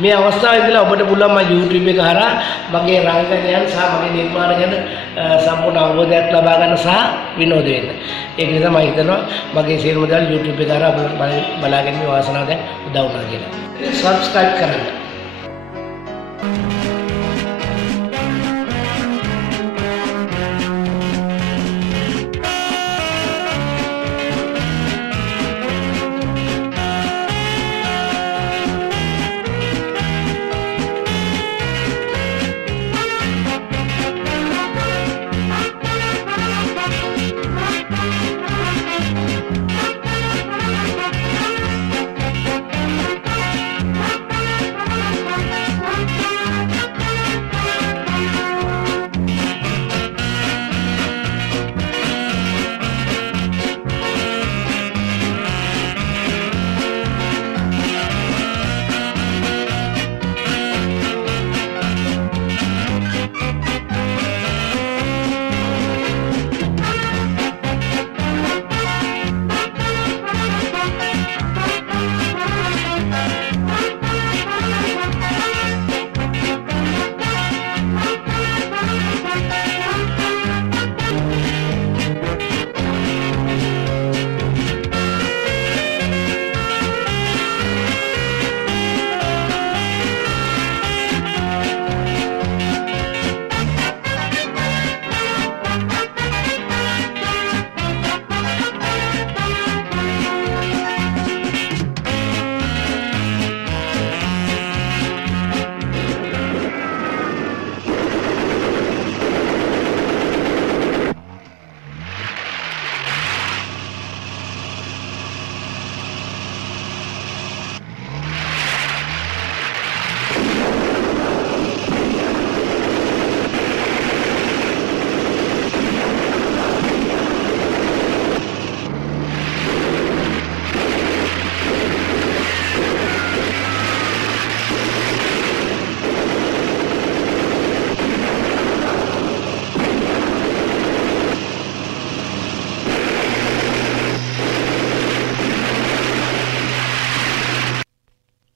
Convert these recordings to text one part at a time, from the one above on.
මේ අවස්ථාවේදී ඔබට පුළුවන් මම YouTube එක හරහා මගේ රංගනයන් සහ මගේ නිර්මාණ ගැන සම්පූර්ණ අවබෝධයක් ලබා ගන්න සහ විනෝද වෙන්න. ඒක නිසා මම හිතනවා මගේ සියලුම දේවල් YouTube එක හරහා ඔබට බලාගෙන මේ වාසනාව දැන් උදව් වුණා කියලා. Subscribe කරන්න.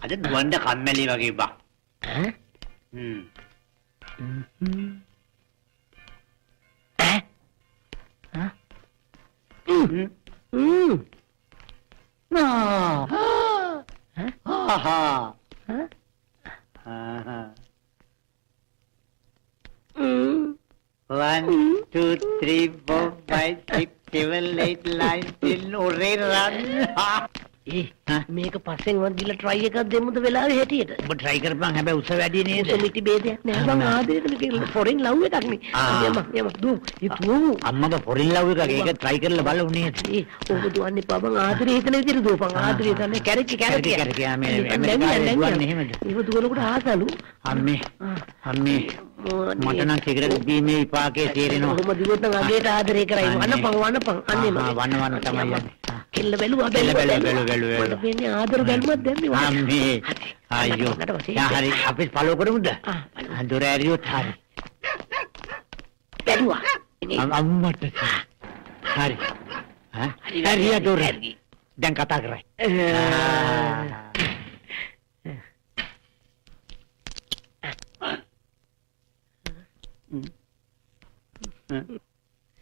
අද දුවන්න කම්මැලි වගේ බා. ඈ? One, two, three, four, five, six, seven, eight, nine, 10, ඔරේ රන්. මේක පස්සෙන් වන් ගිහලා try එකක් දෙමුද වෙලාවේ හැටියට. ඔබ try කරපන් හැබැයි උස වැඩි නේද? මිටි බේදයක් නෑ මං ආදරේට මේක foreign love එකක් නේ. යම දු ඒ දුව අම්මගේ foreign love එකක් ඒක try කරලා බලමු නේද? ඔබ දුවන්නේ පා මං ආදරේ හිතන විදිහට දුවපන් ආදරේ දන්නේ කැරකි මේ ඇමරිකාවේ දුවන්නේ එහෙමද? ඒක දුවනකොට ආසලු. අම්මේ මට නම් සිගරට් බීමේ විපාකේ තේරෙනවා. ඔහොම දිවුවොත් නම් අගේට ආදරේ කරයි. වන්නපන් අන්නේ මම. වන්න තමයි යන්නේ. කෙල්ල බැලුවා මට වෙන්නේ ආදර බැලුවත් දැන් නේ අම්මේ අයියෝ හරි අපි ෆලෝ කරමුද දොර ඇරියොත් හරි බැලුවා අම්මට හරි හරි දොර දැන් කතා කරයි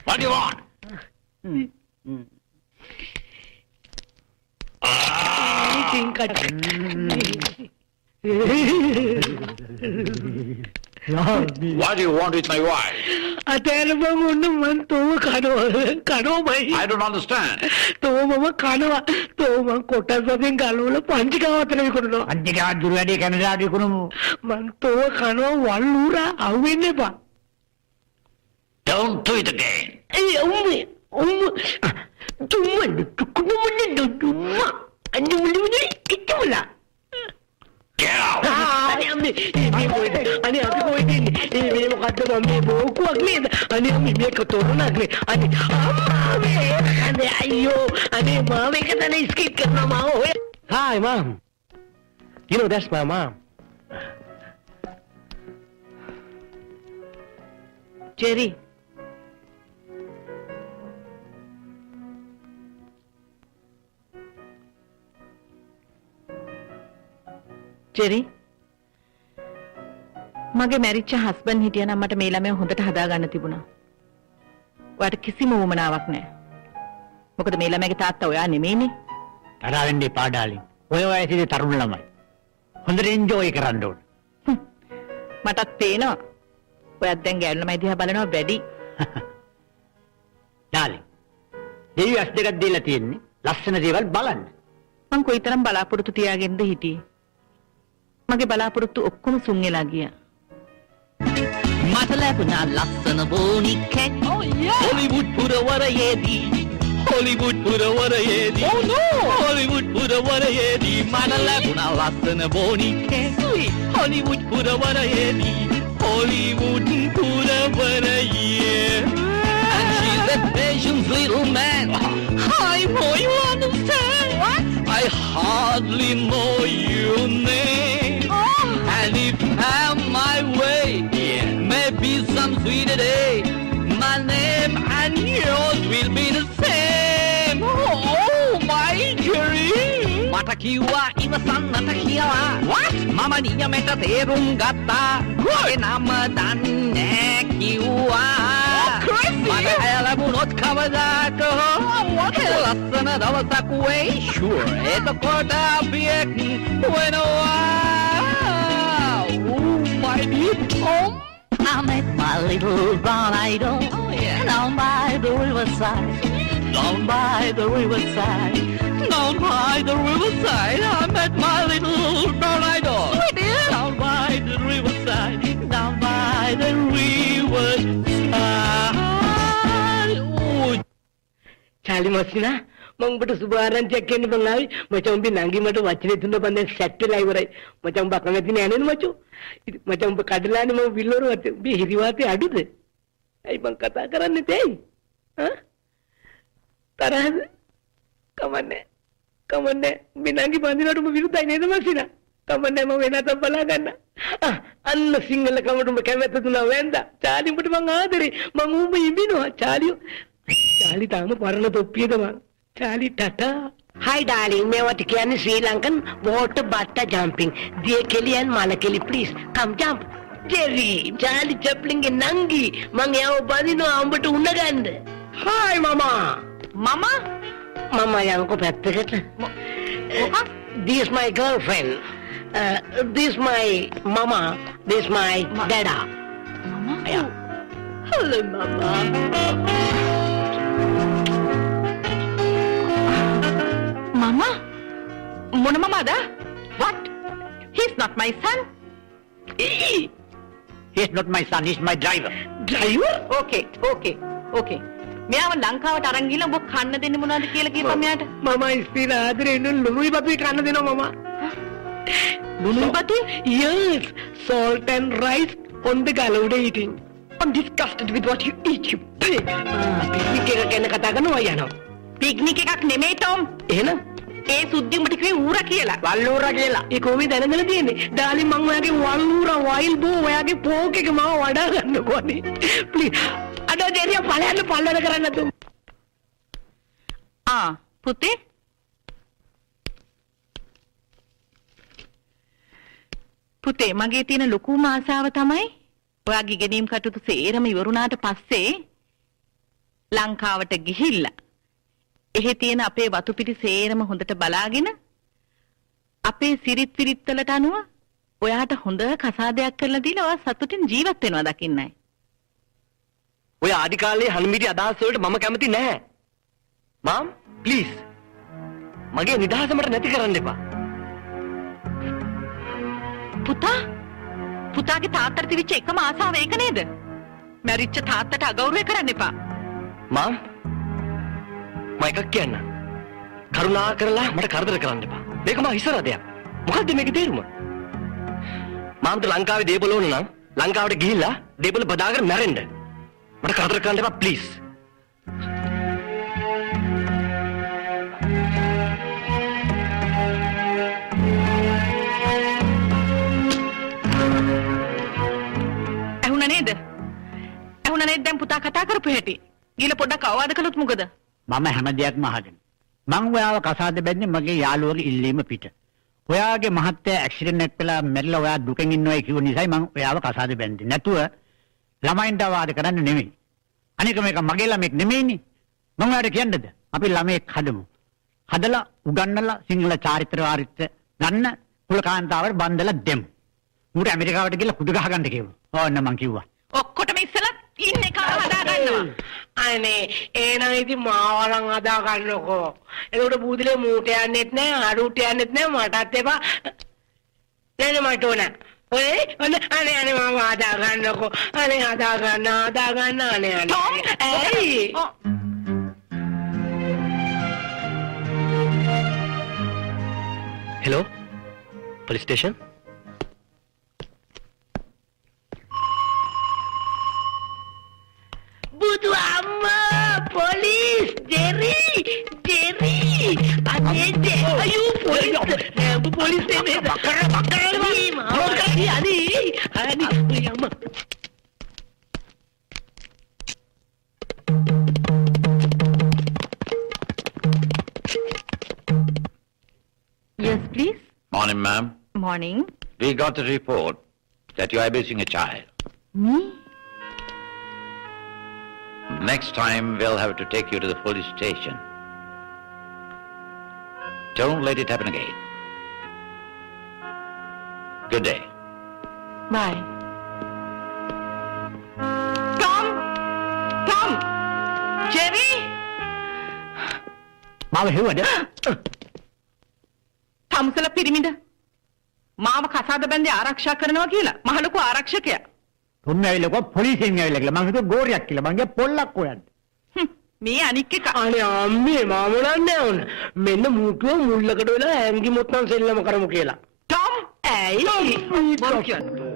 What do you want? What do you want with my wife? I don't understand. අන්තිකා දුර වැඩි කැනඩාවේ කුණු Don't do it again. Get out. Hi, Mom. You know, that's my mom. Jerry. Jerry? මගේ මැරිච්ච හස්බන්ඩ් හිටියනම් මට මේ ළමයා හොඳට හදාගන්න තිබුණා. ඔයාට කිසිම උවමනාවක් නැහැ. මොකද මේ ළමයාගේ තාත්තා ඔයා නෙමෙයිනේ. තරහ වෙන්න එපා ඩාලින්. ඔය වයසේ තරුණ ළමයි. හොඳට එන්ජොයි කරන්න ඕන. මටත් පේනවා. ඔයත් දැන් ගෑනු ළමයි දිහා බලනවා වැඩි. ඩාලින්. දෙවියන් ඇස් දෙකක් දීලා තියෙන්නේ ලස්සන දේවල් බලන්න. මං කොයිතරම් බලාපොරොත්තු තියාගෙනද හිටියේ. මගේ බලාපොරොත්තු ඔක්කොම සුන් වෙලා ගියා. මට ලැබුණා ලස්සන බෝනික්කෙක් හොලිවුඩ් පුරවරයේදී හොලිවුඩ් පුරවරයේදී හොලිවුඩ් පුරවරයේදී මට ලැබුණා ලස්සන බෝනික්කෙක් හොලිවුඩ් පුරවරයේදී හොලිවුඩ් පුරවරයේ and she's a patience little man I know you understand what I hardly know your name and if I'm my way maybe some sweeter day my name and yours will be the same oh my dearie මට කිව්වා ඉවසන්නට කියලා what මම නියමෙට තේරුම් ගත්තා මගේ නම දන්නේ කිව්වා මට ලැබුණොත් කවදාක ලස්සන දවසක් වෙයි sure එතකොට අපි එක් වෙනවා oh my dear Tom I met my little brown idol down by the riverside down by the riverside down by the riverside I met my little brown idol down by the riverside down by the riverside oh Charlie මස්සිනා මම උඹට සුභාරංචියක් කියන්න බං ආවි මචං උඹේ නංගි මට වචනේ තුන බඳන් සෙට් වෙලා ඉවරයි මචං උඹ කැමති නෑ නේද මචෝ මචං උඹ කඩලානේ මම විල්ලෝරුවත් උඹේ හිරිවාතේ අඩුද ඇයි මං කතා කරන්නේ තේයි හා තරහද කමන්නේ උඹේ නංගි බඳිනවට උඹ විරුද්ධයි නේද මස්සිනා කමන්නේ මම වෙනතක් බලා ගන්න අන්න සිංහල කමට උඹ කැමැත්ත දුනා වෙන්දා චාලි උඹට මං ආදරේ මං උඹ ඉඹිනවා චාලි තාම පරණ තොප්පියද මං Charlie Tata. Hi darling, मैं what can Sri Lankan water bata jumping. Dear Kelly and Malakeli, please come jump. Jerry, Charlie Chaplin in Nangi. Mangao Badino Ambatu Unagand. Hi Mama. මම Mama Yanko Patrick. This is my girlfriend. This is my mama. This is my dada. Mama? Yeah. Hello mama. Mama? Mona mamada? What? He's not my son. He's not my son, he's my driver. Driver? Okay. මෙයාව ලංකාවට අරන් ගිහලා ඔබ කන්න දෙන්නේ මොනවද කියලා කියපන් මෙයාට. Mama ඉස්තිර ආදරේ ලුණුයි බතුයි කන්න දෙනවා මම. ලුණුයි බතුයි? Yes, salt and rice on the galore eating. I'm disgusted with what you eat, you pig. Picnic එක ගැන කතා කරනවා යනවා. පික්නික් එකක් නෙමෙයි ටොම්. එහෙනම් ඒ සුද්ධි උඹට කිව්වේ ඌරා කියලා. වල්ලූරා කියලා. ඒ කොහොමද දැනගෙන තියෙන්නේ? ඩාලි මං ඔයාගේ වල්ලූරා වයිල් බෝ ඔයාගේ පෝක් එක මාව වඩා ගන්නකෝ නේ. ප්ලීස්. අඩෝ දෙරිය පළයන් පල්ලන කරන්න තුම්. පුතේ. පුතේ මගේ තියෙන ලොකුම ආසාව තමයි ඔයාගේ ඉගෙනීම් කටයුතු සේරම ඉවරුණාට පස්සේ ලංකාවට ගිහිල්ලා එහෙ තියෙන අපේ වතු පිටි සේරම හොඳට බලාගෙන අපේ සිරිත් විරිත් වලට අනුව ඔයාට හොඳ කසාදයක් කරලා දීලා ඔයා සතුටින් ජීවත් වෙනවා දකින්නයි. ඔය ආදි කාලේ හනුමිටි අදහස් වලට මම කැමති නැහැ. මම් ප්ලීස්. මගේ නිදහස මට නැති කරන්න එපා. පුතාගේ තාත්තට තිබිච්ච එකම ආසාව ඒක නේද? මැරිච්ච තාත්තට අගෞරවය කරන්න එපා. මම් මම එකක් කියන්න. කරුණා කරලා මට කරදර කරන්න එපා. මේක මා හිසර දෙයක්. මොකද්ද මේකේ තේරුම? මම්ට ලංකාවේ දේපල ඕන නම් ලංකාවට ගිහිල්ලා දේපල බදාගෙන මැරෙන්න. මට කරදර කරන්න එපා ප්ලීස්. ඇහුණා නේද දැන් පුතා කතා කරපු හැටි? ගිහලා පොඩ්ඩක් අවවාද කළොත් මොකද? මම හැම දෙයක්ම අහගෙන. මං ඔයාව කසාද බැන්නේ මගේ යාළුවගේ ඉල්ලීම පිට. ඔයාගේ මහත්තයා ඇක්සිඩන්ට් එකක් වෙලා මැරිලා ඔයා දුකෙන් ඉන්නවා කියව නිසායි මම ඔයාව කසාද බැඳේ. නැතුව ළමයින්ට වාද කරන්න නෙමෙයි. අනික මේක මගේ ළමෙක් නෙමෙයිනේ. මම ඔයාලට කියන්නද? අපි ළමෙක් හදමු. හදලා උගන්නලා සිංහල චාරිත්‍ර වාරිත්‍ර ගන්න කුලකාන්තාවට බන්දලා දෙමු. උඹට ඇමරිකාවට ගිහලා කුඩු ගහ ගන්න කිව්වා. ඕන්න මං කිව්වා. ඔක්කොටම ඉස්සලා ඉන්නේ කාව හදා ගන්නවා. අනේ ඒනම් ඉතින් මාවරන් හදා ගන්නකෝ. එතකොට බුදුලේ මූට යන්නෙත් නෑ, අඩුට යන්නෙත් නෑ, මටත් එපා. නෑ මට ඕන. ඔය අනේ මම හදා ගන්නකෝ. අනේ හදා ගන්න අනේ. ඇයි? Hello police station. බුදු අම්මා පොලිස් ජෙරි අයෝ පොලිස් නේ බකර අනේ අම්මා Yes, please. Morning, ma'am. Morning. We got a report that you are abusing a child. Me? Next time, we'll have to take you to the police station. Don't let it happen again. Good day. Bye. Tom! Jerry! මාව හෙව්වද? තමුසල පිරිමිඩ මාව කසාද බැඳේ ආරක්ෂා කරනවා කියලා මහ ලොකු ආරක්ෂකයා. තුන් ඇවිල්ලා පොලිසියෙන් ඇවිල්ලා කියලා මං හිතුවා ගෝරියක් කියලා. මං ගියා පොල්ලක් හොයන්න. මේ අනික් එක අනේ අම්මේ මාමුලන්නේ වුණ. මෙන්න මූටුව මුල්ලකට වෙලා ඇඟි මුත්තන් සෙල්ලම කරමු කියලා. ටොම් ඇයි බොරු කියන්නේ?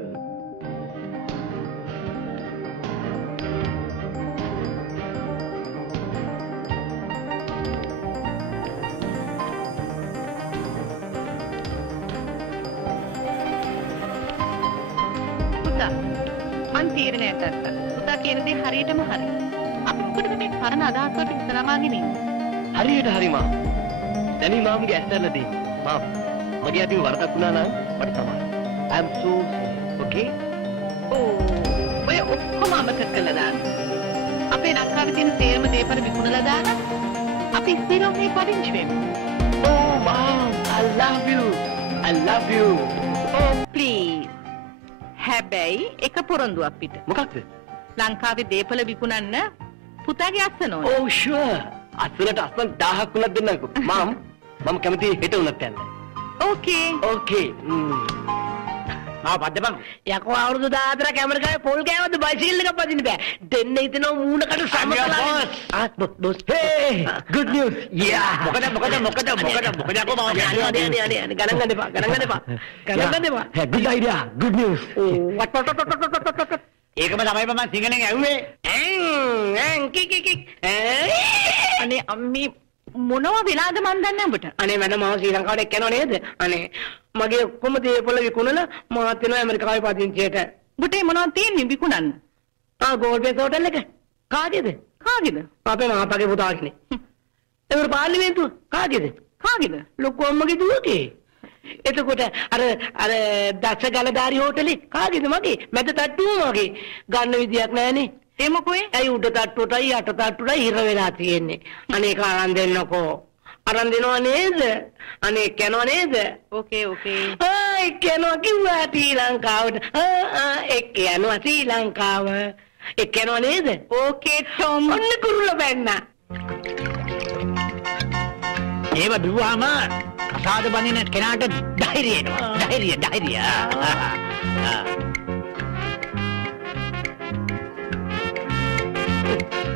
මං තීරණය ගත්තා. පුතා කියන දේ හරියටම හරි. අපි මොකටද මේ පරණ අදහස් වලට විතරමාගෙන ඉන්නේ? හරියට හරි මා. දැන් මේ මාම්ගේ ඇස්තරලදී මා මගේ අතින් වරදක් වුණා නම් මට තමයි. I am so okay. ඔය ඔක්කොම අමතක කළා දාන්න. අපේ ලංකාවේ තියෙන තේරම දේපල විකුණලා දාන්න. අපි ඉස්සෙල්ලා මේ පදිංචි වෙමු. Oh mom, I love you. I love you. Oh please. හැබැයි එක පොරොන්දුවක් පිට. මොකක්ද? ලංකාවේ දේපල විකුණන්න පුතාගේ අස්සන ඕන. Oh sure. අස්සනට අස්සන් 1000ක් වුණත් දෙන්නකෝ. මම කැමති හෙට වුණත් යන්න. ඕකේ. Okay. මාව පද්දපන්. යකෝ අවුරුදු 14ක් ඇමරිකාවේ පොල් ගෑවද බයිසිකල් එකක් පදින්න බෑ. දෙන්න හිතනවා මූණකට සමතලා. boss. Hey, good news. Yeah. මොකද යකෝ මාව අනේ ගණන් ගන්න එපා. good idea. Good news. ඒකම තමයි මම සිංහලෙන් ඇහුවේ. අනේ අම්මී මොනවා වෙලාද මන් දන්නේ ඔබට? අනේ මම ශ්‍රී ලංකාවට එක්ක යනවා නේද? අනේ මගේ ඔක්කොම දේපොළ විකුණලා මාත් වෙනවා ඇමරිකාවේ පදිංචියට. ඔබට මොනවද තියෙන්නේ විකුණන්න? ගෝල්ඩ් බේස් හෝටල් එක. කාගේද? කාගේද? අපේ මහතාගේ පුතාගේ. ඒක පාර්ලිමේන්තුව කාගේද? කාගේද? ලොකු අම්මගේ දුවගේ. එතකොට අර දක්ෂ ගලදාරි හෝටලේ කාගේද මගේ? මැද තට්ටුව මගේ. ගන්න විදියක් නැහනේ. ඒ මොකෝයි? ඇයි උඩ තට්ටුවටයි යට තට්ටුවටයි හිර වෙලා තියෙන්නේ. අනේ අරන් දෙන්නකෝ. අරන් දෙනව නේද? අනේ කනවා නේද? ඕකේ. එක් යනවා කිව්වා ශ්‍රී ලංකාවට. එක් යනවා ශ්‍රී ලංකාව. එක් යනවා නේද? ඕකේ ටොම්. ඔන්න කුරුල්ල බැන්න. ඒව දුවාම කසාද බඳින කෙනාට ධෛර්යය එනවා. ධෛර්යය.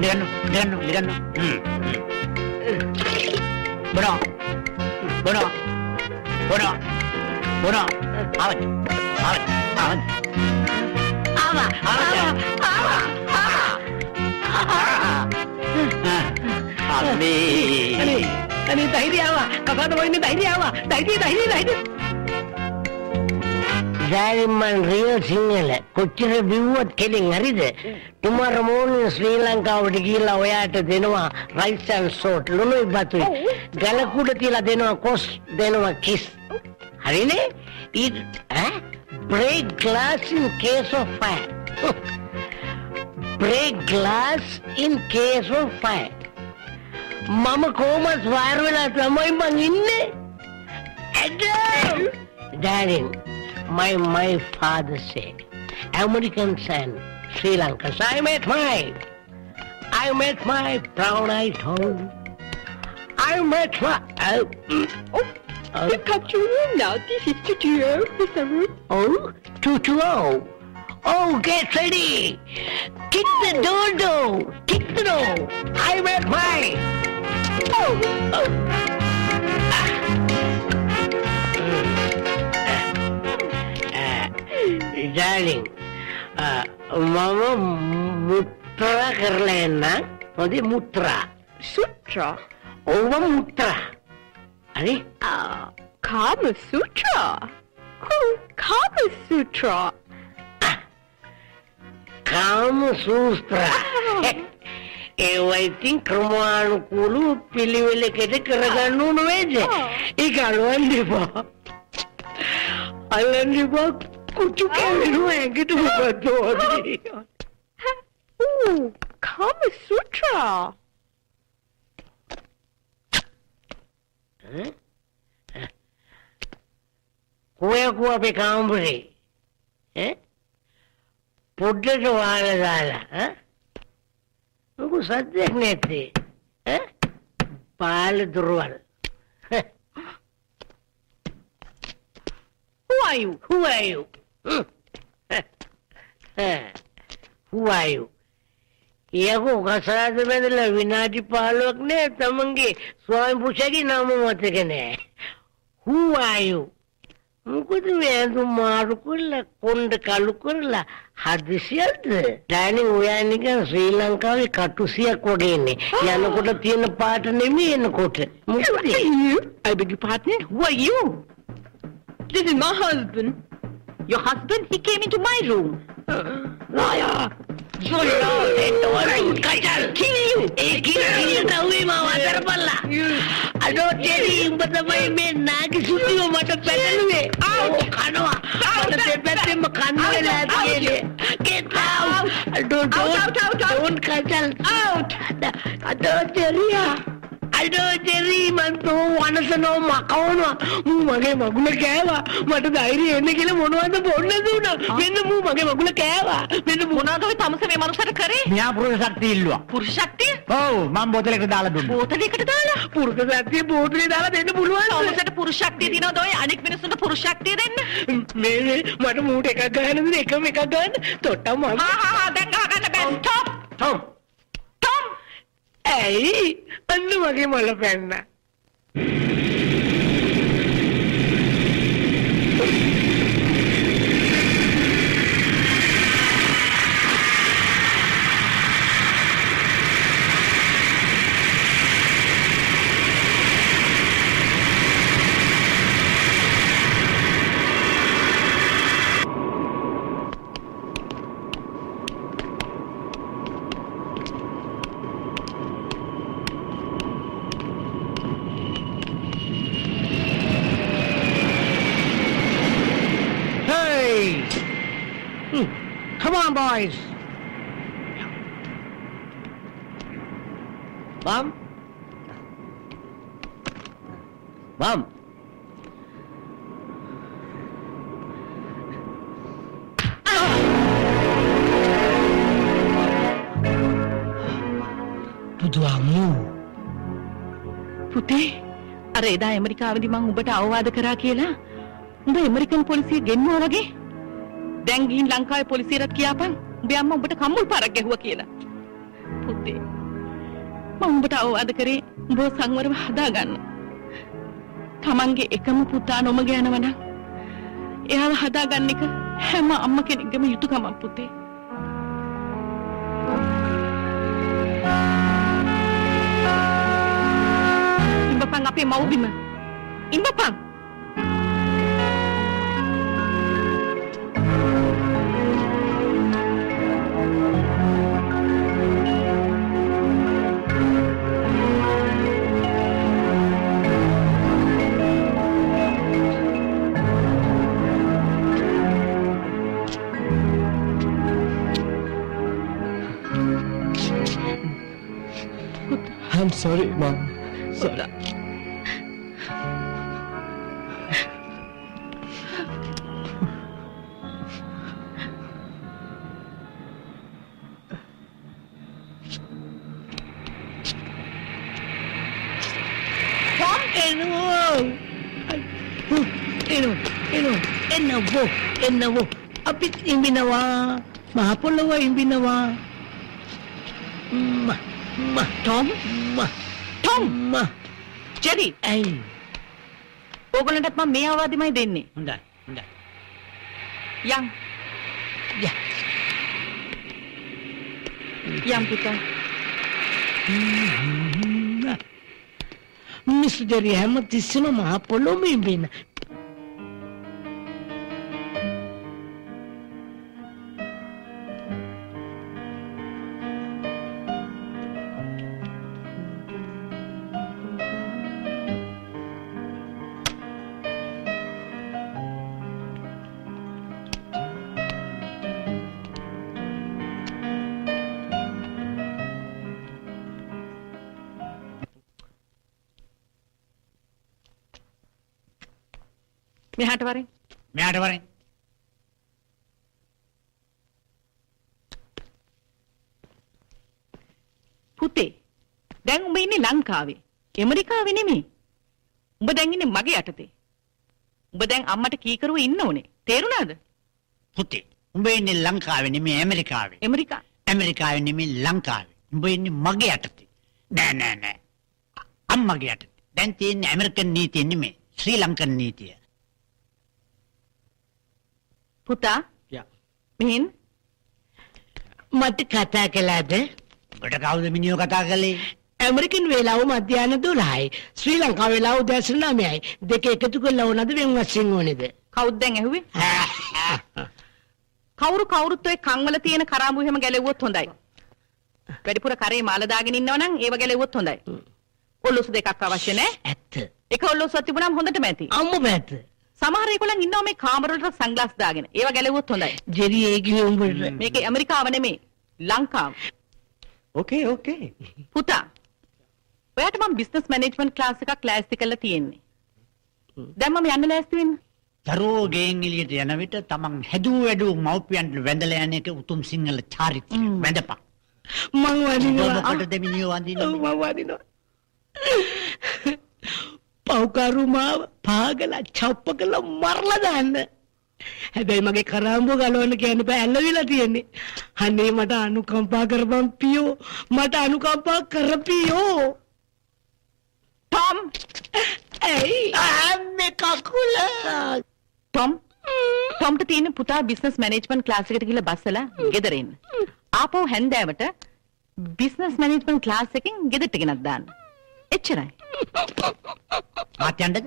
නිරන්න. Bono. Awan. අනේ ධෛර්යය ආවා. කසාද වයින්නේ ධෛර්යය ආවා. ධෛර්යය. Diamond real single. කොච්චර බිව්වත් කෙලින් හරිද? tomorrow morning ශ්‍රී ලංකාවට ගිහිල්ලා ඔයාට දෙනවා rice and salt ලුණුයි බතුයි. ගලකුඩ තියලා දෙනවා කොස් දෙනවා කිස්. හරිනේ? break glass in case of fire. break glass in case of fire. මම කොහොමද වයර් වෙලා තමයි මං ඉන්නේ. Darling, my father said, Americans and Sri Lankans, I met my brown-eyed home. I met my... cut you in now. This is Tutuo, Mr. Root. Oh, Tutuo. Oh, get ready. Kick the door. Kick the door. I met my... Darling, Mama mutra කරලා එන්න. හොඳේ මුත්‍රා. Sutra? ඕව මුත්‍රා. හරි? Kama Sutra? Kama Sutra? කාම සූත්‍ර. ඒවා ඉතින් ක්‍රමානුකූලව පිළිවෙලකට කරගන්න ඕන වේද? ඒක අලවන්න එපා. අල්ලන්න එපා. කුචු කැවෙනවා ඇඟට මොකද වගේ. Kama Sutra? කොයකෝ අපේ කාමරේ. පොඩ්ඩට වාල දාලා මොකෝ සද්දයක් නැත්තේ පාල දුරවල්. Who are you? Who are you? Who are you? යකෝ කසාද බැඳලා විනාඩි 15ක් නේ තමන්ගේ ස්වාමි පුරුෂයාගේ නම මතක නෑ. Who are you? මොකද මේ මාරු කරලා කොණ්ඩ කළු කරලා හදිසියක්ද? ඩැනින් ඔයා නිකන් ශ්‍රී ලංකාවේ කටුසියක් වගේ ඉන්නේ. යනකොට තියෙන පාට නෙමෙයි එනකොට. මොකද? I beg your pardon? Who are you? This is my husband. Your husband? He came into my room. Liar! You lost it, Kajal! Kill you! Kill you! Mawasar pala! Ano, Jerry, matamay may nagisuti mo matapalalwe! Out! Kanoa! Matatapete makanwe lahat yun! Get out! Don't, Kajal! Out! Ano, Jerry, අඩෝ ජෙරි මං තෝ වනසනෝ මකවනවා මූ මගේ මගුල කෑවා මට ධෛර්යය එන්න කියලා මොනවද බොන්න දුන්නා මෙන්න මූ මගේ මගුල කෑවා මෙන්න මොනවද ඔය තමස මේ මනුස්සට කරේ? මෙයා පුරුෂ ශක්තිය ඉල්ලුවා. පුරුෂ ශක්තිය? ඔව් මම බෝතලයකට දාලා දුන්නා. බෝතලයකට දාලා? පුරුෂ ශක්තිය බෝතලේ දාලා දෙන්න පුළුවන් තමසට පුරුෂ ශක්තිය දිනවද ඔය අනෙක් මිනිස්සුන්ට පුරුෂ ශක්තිය දෙන්න? මේ මට මූට එකක් ගහන්න දෙන්න එකම එකක් ගන්න තොට්ටම දැන් ගහගන්න බෑ. ස්ටොප්! Tom! ඇයි අන්න මගේ මොල පැන්න. Come on, boys. Mom? Mom? Buduamu. පුතේ අර එදා ඇමරිකාවේදී මං උඹට අවවාද කරා කියලා උඹ ඇමරිකන් පොලිසිය ගෙන්නුවා වගේ දැන් ගිහින් ලංකාවේ පොලිසියට කියපන් උඹේ අම්මා උඹට කම්මුල් පාරක් ගැහුවා කියලා. පුතේ මම උඹට අවවාද කරේ උඹව සංවරව හදාගන්න. තමන්ගේ එකම පුතා නොමග යනවා නම් එයාව හදාගන්න එක හැම අම්ම කෙනෙක්ගේම යුතුයකමක් පුතේ. ඉඹපන් අපේ මව්බිම. ඉඹපන්. I'm sorry, Mom. Sorry. Enawo. Apit imbinawa. Mahapulawa imbinawa. Tom? Tom? Jerry, Ay. ඕගොල්ලන්ටත් මම මේ අවවාදෙමයි දෙන්නේ. හොඳයි හොඳයි. යම්. Yeah. යම් පුතා. Mr. Jerry හැම තිස්සෙම මහ පොළොම ඉඹින. මෙහාට වරෙන්. මෙයාට වරෙන්. පුතේ. දැන් උඹ ඉන්නේ ලංකාවේ. ඇමරිකාවේ නෙමෙයි. උඹ දැන් ඉන්නේ මගේ යටතේ. උඹ දැන් අම්මට කීකරුව ඉන්න ඕනේ. තේරුණාද? පුතේ උඹ ඉන්නේ ලංකාවේ නෙමෙයි ඇමරිකාවේ. ඇමරිකා. ඇමරිකාවේ නෙමෙයි ලංකාවේ. උඹ ඉන්නේ මගේ යටතේ. නෑ. අම්මගේ යටතේ. දැන් තියෙන්නේ ඇමරිකන් නීතිය නෙමෙයි ශ්‍රී ලංකන් නීතිය. පුතා. Yeah. මෙහෙන් මට කතා කළාද? ඔබට කවුද මිනිහෝ කතා කළේ? ඇමරිකන් වේලාව මධ්‍යහන 12යි. ශ්‍රී ලංකා වේලාව උදෑසන 9යි. දෙක එකතු කරලා ඕනද වෙන වශයෙන් ඕනේද? කවුද දැන් ඇහුවේ? කවුරුත් ඔය කන්වල තියෙන කරාඹු එහෙම ගැලෙව්වොත් හොඳයි. වැඩිපුර කරේ මාල දාගෙන ඉන්නව නම් ඒව ගැලෙව්වොත් හොඳයි. ඔල්ලුසු දෙකක් අවශ්‍ය නැහැ. ඇත්ත. එක ඔල්ලුසුවක් තිබුණාම හොඳටම ඇති. අම්ම බෑත. සමහර ඒගොල්ලන් ඉන්නවා මේ කාමර වලට සන්ග්ලාස් දාගෙන. ඒව ගැලෙව්වොත් හොඳයි. ජෙරි ඒකේ උඹට. මේක ඇමරිකාව නෙමෙයි. ලංකාව. Okay. පුතා. ඔයාට මම බිස්නස් මැනේජ්මන්ට් ක්ලාස් එකක් ලෑස්ති කරලා තියෙන්නේ. දැන් මම යන්න ලෑස්ති වෙන්න. දරුවෝ ගෙන් එළියට යන විට තමන් හැදූ වැඩූ මව්පියන්ට වැඳලා යන එක උතුම් සිංහල චාරිත්‍රය. වැඳපන්. මං වදිනවා. මොකටද මිනිහෝ වඳින්නේ? මං වදිනවා. පව්කරුමාව පාගලා චප්ප කළා මරලා දාන්න. හැබැයි මගේ කරාඹුව ගලවන්න කියන්න බෑ ඇල්ලවිලා තියෙන්නේ. අනේ මට අනුකම්පා කරපන් පියෝ. මට අනුකම්පා කරපියෝ. ටොම්. ඇයි? අම්මේ කකුල. ටොම්ට තියෙන පුතා බිස්නස් මැනේජ්මන්ට් ක්ලාස් එකට ගිහලා බස්සලා ගෙදර එන්න. ආපහු හැන්දෑවට බිස්නස් මැනේජ්මන්ට් ක්ලාස් එකෙන් ගෙදරට ගෙනත් දාන්න. එච්චරයි. මාත් යන්නද?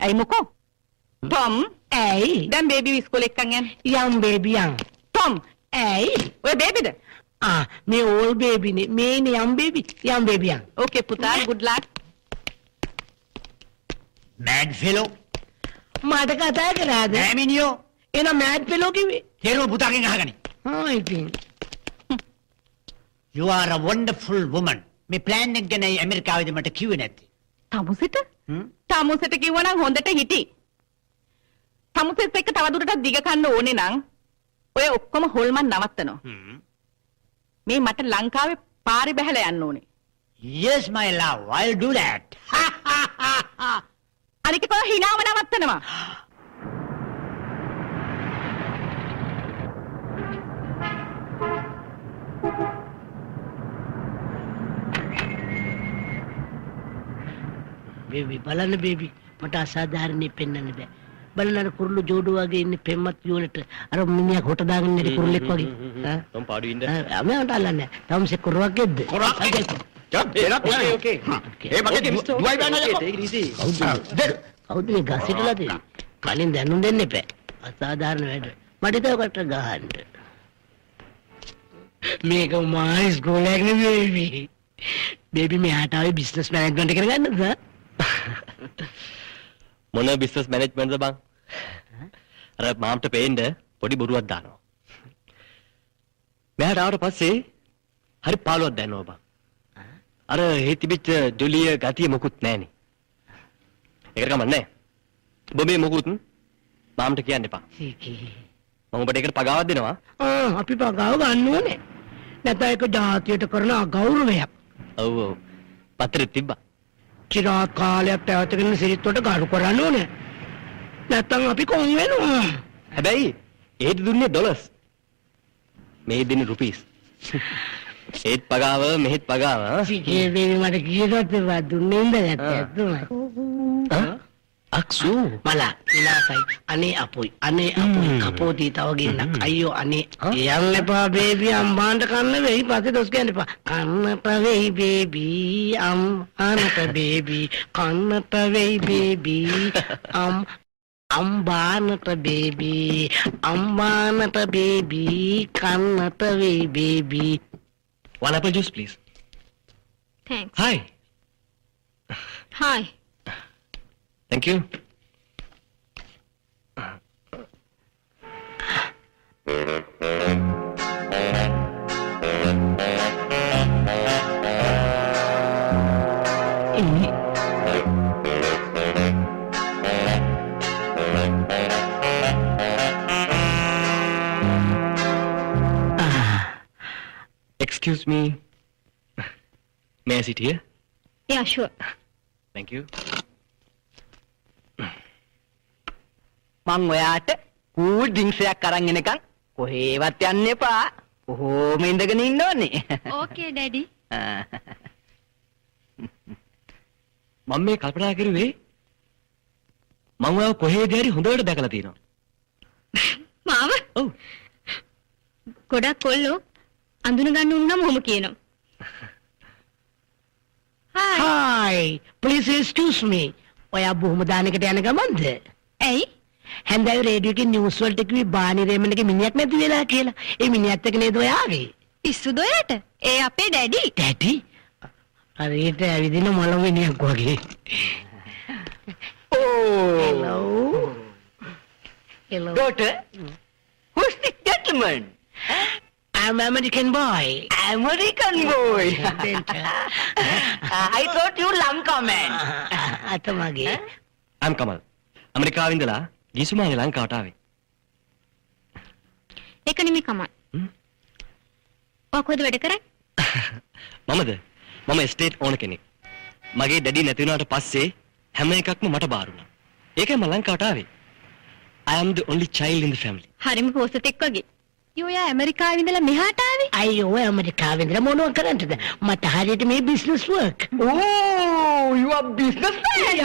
ඇයි මොකෝ? ටොම්. ඇයි? දැන් බේබි ඉස්කෝලේ එක්කන් යන්න. යම් බේබි යම්. ටොම්. ඇයි? ඔය බේබිද? මේ ඕල් බේබිනේ. මේනේ යම් බේබි. යම් බේබි යම්. ඕකේ පුතා good luck. Mad fellow. මට කතා කරාද? නෑ මිනිහෝ. එන මෑඩ් ෆෙලෝ කිව්වේ. තේරුව පුතාගෙන් අහගනි. ඉතින්. You are a wonderful woman. මේ ප්ලෑන් එක ගැන ඇමරිකාවේදී මට කිව්වේ නැත්තේ. තමුසෙට? තමුසෙට කිව්වනම් හොඳට හිටි. තමුසෙත් එක්ක තවදුරටත් දිග කන්න ඕනේ නම් ඔය ඔක්කොම හොල්මන් නවත්තනවා. මේ මට ලංකාවේ පාරේ බහැලා යන්න ඕනේ. Yes my love, I'll do that. අනික කොහොම හිනාව නවත්තනවා. බේබි බලන්න බේබි මට අසාධාරණේ පෙන්වන්න බෑ. බලන්න අර කුරුළු ජෝඩුව වගේ ඉන්නේ පෙම්මත් යුවලට අර මිනිහා කොට දාගෙන ඉන්නේ කුරුල්ලෙක් වගේ. තම පාඩු ඉන්න. මම අල්ලන්නේ. තවම කොරුවක් ගෙද්ද? Okay. ඒ මගේ දුවයි බෑනද? කවුද මේ ගසිටලා තියෙන්නේ? කලින් දැනුම් දෙන්න එපා. අසාධාරණ වැඩ. මට ඒකට ගහන්න. මේක මායි ස්කෝලයක් නෙවෙයි. බේබි මෙහාට ආවේ බිස්නස් මැනේජ්මන්ට් එක කරගන්නද? මොන බිස්නස් මැනේජ්මන්ට්ද බං? අර මාම්ට පේන්න පොඩි බොරුවක් දානවා. මෙයාට ආවට පස්සේ හරි පාළුවක් දැනනවා බං. අර හේ තිබිච්ච ජොලිය ගතිය මොකුත් නැහනේ. ඒකට කමන්නේ. ඔබ මේ මොකුත් මාමට කියන්න එපා. සීකී. මම ඔබට ඒකට පගාවක් දෙනවා. අපි පගාව ගන්න ඕනේ. නැත්නම් ඒක ජාතියට කරන අගෞරවයක්. ඔව් ඔව්. පත්‍රෙත් තිබ්බා. චිරාත් කාලයක් පැවතගෙන සිරිත් වලට ගරු කරන්න ඕනේ. නැත්නම් අපි කොන් වෙනවා. හැබැයි ඒත් දුන්නේ ඩොලර්ස්. මේ දෙන්නේ රුපීස්. ඒත් පගාව මෙහෙත් පගාව. සීකී බේබි මට කීයකට දුන්නේ නැත්නම් අක්සු මලා විලාසයි අනේ අපොයි කපෝටි තව ගෙන්නක් අයියෝ අනේ යන්න එපා බේබි අම්මාන්ට කන්න වෙයි පස්සේ දොස් කියන්න එපා කන්නට වෙයි බේබි අම්මාන්ට බේබි කන්නට වෙයි බේබි අම්බානට බේබි අම්මානට බේබි කන්නට වෙයි baby one apple juice please. Thanks. Hi. Hi. Thank you. Excuse me. May I sit here? Yeah, sure. Thank you. මං ඔයාට කූල් ඩ්‍රින්ක්ස් එකක් අරන් එනකන් කොහේවත් යන්න එපා. කොහොම ඉඳගෙන ඉන්න ඕනේ. Okay, Daddy. මම මේ කල්පනා කරුවේ මම ඔයාව කොහේද හරි හොඳට දැකලා තියෙනවා. මාව? ඔව්. ගොඩක් කොල්ලෝ අඳුන ගන්න උනම ඔහොම කියනවා. Hi. Hi, please excuse me. ඔයා බොහොම දානකට යන ගමන්ද? ඇයි? හැන්දෑවේ රේඩියෝ එකේ නිවුස් වලට කිව්වේ බානි රේමන්ගේ මිනිහක් නැති වෙලා කියලා. ඒ මිනිහත් එක්ක නේද ඔයා ආවේ? පිස්සුද ඔයාට? ඒ අපේ ඩැඩි. ඩැඩි? හරියට ඇවිදින මොළ මිනිහක් වගේ. Hello. Hello. Daughter, who's this gentleman? I'm American boy. American boy. I thought you Lanka man. අතමගේ. I'm Kamal. ඇමරිකාවේ ඉඳලා ගිසුමානේ ලංකාවට ආවේ. ඒක නෙමෙයි කමල්. ඔයා කොහෙද වැඩ කරන්නේ? මම ස්ටේට් ඕන කෙනෙක්. මගේ ඩැඩි නැති වුණාට පස්සේ හැම එකක්ම මට බාර වුණා. ඒකයි මම ලංකාවට ආවේ. I am the only child in the family. හරිම පොසතෙක් වගේ. ඔයා ඇමරිකාවේ ඉඳලා මෙහාට ආවේ? අයියෝ ඇමරිකාවේ ඉඳලා මොනව කරන්නද? මට හරියට මේ business work. Oh, you are businessman.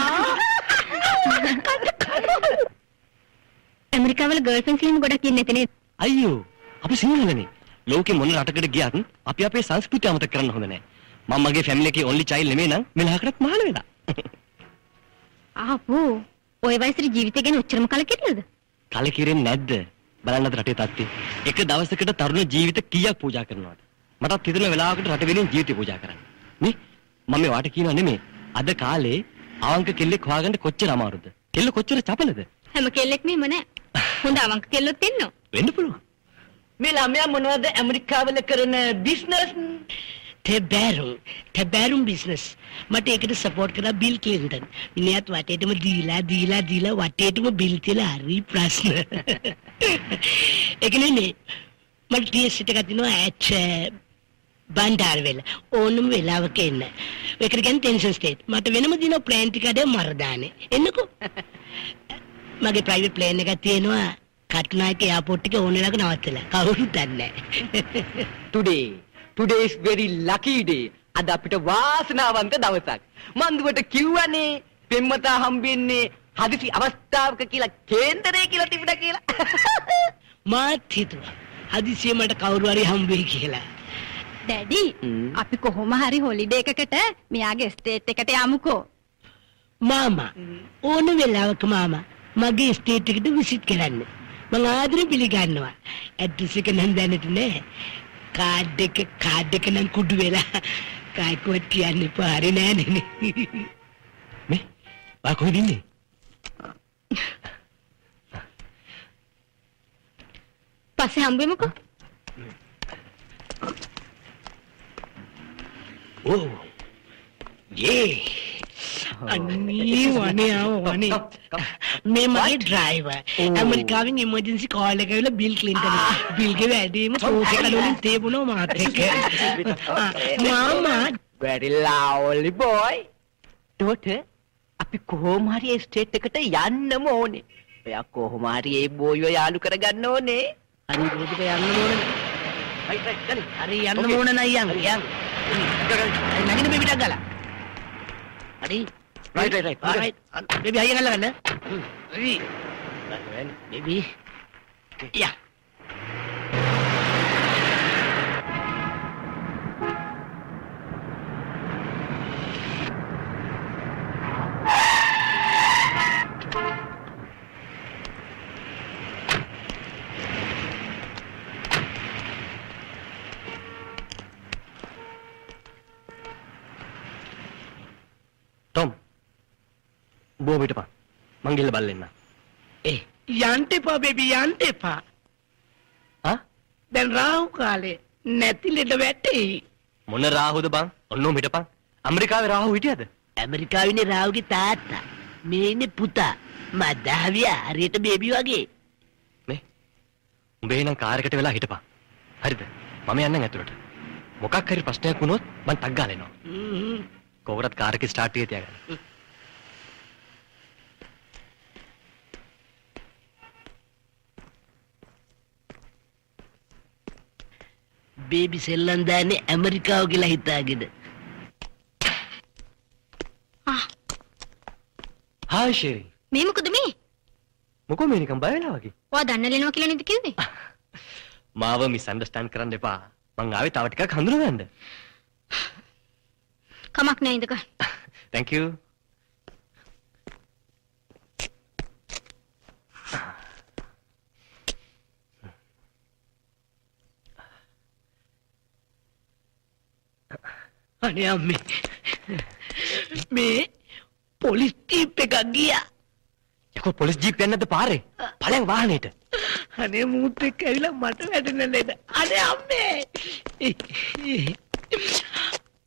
ඇමරිකාවල ගර්ල්ෆ්‍රෙන්ඩ්ස් ලිම ගොඩක් ඉන්නේ නැති නේද? අයියෝ අපි සිංහලනේ. ලෝකේ මොන රටකට ගියත් අපි අපේ සංස්කෘතිය අමතක කරන්න හොඳ නැහැ. මම මගේ ෆැමිලි එකේ only child නෙමෙයි නම් මෙලහකටත් මහල වෙලා. ආපෝ ඔය වයසට ජීවිතය ගැන ඔච්චරම කලකිරීමද? කලකිරෙන්නේ නැද්ද? බලන්නද රටේ තත්ත්වය. එක දවසකට තරුණ ජීවිත කීයක් පූජා කරනවද? මටත් හිතෙන වෙලාවකට රට වෙනින් ජීවිතය පූජා කරන්න. නේ? මම මේ වාට කියනවා නෙමෙයි. අද කාලේ අවංක කෙල්ලෙක් හොයාගන්න කොච්චර අමාරුද? කෙල්ල කොච්චර චපලද? හැම කෙල්ලෙක්ම එහෙම නෑ. හොඳ අවංක කෙල්ලොත් ඉන්නවා. වෙන්න පුළුවන්. මේ ළමයා මොනවද ඇමරිකාවල කරන බිස්නස්? තැබෑරුම් බිස්නස්. මට ඒකට සපෝට් කරා බිල් ක්ලින්ටන්. මිනිහත් වටේටම දීලා වටේටම බිල් තියලා හරි ප්‍රශ්න. ඒක නෙමෙයි. මට ටීඑස් එකක් දිනවා ඇච් බණ්ඩාරවෙල ඕනම වෙලාවක එන්න. ඒකට කියන්නේ ටෙන්ෂන් ස්ටේට්. මට වෙනම දින ප්ලෑන් ටිකඩ මරදානේ. එන්නකෝ. මගේ ප්‍රයිවට් ප්ලේන් එකක් තියෙනවා. කටුනායක එයාපෝට් එකේ ඕන වෙලාවක නවත්තලා. කවුරුත් දන්නේ නැහැ. Today is very lucky day. අද අපිට වාසනාවන්ත දවසක්. මන්දුවට කිව්වනේ පෙම්වතා හම්බෙන්නේ හදිසි අවස්ථාවක කියලා කේන්දරේ කියලා තිබුණා කියලා. මාත් හිතුවා හදිසියෙ මට කවුරු හරි හම්බ වෙයි කියලා. ඩැඩි අපි කොහොම හරි හොලිඩේ එකකට මෙයාගේ ස්ටේට් එකට යමුකෝ. මාමා ඕන වෙලාවක මාමා මගේ ස්ටේට් එකට විසිට් කරන්න. මම ආදරෙන් පිළිගන්නවා. ඇඩ්‍රස් එක නම් දැනට නෑ. කාඩ් එක නම් කුඩු වෙලා කායිකවත් කියන්න එපා. හරි නෑනේ. මේ බා කොහෙද ඉන්නේ? පස්සේ හම්බෙමුකෝ. ඕ අන්නේ වනේ වනේ මේ මගේ ඩ්‍රයිවර් ඇමරිකාවෙන් ඉමර්ජන්සි කෝල් එක ඇවිල්ලා බිල් ක්ලින්ටන් බිල්ගේ වැඩිම පොසේ කඩවලින් තේබුණා මාත් එක්ක මාමා very lovely boy. daughter, අපි කොහොම හරි ඒ ස්ටේට් එකට යන්නම ඕනේ. ඔයා කොහොම හරි ඒ බෝයිව යාළු කරගන්න ඕනේ. හරි මේකට යන්න ඕනේ හරි යන්න ඕන නයි යන් නගින බේබිටක් ගාලා හරි right. බේබි අයිය ගල්ලා ගන්න හරි බේබි යා Tom. බෝ පිටපන්. මං ගිහලා බලන්න. යන්න එපා බේබි යන්න එපා ආ? දැන් රාහු කාලේ නැති ලෙඩ වැටෙයි මොන රාහුද බං? ඔන්නෝම හිටපන්. ඇමරිකාවේ රාහු හිටියද? ඇමරිකාවේ රාහුගේ තාත්තා මේ ඉන්නේ පුතා මදාවියා හරියට බේබි වගේ මේ. උඹේ නම් කාර් එකට වෙලා හිටපන්. හරිද? මම යන්නම් ඇතුළට. මොකක් හරි ප්‍රශ්නයක් වුණොත් මං ටක් ගාලා එනවා. කොහොමවත් කාර් එක ස්ටාර්ට් එකේ තියාගන්න. බේබි සෙල්ලම් දාන්නේ ඇමරිකාව කියලා හිතාගෙන හායි ෂෙරි. මේ මොකද මේ? මොකෝ මේ නිකන් බය වෙලා වගේ. ඔයා දන්න ලෙනවා කියලා නේද කිව්වේ? මාව මිස් අන්ඩර්ස්ටෑන්ඩ් කරන්න එපා. මං ආවේ තව ටිකක් හඳුනගන්න. කමක් නෑ ඉඳගන්න. Thank you. අනේ අම්මේ මේ පොලිස් ජීප් එකක් ගියා යකෝ පොලිස් ජීප් යන්නේ නැද්ද පාරේ? ඵලයන් වාහනේට. අනේ මූත් එක්ක ඇවිල්ලා මට වැටෙන ලෙඩ අනේ අම්මේ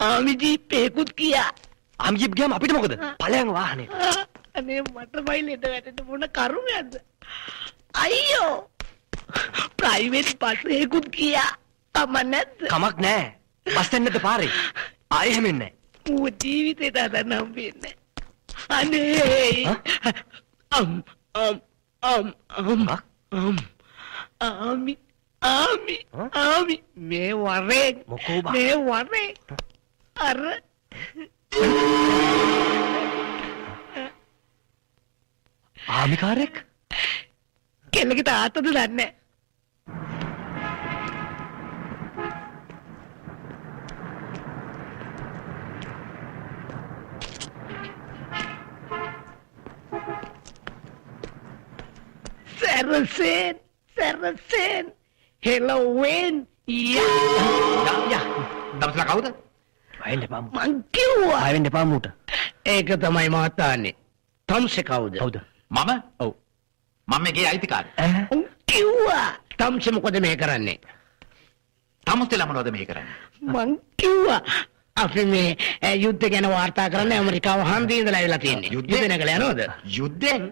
ආමි ජීප් එකකුත් ගියා ආම් ජීප් ගියාම අපිට මොකද? ඵලයන් වාහනේට. අනේ මට බයි ලෙඩ වැටෙන්න මොන කරුමයක්ද අයියෝ ප්‍රයිවට් බස් එකකුත් ගියා අම්ම නැද්ද කමක් නැහැ. බස් යන්නේ නැද්ද පාරේ? ආයෙ හැමෙන්නේ නැහැ. ඌ ජීවිතේට හදන්න හම්බෙන්නේ අනේ ආමි මේ වරේ මොකෝ බා? මේ වරේ අර ආමිකාරෙක්? කෙල්ලගේ තාත්තද දන්නේ සැරසෙන් හෙලෝවෙන් යා දවසලා කවුද? වයින් එපා. මං කිව්වා ආයෙ වෙන්න එපා මූට. ඒක තමයි මහතාන්නේ තම්සේ කවුද කවුද? මම? ඔව්. මම මේකේ අයිතිකාරය. උන් කිව්වා තම්සේ මොකද මේ කරන්නේ තමුස්තෙලා මොනවද මේ කරන්නේ? මං කිව්වා අපි මේ යුද්ධ ගැන වාර්තා කරන්න ඇමරිකාව හන්දියේ ඉඳලා ඇවිල්ලා තියෙන්නේ යුද්ධ නැගලා යනවද යුද්ධෙන්?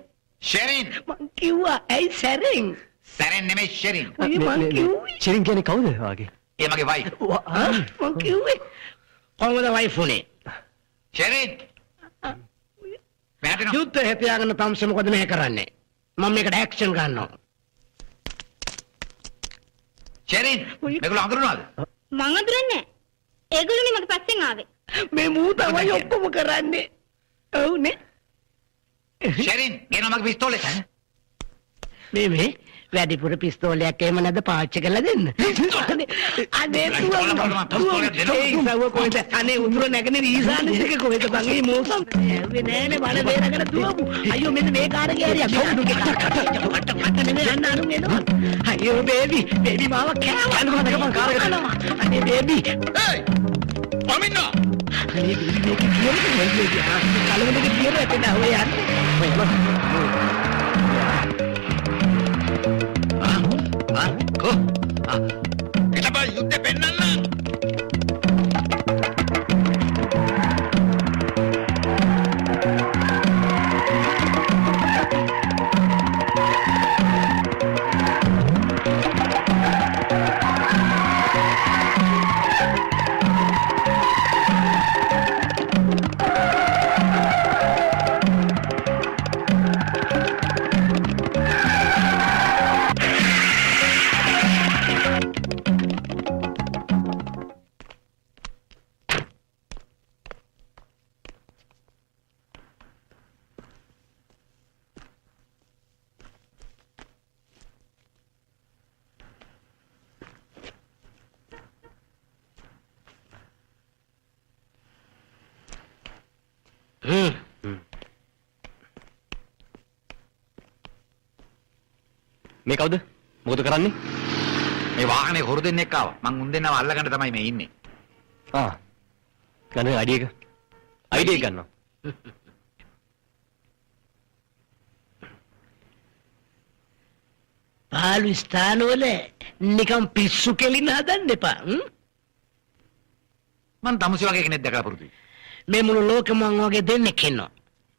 ෂෙරින්. මං කිව්වා ඇයි සැරෙන් සැරෙන් නෙමෙයි ෂෙරින්. මං කිව්වේ ෂෙරින් කියන්නේ කවුද වාගේ? ඒ මගේ වයිෆ්. මං කිව්වේ කොහොමද වයිෆ් උනේ ෂෙරින්. මෙහාට එනවා. යුද්ධ හැතියාගෙන තම්සේ මොකද මේ කරන්නේ මම මේකට ඇක්ෂන් ගන්නවා ෂෙරින්. මේගොල්ලෝ හඳුනනවද? මං අඳුරන්නේ නෑ. ඒගොල්ලෝනේ මගේ පස්සෙන් ආවේ. මේ මූ තමයි ඔක්කොම කරන්නේ ඔව්නේ ෂෙරින්, ගේනවා මගේ පිස්තෝලේ. මේ වැඩිපුර පිස්තෝලයක් එහෙම නැද්ද පාවිච්චි කරලා දෙන්න අනේ සුව කොහෙද අනේ උතුර නැගනේ ඊසාන දෙක කොහෙද බං මේ මෝසම් නෑනේ බල බේරගෙන දුවමු අයියෝ මෙන්න මේ කාර් එකේ හරිය අපි කට නෙමෙයි අන්න අනු එනවා අයියෝ බේබි මාව කෑවා අනකම කාර් එකට අනේ බේබි ඒයි! මම ඉන්නවා. අනේ බේබි මේක කියන්නේ කලවලක කියන ඇතේ නෑ ඔය යන්නේ කො? එතබ යුද්ධෙ පෙන්නන්න. මේ කවුද? මොකද කරන්නේ? මේ වාහනේ හොරු දෙන්නෙක් ආවා. මං උන් දෙන්නව අල්ලගන්න තමයි මේ ඉන්නේ. ගන්න අයිඩිය ගන්නවා. පාලු ස්ථානවල නිකම් පිස්සු කෙලින්න හදන්න එපා. මං තමුසි වගේ කෙනෙක් දැකලා පුරුදුයි. මේ මුළු ලෝකෙම මං වගේ දෙන්නෙක් ඉන්නවා.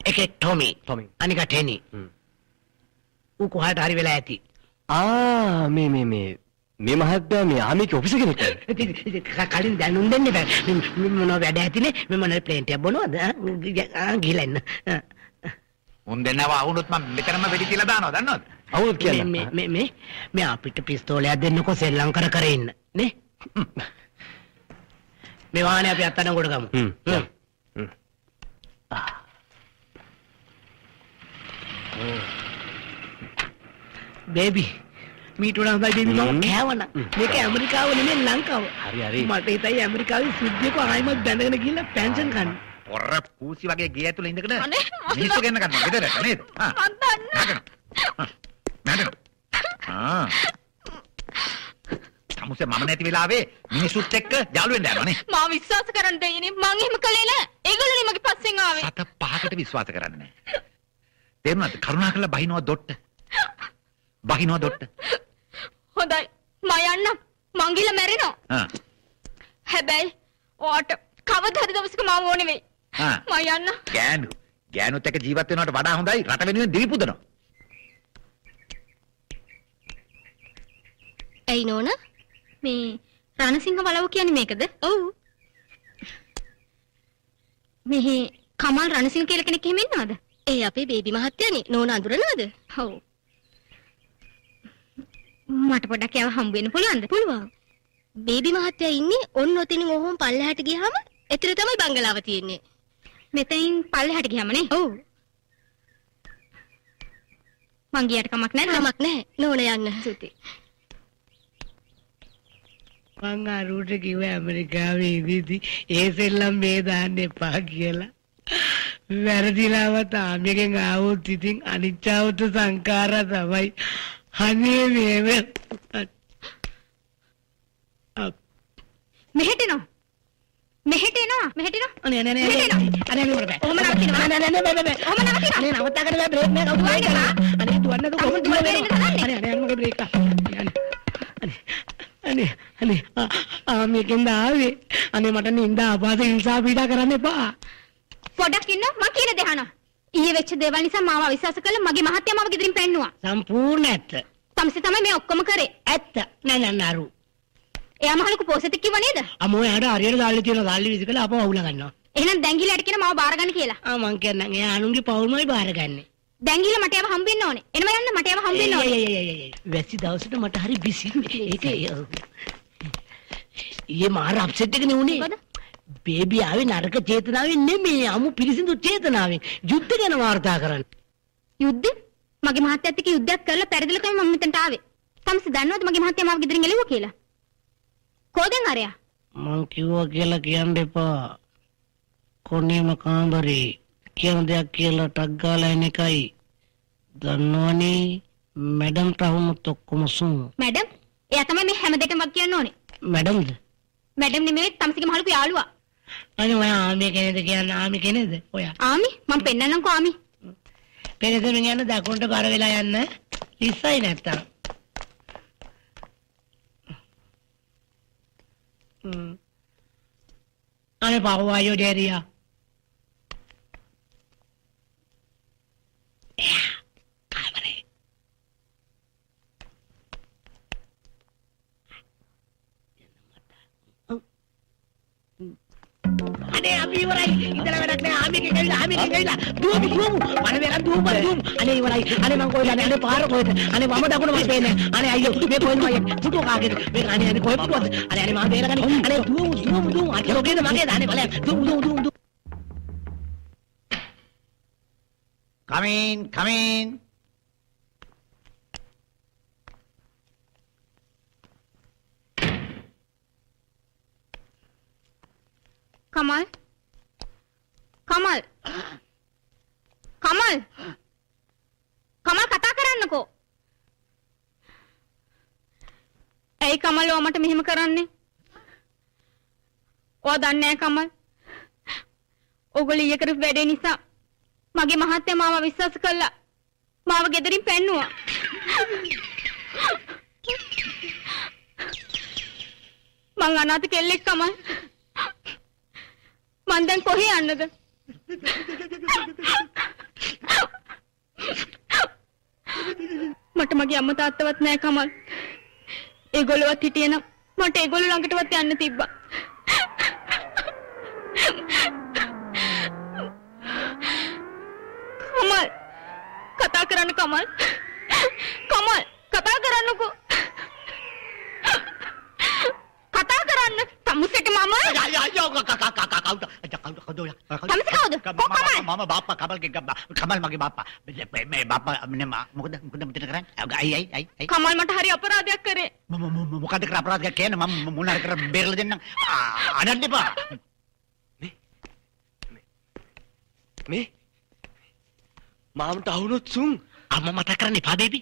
එකෙක් ටොමි. අනික ටෙනි. ඌ කොහාට හරි වෙලා ඇති. මේ මහත්තයා මේ ආමිකේ ඔෆිස් කෙනෙක්. කලින් දැනුම් දෙන්න බෑ. මොනවා වැඩ ඇතිනේ මම මොන ප්ලේන් එකක් බොනවද? ගිහලා එන්න. උන් දෙන්නව වුණොත් මම මෙතනම වෙඩි තියලා දානවා දන්නවද? අවුත් කියන්න. මේ අපිට පිස්තෝලයක් දෙන්නකො සෙල්ලම් කර ඉන්න නේ. මේ වාහනේ අපි අත්අඩංගුවට ගමු. බේබි මීට වඩා හොඳයි බේබි මම කෑවනම්. මේක ඇමරිකාව නෙමෙයි ලංකාව. හරි. මට හිතයි ඇමරිකාවේ සුද්ධියක ආයිමත් බැඳගෙන ගිහලා පෙන්ෂන් ගන්න. පොර පූසි වගේ ගේ ඇතුළේ ඉඳගෙන මිනිස්සු ගෙන්න ගන්නවා ගෙදරට නේද? තමුසේ මම නැති වෙලාවේ මිනිසුත් එක්ක යාළු වෙන්න යනවා නේ. මා විශ්වාස කරන්න දෙයිනේ මං එහෙම කළේ නෑ. ඒගොල්ලෝනේ මගේ පස්සෙන් ආවේ. සත පහකට විශ්වාස කරන්නේ නැහැ. තේරුණාද? කරුණාකරලා බහිනවා දොට්ට. බහිනවා දොට්ට. හොඳයි. මම යන්නම්. මං ගිහලා මැරෙනවා. හැබැයි ඔයාට කවදා හරි දවසක මාව ඕනේ වෙයි. මම යන්න. ගෑනුත් එක්ක ජීවත් වෙනවට වඩා හොඳයි රට වෙනුවෙන් දිවි පුදනවා. ඇයි නෝන? මේ රණසිංහ වලව කියන්නේ මේකද? ඔව්. මෙහි කමල් රණසිංහ කියලා කෙනෙක් එහෙම ඉන්නවද? ඒ අපේ බේබි මහත්තයානේ. නෝන අඳුරනවද? ඔව්. මට පොඩ්ඩක් යාව හම්බ වෙන්න පුළුවන්ද? පුළුවන්. බේබි මහත්තයා ඉන්නේ ඔන්න ඔතනින් ඔහොම පල්ලෙහාට ගියාම එතන තමයි බංගලාව තියෙන්නේ. මෙතනින් පල්ලෙහාට ගියාම නේ? ඔව්. මං ගියට කමක් නැද්ද? කමක් නැහැ. නෝන යන්න. සුති. මං අරුට කිව්වා ඇමරිකාවේ ඉඳිදි ඒ සෙල්ලම් මේ දාන්න එපා කියලා. වැරදිලාවත් ආමියගෙන් ආවොත් ඉතින් අනිච්චවත සංඛාර තමයි. අනේ මේ මෙහෙට එනවා. අනේ මට බෑ. ඔහම නවතිනවා. බෑ. ඔහම නවතිනවා. අනේ නවත්තකට බෑ බ්‍රේක් නෑ කවුද? අනේ දුවන්නද කොහොමද දුවන්නේ? අනේ මගේ බ්‍රේක් අනේ ආමියගෙන් ආවේ. අනේ මට නින්ද ආපාස හිංසා පීඩා කරන්න එපා. පොඩක් ඉන්න මං කියන දේ අහනවා. ඊයේ වෙච්ච දේවල් නිසා මාව අවිශ්වාස කළා මගේ මහත්තයා මාව ගෙදරින් පැන්නුවා. සම්පූර්ණ ඇත්ත. තමසේ තමයි මේ ඔක්කොම කරේ. ඇත්ත. නෑ නරු. එයා මහලුකු පොසෙත් කිව්ව නේද? අමෝ එයාට හරියට දාලා තියෙන දාල්ලි විසි කළා අපව අවුල ගන්නවා. එහෙනම් දැන් ගිහලා කියන මාව බාර ගන්න කියලා. මං කියන්නම් එයා අනුන්ගේ පවුල්මයි බාරගන්නේ. දැන් ගිහලා මට ඒව හම්බෙන්න ඕනේ. එනම යන්න මට ඒව හම්බෙන්න ඕනේ. වැසි දවසට මට හරි බිසි. ඒක ඊයේ මාර අප්සෙට් එකනේ උනේ. මොකද? බේබි ආවේ නරක චේතනාවෙන් නෙමෙයි අමු පිරිසිදු චේතනාවෙන්. යුද්ධ ගැන වාර්තා කරන්න. යුද්ධ? මගේ මහත්තයාත් එක්ක යුද්ධයක් කරලා පෙරදිලා තමයි මම මෙතනට ආවේ. තමසේ දන්නවද මගේ මහත්තයා මාව ගෙදරින් එළුවා කියලා? කොහෙන් අරයා? මං කිව්වා කියලා කියන්න එපා. කොන්නේම කාමරේ කියන දෙයක් කියලා ටක් ගාලා එන එකයි. දන්නවනේ මැඩම් ටවුමුත් ඔක්කොම සුන්. මැඩම්? එයා තමයි මේ හැම දෙයකම වක් කියන්න ඕනේ. මැඩම්ද? මැඩම් නෙමෙයි තමසේගේ මහලුකු යාළුවා. අනේ ඔයා ආමි කෙනෙක්ද කියන්නේ ආමි කෙනෙක්ද? ඔයා. ආමි මම පෙන්නන්නම්කෝ ආමි. පෙරේසෙන් යන දකුණට බර වෙලා යන්න. ලිස්සයි නැත්තම්. අනේ පාවයෝ දෙරියා. කාමරේ. අනේ අපි ඉවරයි. ඉඳලා වැඩක් නෑ. ආමිකේ ගිහලා දුවමු. මම වෙලා දුවමු. අනේ ඉවරයි. අනේ මං කොහෙද? අනේ පාර කොහෙද? අනේ මම දකුණ මට පේන්නේ. අනේ අයියෝ මේ කොහෙද මම පුටු කාගේද? මේ අනේ කොහෙද පුටුවද? අනේ මම බේරගන්නේ. අනේ දුවමු. අනේ ඔකේද මගේද? අනේ බලන්න. දුවමු. Come in. කමල් කමල් කමල් කමල් කතා කරන්නකෝ. ඇයි කමල් ඔයා මට මෙහෙම කරන්නේ? ඔයා දන්නේ නැහැ කමල්. ඔයගොල්ලෝ ඊයේ කරපු වැඩේ නිසා මගේ මහත්තයා මාව විශ්වාස කළා. මාව ගෙදරින් පැන්නුවා. මං අනාථ කෙල්ලෙක් කමල්. මං දැන් කොහේ යන්නද? මට මගේ අම්මා තාත්තවත් නැහැ කමල්. ඒගොල්ලෝවත් හිටියේ නම් මට ඒගොල්ලෝ ළඟටවත් යන්න තිබ්බා. කමල් කතා කරන්න කමල්. කමල් කතා කරන්නකෝ. කතා කරන්න. තමුසෙට මම තමුසේ කවුද? කොහමද? මම බාප්පා කමල් මගේ බාප්පා. මේ බාප්පා මොකද මෙතන කරන්නේ? අයි කමල් මට හරි අපරාධයක් කරේ. මොකද කර අපරාධයක් කියන්නේ? මම මොන හරි කර බේරලා දෙන්නම්. අනන්න එපා. මේ මාමට අහුනොත් සුන් අම්මා මතක් කරන්න එපා බේබි.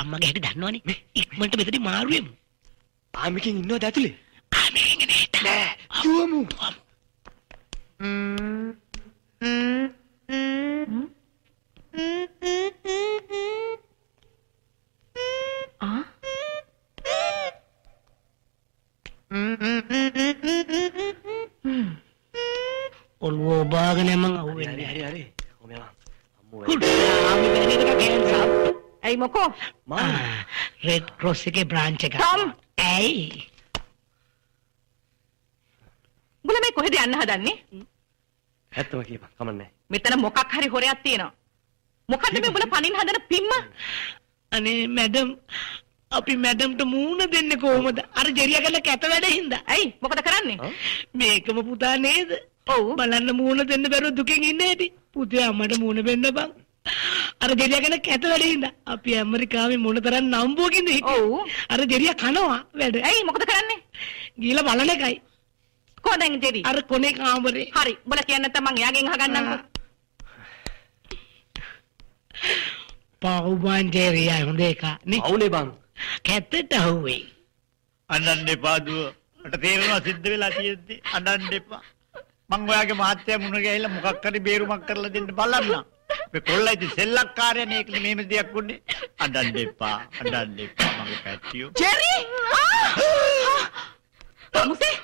අම්මගේ හැටි දන්නවනේ. මේ ඉක්මනට මෙතනින් මාරුවෙමු. ආමිකෙන් ඉන්නවද ඇතුලේ? ආමෙන් නෑ. යුවමු. ඔළුව ඔබාගෙන මං අහුවෙන්නේ. හරි. කොහොමද? අම්මෝ. කුඩ ආමි බැරි එක කැන්සල්. ඇයි මොකෝ? රෙඩ් ක්‍රොස් එකේ බ්‍රාන්ච් එක. ටොම්. ඇයි? උඹලා මේ කොහෙද යන්න හදන්නේ? ඇත්තම කියපන් කමන්නේ. මෙතන මොකක් හරි හොරයක් තියෙනවා. මොකද්ද මේ උඹලා පනින්න හදන පිම්ම? අනේ මැඩම් අපි මැඩම්ට මූණ දෙන්නේ කොහොමද? අර ජෙරියා කරලා කැත වැඩ හින්දා. ඇයි මොකද කරන්නේ? මේකම පුතා නේද? ඔව්. බලන්න මූණ දෙන්න බැරුව දුකෙන් ඉන්නේ ඇති. පුතේ අම්මට මූණ දෙන්න බං. අර ජෙරියා කරලා කැත වැඩ හින්දා අපි ඇමරිකාවේ මොන තරම් නම්බුවකින්ද හිටියේ. ඔව්. අර ජෙරියා කනවා වැඩ. ඇයි මොකද කරන්නේ? ගිහලා බලන එකයි. කොහෙන්ද ජෙරි? අර කොනේ කාමරේ. හරි. උඹලා කියන්නේ නැත්නම් මං එයාගෙන් අහගන්නම්කෝ. පවුබන් ජෙරියා හොඳ එක නේ. අවුනේ බං. කැතට හුවේ. අඬන්න එපා දුව. මට තේරෙනවා සිද්ධ වෙලා තියෙද්දි අඬන්න එපා. මං ඔයාගේ මහත්තයා මුණ ගැහිලා මොකක් හරි බේරුමක් කරලා දෙන්න බලන්න. මේ කොල්ලයිද සෙල්ලක්කාරයනේ ඒක මෙහෙම දෙයක් උන්නේ. අඬන්න එපා. අඬන්න එපා මගේ පැටියෝ. ජෙරි! තමුසේ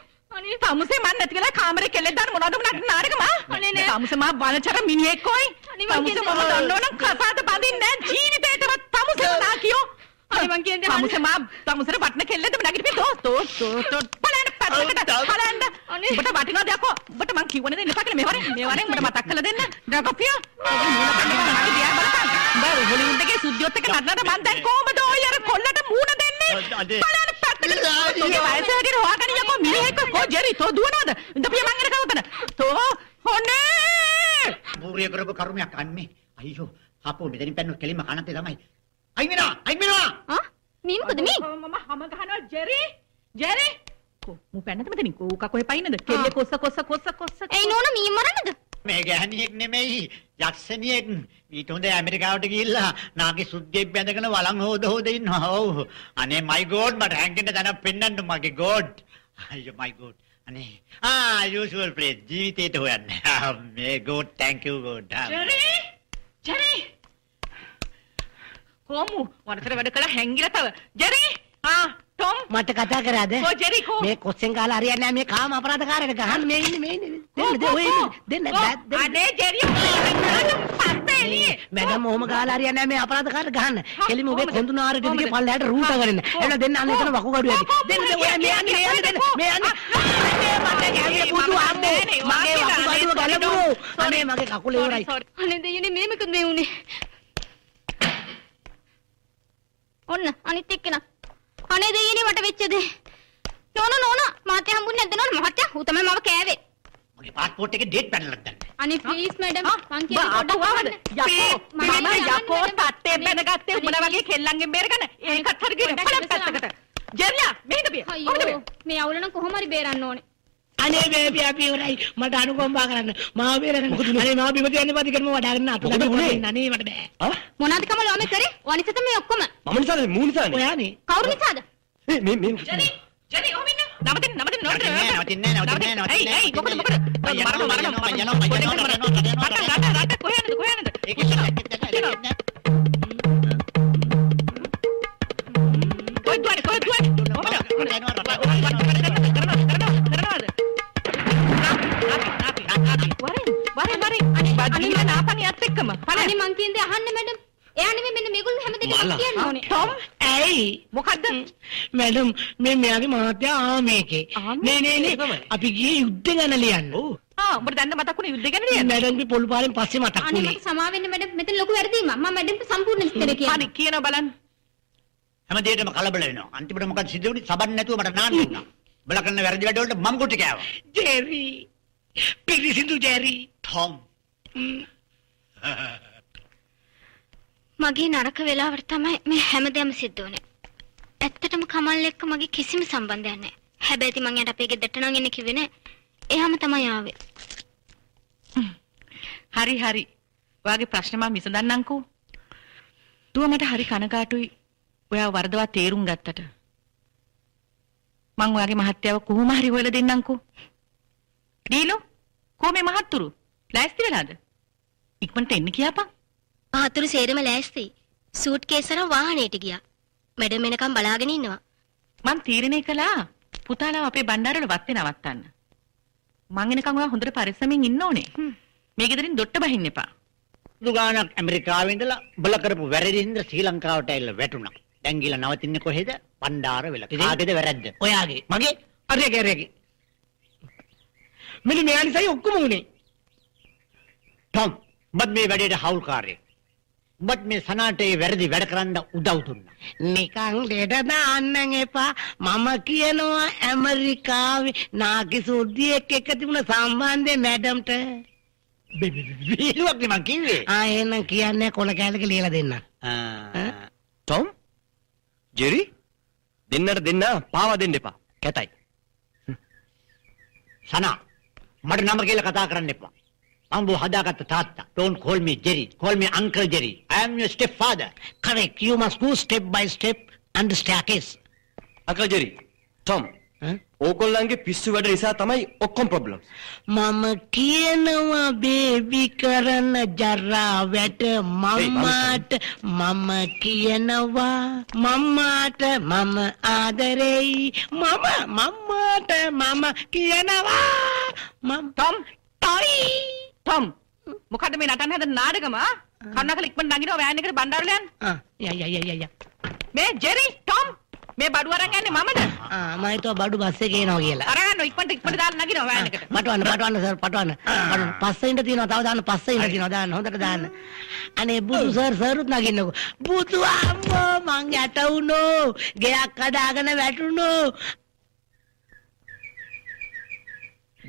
තමුසේ මන් නැති වෙලා කාමරේ කෙල්ලෙක් දාන්න මොනවද උනත් නාරකම? අනේ නෑ. තමුසේ මා බලචර මිනිහෙක් කොයි? තමුසේ මම දන්නවනම් කසාද බඳින්නේ නෑ ජීවිතේටවත් තමුසේ නාකියෝ. අනේ මං කියන්නේ තමුසේට වටන කෙල්ලෙක්ද නැගිටිපි තෝ බලන්න පැත්තකට බලන්න. ඔබට වටිනවද යකෝ? ඔබට මං කිව්වනේ දෙන්න එපා කියලා මේවරෙන් ඔබට මතක් කරලා දෙන්න. දකපිය. බෑ හොලිවුඩ් එකේ සුද්ධියොත් එක නටනට මං දැන් කොහමද ඔය අර කොල්ලට මූණ දෙන්නේ? බලන්න පැත්තකට. ඔගේ වයස හැටියට හොයාගන්න යකෝ මිනිහෙක් කො ජෙරි තෝ දුවනවද? ඉඳපිය මං එන කවතන. තෝ හොනේ. බූරිය කරපු කර්මයක් අන්නේ. අයියෝ අපෝ මෙතනින් පැන්නොත් කෙලින්ම කනත්තේ තමයි. අයින් වෙනවා. මේ මොකද මේ? මම හැම ගහනවා ජෙරි මු පැන්නද මෙතනින් කෝක කොහෙ පයින්නද කෙල්ලේ කොස්ස ඒ නෝනා මී මරන්නද? මේ ගැහණියෙක් නෙමෙයි යක්ෂණියෙක්. ඊට හොඳ ඇමරිකාවට ගිහිල්ලා නාගේ සුද්ධියෙක් බැඳගෙන වළං හොද ඉන්නවා. ඔව්. අනේ මයි ගෝඩ් මට හැංගෙන්න තැනක් පෙන්නන්න මගේ ගෝඩ්. අයියෝ මයි ගෝඩ්. අනේ යූෂුවල් ප්ලේස් ජීවිතේට හොයන්නේ. මේ ගෝඩ් thank you ගෝඩ්. ජෙරි කොමු වනතර වැඩ කළා හැංගිලා තව ජෙරි ටොම් මට කතා කරාද? කො ජෙරි කො මේ කොස්සෙන් කාලා හරියන්නේ නැහැ. මේ කාම අපරාධකාරයෙක් ගහන්න මේ ඉන්නේ. දෙන්න. අනේ ජෙරි පස්සේ එළියේ මැඩම් ඔහොම කාලා හරියන්නේ නැහැ. මේ අපරාධකාරයෙක් ගහන්න. කෙලිම ඔබේ කොඳුනාරේ දිගේ පල්ලයට රූට කරන්න. එන්න දෙන්න අන්න එතන වකුගඩු ඇති. දෙන්න ඔය මේ යන්නේ මේ යන්නේ. මට ගැහුවේ පුතු අම්මෝ. මගේ වකුගඩුව ගලපුවෝ. අනේ මගේ කකුල ඉවරයි. අනේ දෙයනේ මේ මොකද මේ උනේ? ඔන්න අනිත් එක්කෙනා. අනේ දෙයනේ මට වෙච්ච දේ. නෝනා මාත්‍ය හම්බුනේ නැද්ද නෝනා මහත්තයා? ඌ තමයි මම කෑවේ. මගේ පාස්පෝර්ට් එකේ ඩේට් පැනලා ගන්න. අනේ ප්ලීස් මැඩම් මං කියන්නේ පොඩ්ඩක් ආවද? මම යකෝ තට්ටේ බැනගත්තේ උඹලා වගේ කෙල්ලන්ගෙන් බේරගන්න. ඒකත් හරි ගිහින් බලන්න පැත්තකට. ජෙරියා මෙහෙට පිය. අයියෝ මේ අවුල නම් කොහොම හරි බේරන්න ඕනේ. අනේ බේබි අපි ඉවරයි. මට අනුකම්පා කරන්න. මාව බේරගන්න. අනේ මාව බිම තියන්න බෑ දිගටම වඩාගෙන අපිට අනේ මට බෑ. මොනවද කමල ඔම කරේ? ඔනිසත මේ ඔක්කොම. මම නිසාද මූ නිසානේ. ඔයානේ. කවුරු නිසාද? මේ ජෙනි ඔහොම ඉන්න. නවතින්න නවතින්නේ නැහැ. ඇයි මොකද මරන අනේ මං කියන්නේ අහන්න මැඩම්. එයා නෙමෙයි මෙන්න මේගොල්ලෝ හැමදේම කියන්න ඕනේ. ටොම් ඇයි මොකද්ද? මැඩම් මේ මෙයාගේ මහත්තයා ආමේකේ. නේ අපි ගියේ යුද්ධ ගැන ලියන්න. උඹට දැන්න මතක් වුණේ යුද්ධ ගැන ලියන්න. මැඩම්ගේ පොල් පාරෙන් පස්සේ මතක් අනේ වුණේ. මට සමා වෙන්න මැඩම්. මෙතන ලොකු වැරදීමක්. මම මැඩම්ට සම්පූර්ණ විස්තරය කියන්න. හරි කියනවා බලන්න. හැමදේටම කලබල වෙනවා. අන්තිමට මොකද සිද්ධ වුනේ? සබන් නැතුව මට නාන්න දුන්නා. බල කරන වැරදි වැඩ වලට මම කුටි කෑවා. ජෙරි පිරිසිදු ජෙරි ටොම් මගේ නරක වෙලාවට තමයි මේ හැමදේම සිද්ධ වුනේ. ඇත්තටම කමල් එක්ක මගේ කිසිම සම්බන්ධයක් නැහැ. හැබැයි ඉතින් මං යට අපේ ගෙදරට නම් එන්නේ කිව්වේ නැහැ. එයාම තමයි ආවේ. හරි. ඔයාගේ ප්‍රශ්න මම විසඳන්නම්කෝ. දුව මට හරි කනගාටුයි ඔයා වරදවා තේරුම් ගත්තට. මං ඔයාගේ මහත්තයාව කොහොම හරි හොයලා දෙන්නම්කෝ. දීලෝ කොහොමේ මහත්තුරු? ලෑස්ති වෙලාද? ඉක්මනට එන්න කියපන්. ආතුරු සේරම ලෑස්ති. සූට් කේස් අරන් වාහනේට ගියා. මැඩම් එනකම් බලාගෙන ඉන්නවා. මං තීරණය කළා පුතාලා අපේ බණ්ඩාරවල වත්තේ නවත්තන්න. මං එනකම් ඔයා හොඳට පරිස්සමින් ඉන්න ඕනේ. මේ ගෙදරින් දොට්ට බහින්න එපා. දුගානක් ඇමරිකාවේ ඉඳලා බල කරපු වැරදිින්ද ශ්‍රී ලංකාවට ඇවිල්ලා වැටුණා. දැන් ගිහලා නවතින්නේ කොහෙද? පණ්ඩාර වෙල. කාගේද වැරද්ද? ඔයාගේ මගේ අරේගේ මෙන්න මෙයා නිසායි ඔක්කොම උනේ. ටොම් මත් මේ වැඩේට හවුල්කාරයෙක්. මත් මේ සනාට ඒ වැරදි වැඩ කරන්න උදව් දුන්නා. නිකන් දෙඩ දාන්න එපා. මම කියනවා ඇමරිකාවේ නාකි සුද්ධියෙක් එක්ක තිබුණ සම්බන්ධය මැඩම්ට. බීලුවක් නේ මං කිව්වේ. එහෙනම් කියන්නේ කොල කැලක ලියලා දෙන්න. ටොම් ජෙරි දෙන්න පාවා දෙන්න එපා. කැතයි. සනා මට නම කියලා කතා කරන්න එපා. මම බෝ හදාගත්ත තාත්තා. Don't call me Jerry. Call me Uncle Jerry. I am your stepfather. Correct. You must go step by step and staircase. අකල් ජෙරි ටොම් ඕගොල්ලන්ගේ පිස්සු වැඩ නිසා තමයි ඔක්කොම ප්‍රොබ්ලම්. මම කියනවා බේබි කරන ජරා වැඩ මම්මාට මම කියනවා මම්මාට මම ආදරෙයි මම්මාට මම කියනවා ටොම් මොකද්ද මේ නටන්න හදන නාටකම? කන්නකල ඉක්මනට නගිනවා වෑන් එකට බණ්ඩාරවල යන්න. ය මේ ජෙරි ටොම් මේ බඩු අරන් යන්නේ මමද? මම හිතුවා බඩු බස් එකේ එනවා කියලා. අරගන්න ඉක්මනට දාලා නගිනවා වෑන් එකට. පටවන්න සර් පටවන්න. පස්සේ ඉඳ තියෙනවා තව දාන්න පස්සේ ඉඳ තියෙනවා දාන්න හොඳට දාන්න. අනේ බුදු සරුත් නගින්නකෝ. බුදු අම්මෝ මං යට වුණෝ. ගෙයක් කඩාගෙන වැටුණෝ.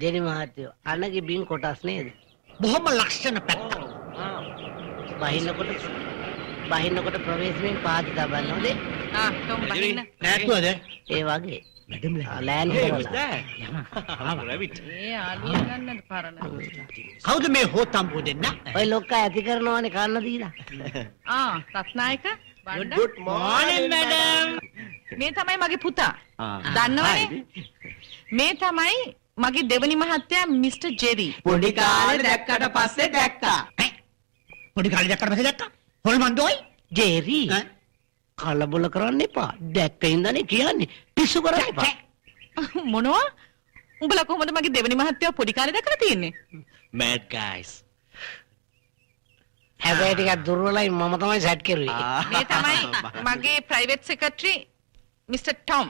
දෙනි මහත්තයෝ අනගේ බින් කොටස් නේද? බොහොම ලක්ෂණ පැත්ත. බහින්නකොට ප්‍රවේශයෙන් පාදි තබන්න හොඳේ. ටොම් බහින්න. නැත්තුවද? ඒ වගේ. මැඩම් ලෑන් කරලා. ඒ ආලිය ගන්නද පරණ. කවුද මේ හොතම්බු දෙන්න? ඔය ලොක්කා ඇති කරනවානේ කන්න දීලා. රත්නායක බණ්ඩ. Good morning madam. මේ තමයි මගේ පුතා. දන්නවනේ? මේ තමයි මගේ දෙවනි මහත්තයා මිස්ටර් ජෙරි. පොඩි කාලේ දැක්කට පස්සේ දැක්කා. පොඩි කාලේ දැක්කට පස්සේ දැක්කා. හොල්මන්දෝයි ජෙරි. කලබල කරන්න එපා. දැක්ක ඉඳනේ කියන්නේ. පිස්සු කරන්න එපා. මොනවා? උඹලා කොහොමද මගේ දෙවනි මහත්තයා පොඩි කාලේ දැකලා තියෙන්නේ? mad guys. හැබැයි ටිකක් දුර්වලයි මම තමයි සෙට් කරුවේ. මේ තමයි මගේ ප්‍රයිවට් සෙක්‍රටරි මිස්ටර් ටොම්.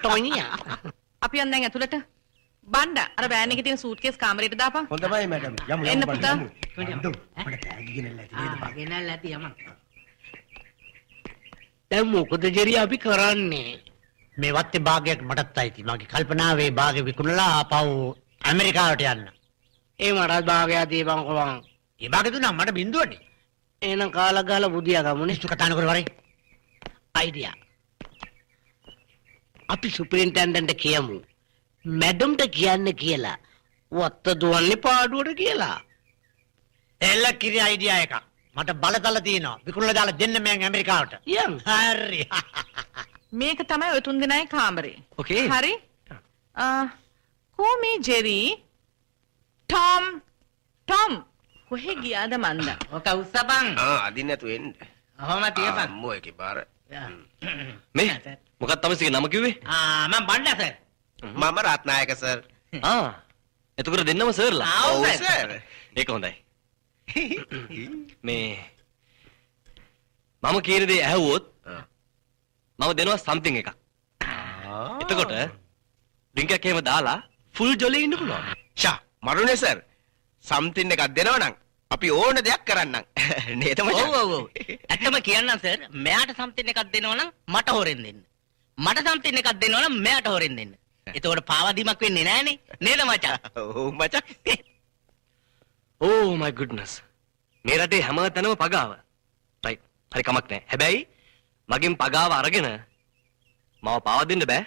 ටොයියා. අපි යන්න දැන් ඇතුළට. බණ්ඩ අර වෑන් එකේ තියෙන සූට් කේස් කාමරේට දාපන්. හොඳයි මැඩම්. එන්න පුතා. ගෙනල්ලා ඇති යමන්. දැන් මොකද ජෙරි අපි කරන්නේ? මේ වත්තේ භාගයක් මටත් අයිති. මගේ කල්පනාවේ භාගෙ විකුණලා ආපහු ඇමරිකාවට යන්න. ඒ මටත් භාගයක් දීපන් කොහොමද? ඒ භාගෙ දුන්නා මට බින්දුවනේ. එහෙනම් කාලා ගාලා බුදියා ගමුනේ. ඉස්සු කතා නොකර වරේ. අයිඩියා. අපි සුපරින්ටෙන්ඩන්ට් කියමු. මැඩම්ට කියන්න කියලා. වත්ත දුවන්නේ පාඩුවට කියලා. එල්ල කිරි අයිඩියා එකක්. මට බලතල තියෙනවා. විකුණලා දාලා දෙන්න මම ඇමරිකාවට. යම්. හරි. මේක තමයි ඔය තුන් දෙනායි කාමරේ. Okay. හරි? කොමේ ජෙරි ටොම් කොහෙ ගියාද මන්දා? ඔක උස්සපන්. අදින්න නැතු එන්න. ඔහොම තියපන්. අම්මෝ එකේ බාර. මේ මොකක්ද තමසිගේ නම කිව්වේ? මම බණ්ඩා සර්. මම රත්නායක සර්. එතකොට දෙන්නම සර්ලා. ඔව් සර්. ඒක හොඳයි. මේ මම කියන දේ ඇහුවොත් මම දෙනවා something එකක්. එතකොට ඩ්‍රින්ක් එකක් එහෙම දාලා ෆුල් ජොලිය ඉන්න පුළුවන්. ෂා මරුනේ සර්. සම්තින් එකක් දෙනවනම් අපි ඕන දෙයක් කරන්නම්. නේද මචං? ඔව්. ඇත්තම කියන්නම් සර්. මෙයාට සම්තින් එකක් දෙනවනම් මට හොරෙන් දෙන්න. මට සම්තින් එකක් දෙනවනම් මෙයාට හොරෙන් දෙන්න. එතකොට පාවදීමක් වෙන්නේ නැහනේ. නේද මචං? ඔව් මචං. Oh my goodness. මේ රටේ හැම තැනම පගාව. right. හරි කමක් නැහැ. හැබැයි මගෙන් පගාව අරගෙන මාව පාව දෙන්න බෑ.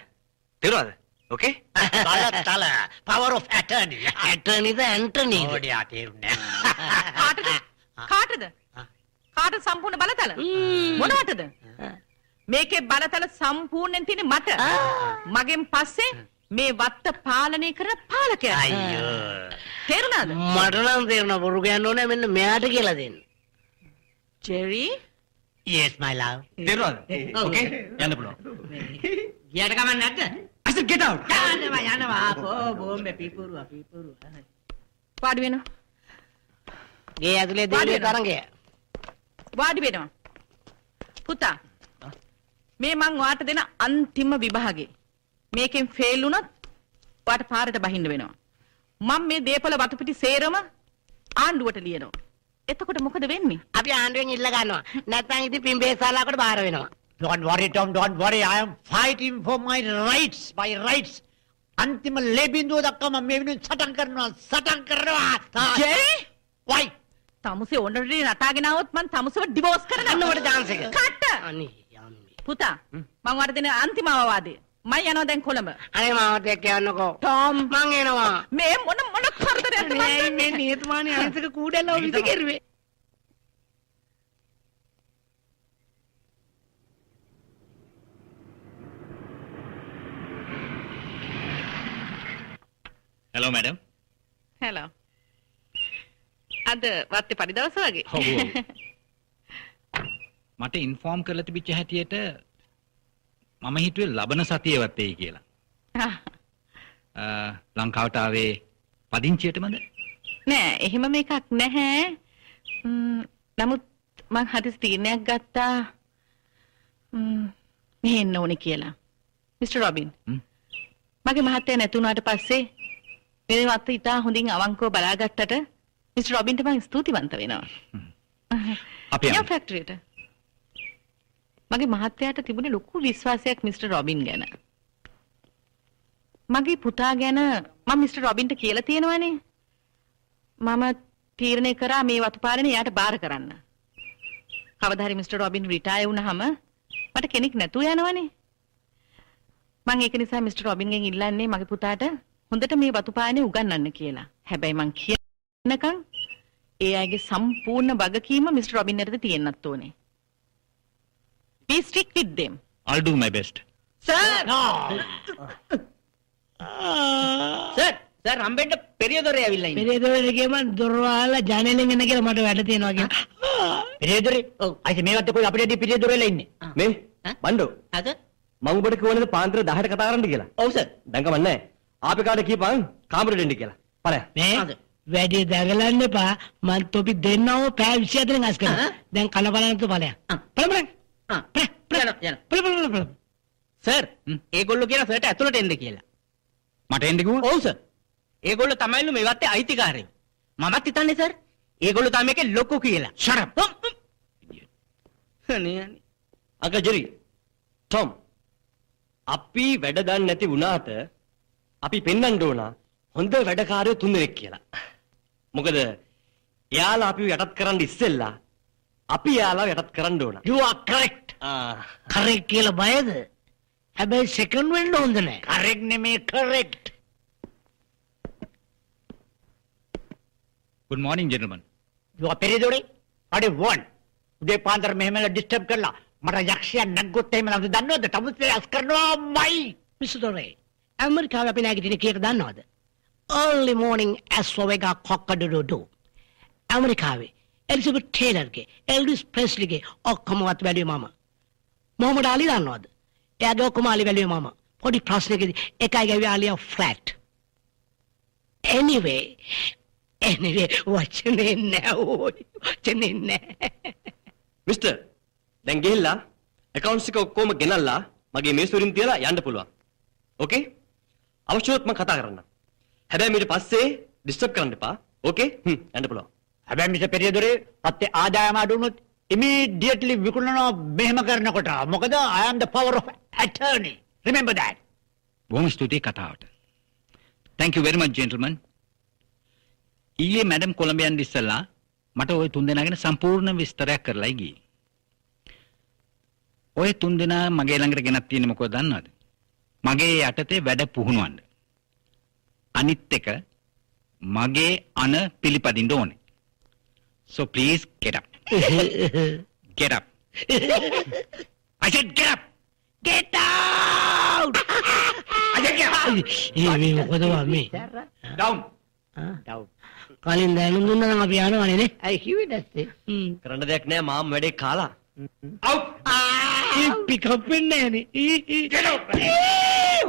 තේරුණාද? Okay? බලතල. power of attorney. ඇටර්නිද ඇන්ටනීද? ඕඩියා තේරුණා. කාටද සම්පූර්ණ බලතල? මොනවටද? මේකේ බලතල සම්පූර්ණයෙන් තියෙන්නේ මට. මගෙන් පස්සේ මේ වත්ත පාලනය කරන පාලකයා. අයියෝ. තේරුණාද? මට නම් තේරුණා බොරු කියන්න ඕනේ මෙන්න මෙයාට කියලා දෙන්න. ජෙරි yes my love. තේරුණාද? Okay? යන්න පුළුවන්. ගියට කමක් නැද්ද? I said get out. යනවා. බෝම්බේ පිපුරුවා. වාඩි වෙනවා. ගේ ඇතුලේ දෙවියන් තරංගය. වාඩි වෙනවා. පුතා මේ මං වාට දෙන අන්තිම විභාගේ මේකෙන් ෆේල් වුණොත් වාට පාරට බහින්න වෙනවා. මම මේ දීපල වතු පිටි සේරම ආණ්ඩුවට ලියනවා. එතකොට මොකද වෙන්නේ? අපි ආණ්ඩුවෙන් ඉල්ල ගන්නවා. නැත්නම් ඉතින් පිම්බේසාලාකට බාර වෙනවා. Don't worry Tom, don't worry. I am fighting for my rights. අන්තිම ලෙබින්දුව දක්වා මම මේ වෙනුවෙන් සටන් කරනවා. ජෙරි why? තමුසේ ඔන්නරේ නටාගෙන આવොත් මං තමුසව ඩිවෝස් කරනවා. අන්න මට chance එක. කට. අනේ යම්මි. පුතා මං වාට දෙන අන්තිම අවවාදය. මම යනවා දැන් කොළඹ. අනේ මාවත් එක්ක යන්නකෝ. ටොම් මං එනවා. මේ මොන කරදරයක්ද මං මේ නියතමානී අංශක කූඩැල්ලව විසි කෙරුවේ. hello madam. හෙලෝ. අද වත්තේ පරිදවස වගේ. ඔව්. මට ඉන්ෆෝම් කරලා තිබිච්ච හැටියට මම හිතුවේ ලබන සතියේවත් එයි කියලා. ලංකාවට ආවේ පදිංචියටමද? නෑ එහෙම මේකක් නැහැ. නමුත් මං හදිසි තීරණයක් ගත්තා මෙහෙ එන්න ඕනේ කියලා. Mister Robin. මගේ මහත්තයා නැතුණාට පස්සේ මේ වත්ත ඉතා හොඳින් අවංකව බලාගත්තට මිස්ටර් රොබින්ට මම ස්තුතිවන්ත වෙනවා. අපි යමු. ෆැක්ටරියට. මගේ මහත්තයාට තිබුණේ ලොකු විශ්වාසයක් මිස්ටර් රොබින් ගැන. මගේ පුතා ගැන මම මිස්ටර් රොබින්ට කියලා තියෙනවානේ. මම තීරණය කරා මේ වතුපාරනේ එයාට බාර කරන්න. කවදා හරි මිස්ටර් රොබින් රිටයර් වුණාම මට කෙනෙක් නැතුව යනවනේ. මම ඒක නිසා මිස්ටර් රොබින්ගෙන් ඉල්ලන්නේ මගේ පුතාට හොඳට මේ වතුපාරනේ උගන්වන්න කියලා. හැබැයි මං කියනකම් ඒ අයගේ සම්පූර්ණ වගකීම මිස්ටර් රොබින් යටතේ තියෙන්නත් ඕනේ. Be strict with them. I'll do my best. Sir රම්බෙන්ට පෙරියදොරේ ඇවිල්ලා ඉන්නේ. පෙරියදොරේ ගියම දොරවල් ජනේලෙන් එන්න කියලා මට වැඩ තියෙනවා කියලා. පිරියදොරේ? ඔව්. අයිති මේ වත්තේ කොයි අපිට පිරියදොරේලා ඉන්නේ. මේ බණ්ඩෝ අද මම ඔබට කිව්වනේ පාන්දර 10ට කතා කරන්න කියලා. ඔව් සර්. දැන් කමක් නැහැ. ආපේ කාට කියපන් කාමරෙට එන්න කියලා. බලය. මේ වැඩි දඟලන්න එපා. මං තොපි දෙන්නව පෑ 24න් අස් කරනවා. දැන් කන බලන්න තු ඵලයක්. බලන්න. සර් ඒගොල්ලෝ කියන සර්ට ඇතුළට එන්න කියලා. මට එන්න කිව්වා? ඔව් සර්. ඒගොල්ලෝ තමයිලු මේ වත්තේ අයිතිකාරයෝ. මමත් හිතන්නේ සර් ඒගොල්ලෝ තමයි මේකේ ලොකු කියලා. Shut up. අනේ අංකල් ජෙරි ටොම් අපි වැඩ දන්නේ නැති වුණාට අපි පෙන්වන්න ඕන හොඳ වැඩකාරයෝ තුන්දෙනෙක් කියලා. මොකද එයාලා අපිව යටත් කරන්න ඉස්සෙල්ලා අපි එයාලා යටත් කරන්න ඕන. you are correct. correct කියලා බයද? හැබැයි second වෙන්න හොඳ නැහැ. correct නෙමේ correct. Good morning, gentlemen. You are පෙරේදොරේ. What do you want? උදේ පාන්දර මෙහෙමලා ඩිස්ටර්බ් කරලා මට යක්ෂයා නැග්ගොත් එහෙම නම් දන්නවද? තමුසේ අස් කරනවාමයි. මිස්ටර් දොරේ ඇමරිකාවේ අපි නැගිටින කීයට දන්නවද? early morning as Ovega cock-a-doodle-doo. ඇමරිකාවේ එලිසබෙත් ටේලර්ගේ එල්විස් ප්‍රෙස්ලිගේ ඔක්කොමවත් වැළුවේ මම. මොහමඩ් අලි දන්නවද? එයාගේ ඔක්කොම අලි වැළුවේ මම. පොඩි ප්‍රශ්නයකදී එකයි ගැව්වේ අලියා ෆ්ලැට්. anyway වචනේ නෑ ඕයි. වචනේ නෑ. මිස්ටර් දැන් ගිහිල්ලා accounts එක ඔක්කොම ගෙනල්ලා මගේ මේසුරින් තියලා යන්න පුළුවන්. ඕකේ? අවශ්‍යොත් මම කතා කරන්නම්. හැබැයි ඊට පස්සේ ඩිස්ටර්බ් කරන්න එපා. ඕකේ? යන්න පුළුවන්. හැබැයි මිස්ටර් පෙරේදොරේ පත්තේ ආදායම අඩු වුණොත් immediately විකුණනවා මෙහෙම කරනකොට. මොකද I am the power of attorney. Remember that. බොහොම ස්තුතියි කතාවට. Thank you very much, gentlemen. ඊයේ මැඩම් කොලඹියන් ඉස්සලා මට ওই තුන් දෙනාගෙන සම්පූර්ණ විස්තරයක් කරලායි ගියේ. ඔය තුන් දෙනා මගේ ළඟට ගෙනත් තියෙන්නේ මොකද දන්නවද? මගේ යටතේ වැඩ පුහුණුවන්න. අනිත් එක මගේ අන පිළිපදින්න ඕනේ. So please get up. Get up. I said get up. get out I said get up. මේ මොකද මේ Down. කලින් දැනුම් දුන්නා නම් අපි යනවනේ නේ I hear that. කරන්න දෙයක් නෑ මාම් වැඩේ කාලා. Out. පික් අප් වෙන්නේ නෑනේ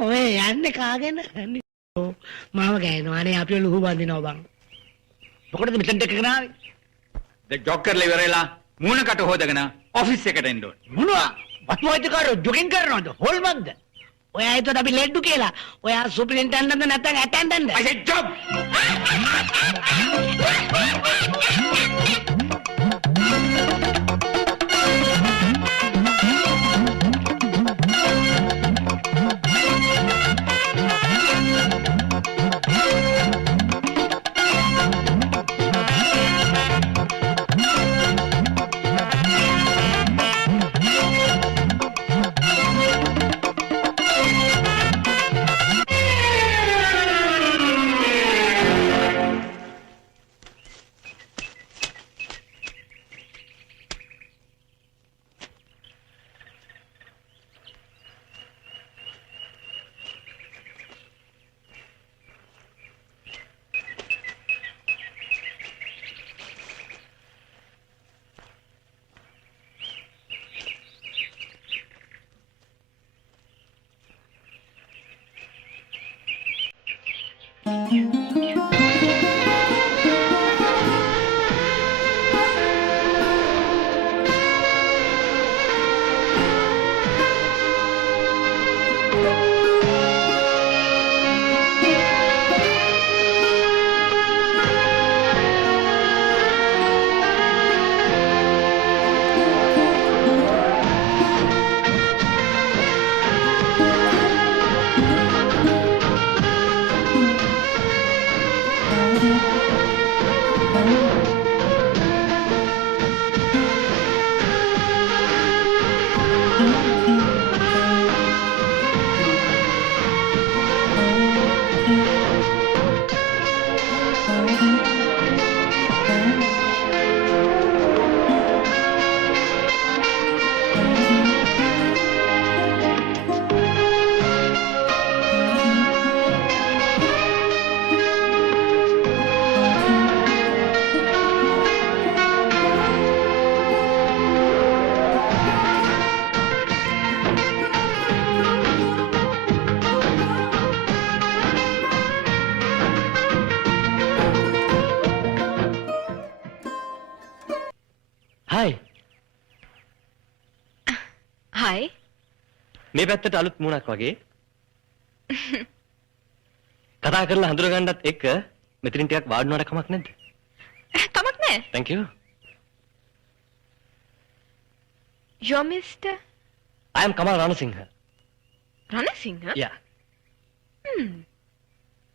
ඔය යන්නේ කාගෙන මාව ගෑනවා නේ අපි ලුහු බඳිනවා බං මොකටද මෙතෙන්ට එකගෙන ආවේ? දැන් ජොක් කරලා ඉවරලා මූණකට හොදගෙන ඔෆිස් එකට එන්න ඕනේ. මොනවා? වතුවයිතකාරෝ ජොගින් කරනවද? හොල්මන්ද? ඔයා හිතුවද අපි ලෙඩ්ඩු කියලා ඔයා සුපිරින්ටෙන්ඩන්ට්ද නැත්නම් ඇටෙන්ඩන්ට්ද I said job. හයි. හයි. මේ පැත්තට අලුත් මුණක් වගේ. කතා කරලා හඳුර ගන්නත් එක්ක මෙතනින් ටිකක් වාඩි වුණාට කමක් නැද්ද? කමක් නෑ. Thank you. You're Mr. I am Kamal Ranasinghe. Ranasinghe? Yeah.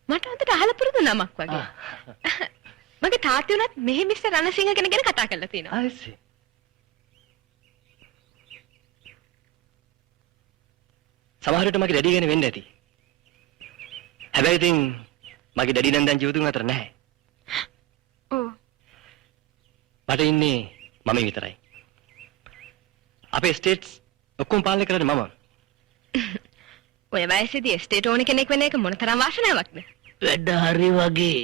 මට හොඳට අහලා පුරුදු නමක් වගේ. මගේ තාත්තේ උනත් මෙහි මිස්ටර් රණසිංහ කෙනෙක් ගැන කතා කරලා තියෙනවා. I see. සමහර විට මගේ ඩැඩි ගැන වෙන්න ඇති. හැබැයි ඉතින් මගේ ඩැඩි නම් දැන් ජීවිතුන් අතර නැහැ. ඔව්. මට ඉන්නේ මම විතරයි. අපේ ස්ටේට්ස් ඔක්කොම පාලනය කරන්නේ මම. ඔය වයසේදී එස්ටේට් ඕන කෙනෙක් වෙන එක මොනතරම් වාසනාවක්ද? වැඩ හරි වගේ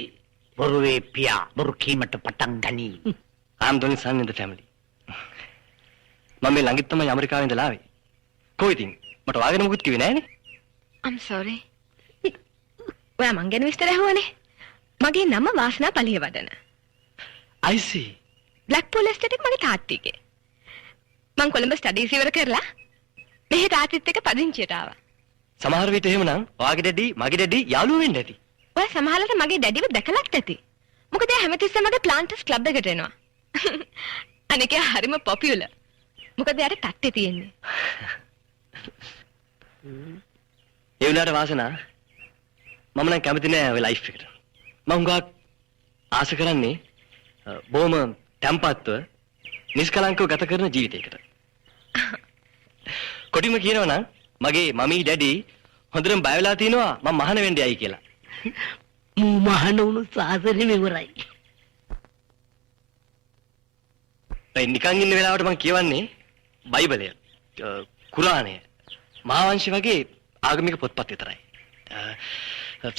බොරුවේ පියා බොරු කීමට පටන් ගනී. I'm the only son in the family. මම මේ ළඟින් තමයි ඇමරිකාවෙන් ඉඳලා ආවේ. කොයි ඉතින් මට වාගෙන මොකුත් කිව්වේ නෑනේ. I'm sorry. ඔයා මං ගැන විස්තර ඇහුවානේ. මගේ නම වාසනා පලියවඩන. I see. බ්ලැක්පූල් එස්ටේට් එක මගේ තාත්තිගේ. මං කොළඹ ස්ටඩීස් ඉවර කරලා මෙහෙ තාත්තිත් එක්ක පදිංචියට ආවා. සමහර විට එහෙමනම් ඔයාගේ ඩැඩි මගේ ඩැඩි යාළුවෝ වෙන්න ඇති. ඔයා සමහරවිට මගේ ඩැඩිව දැකලත් ඇති. මොකද එයා හැමතිස්සෙම මගේ ප්ලාන්ටර්ස් ක්ලබ් එකට එනවා. අනික එයා හරිම පොපියුලර්. මොකද එයාට තට්ටේ තියෙන්නේ. ඒ වුණාට වාසනා මම නම් කැමති නෑ ඔය ලයිෆ් එකට. මම හුඟක් ආස කරන්නේ බොහොම තැම්පත්ව නිෂ්කලංකව ගත කරන ජීවිතයකට. කොටිම කියනවා නම් මගේ මමී ඩැඩි හොඳටම බය වෙලා තිනවා මම මහාන වෙන්න යයි කියලා. මූ මහන වුණු සාසනෙම ඉවරයි. ඒ නිකන් ඉන්න වෙලාවට මම කියවන්නේ බයිබලය, කුරානය, මහාවංශ වගේ ආගමික පොත්පත් විතරයි.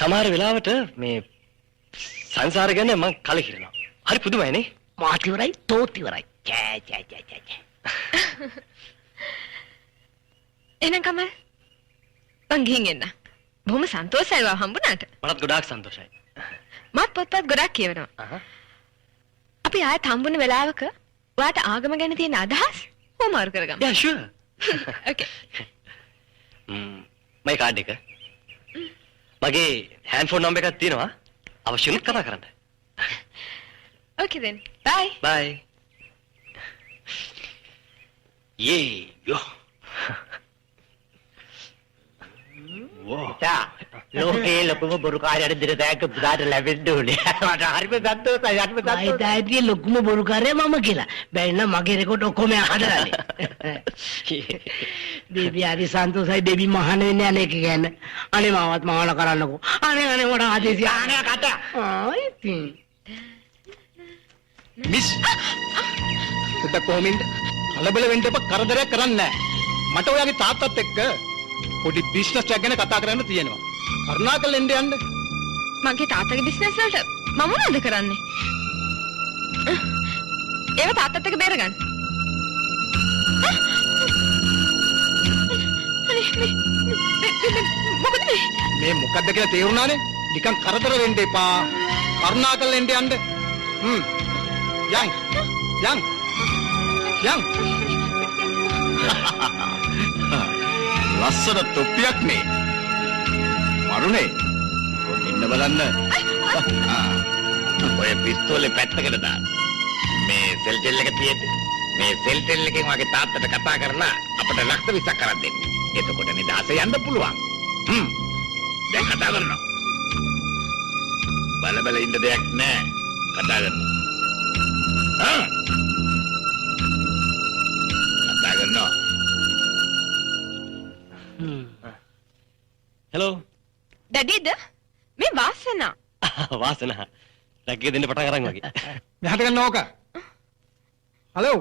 සමහර වෙලාවට මේ සංසාර ගැන මම කලකිරෙනවා. හරි පුදුමයිනේ. මාත් ඉවරයි තෝත් ඉවරයි. චෑ චෑ චෑ චෑ. එහෙනම් කමල් මං ගිහින් එන්න. බොහොම සන්තෝෂයි වා හම්බුනාට. මටත් ගොඩාක් සන්තෝෂයි. මත් පොත්පත් ගොඩක් කියවනවා. අපි ආයෙත් හම්බුන වෙලාවක ඔයාට ආගම ගැන තියෙන අදහස් හොමාරු කරගමු. Yeah, sure. Okay. මගේ කාඩ් එක. මගේ හෑන්ඩ්ෆෝන් නම්බර් එකක් තියෙනවා. අවශ්‍ය වුණොත් කතා කරන්න. Okay then. Bye. Bye. Yay, yo. තා ලෝකේ ලොකුම බොරුකාරයාට දිරදෑක පුදාට ලැබෙන්න ඕනේ. මට හරිම සන්තෝෂයි. හරිම ආයි සන්තෝෂයි. තායිතියේ ලොකුම බොරුකාරයා මම කියලා. බැරි නම් මගේ රෙකෝඩ් ඔක්කොම හදලානේ. බේබි හරි සන්තෝෂයි බේබි මහාන වෙන්නේ අනේ එක ගැන. අනේ මාවත් මහාන කරන්නකෝ. අනේ මට ආදේශය. අනේ කතා. ඉතින් මිස් පුත කොහොමින්ද කලබල වෙන්න එපා කරදරයක් කරන්නේ නැහැ මට ඔයාගේ තාත්තත් එක්ක පොඩි බිස්නස් එකක් ගැන කතා කරන්න තියෙනවා කරුණාකරලා එන්න යන්න මගේ තාත්තගේ බිස්නස් වලට මම මොනවද කරන්නේ? ඒව තාත්තත් එක්ක බේරගන්න. මොකද මේ මොකද්ද කියලා තේරුණානේ නිකන් කරදර වෙන්න එපා කරුණාකරලා එන්න යන්න යන් ලස්සන තොප්පියක් නේ මරුනේ පොත් ඉන්න බලන්න ඔය පිස්තෝලේ පැත්තකට දාන්න මේ සෙල් ටෙල් එක තියෙද්දි මේ සෙල් ටෙල් එකෙන් වගේ තාත්තට කතා කරලා අපිට ලක්ෂ 20ක් කරන් දෙන්න එතකොට නිදාස යන්න පුළුවන් දැන් කතා කරනවා බල ඉන්න දෙයක් නෑ කතා කරනවා කතා කරනවා හෙලෝ ඩැඩිද? මේ වාසනා. වාසනා රැකේ දෙන්න පටන් අරන් වගේ. මෙහාට ගන්න ඕක හලෝ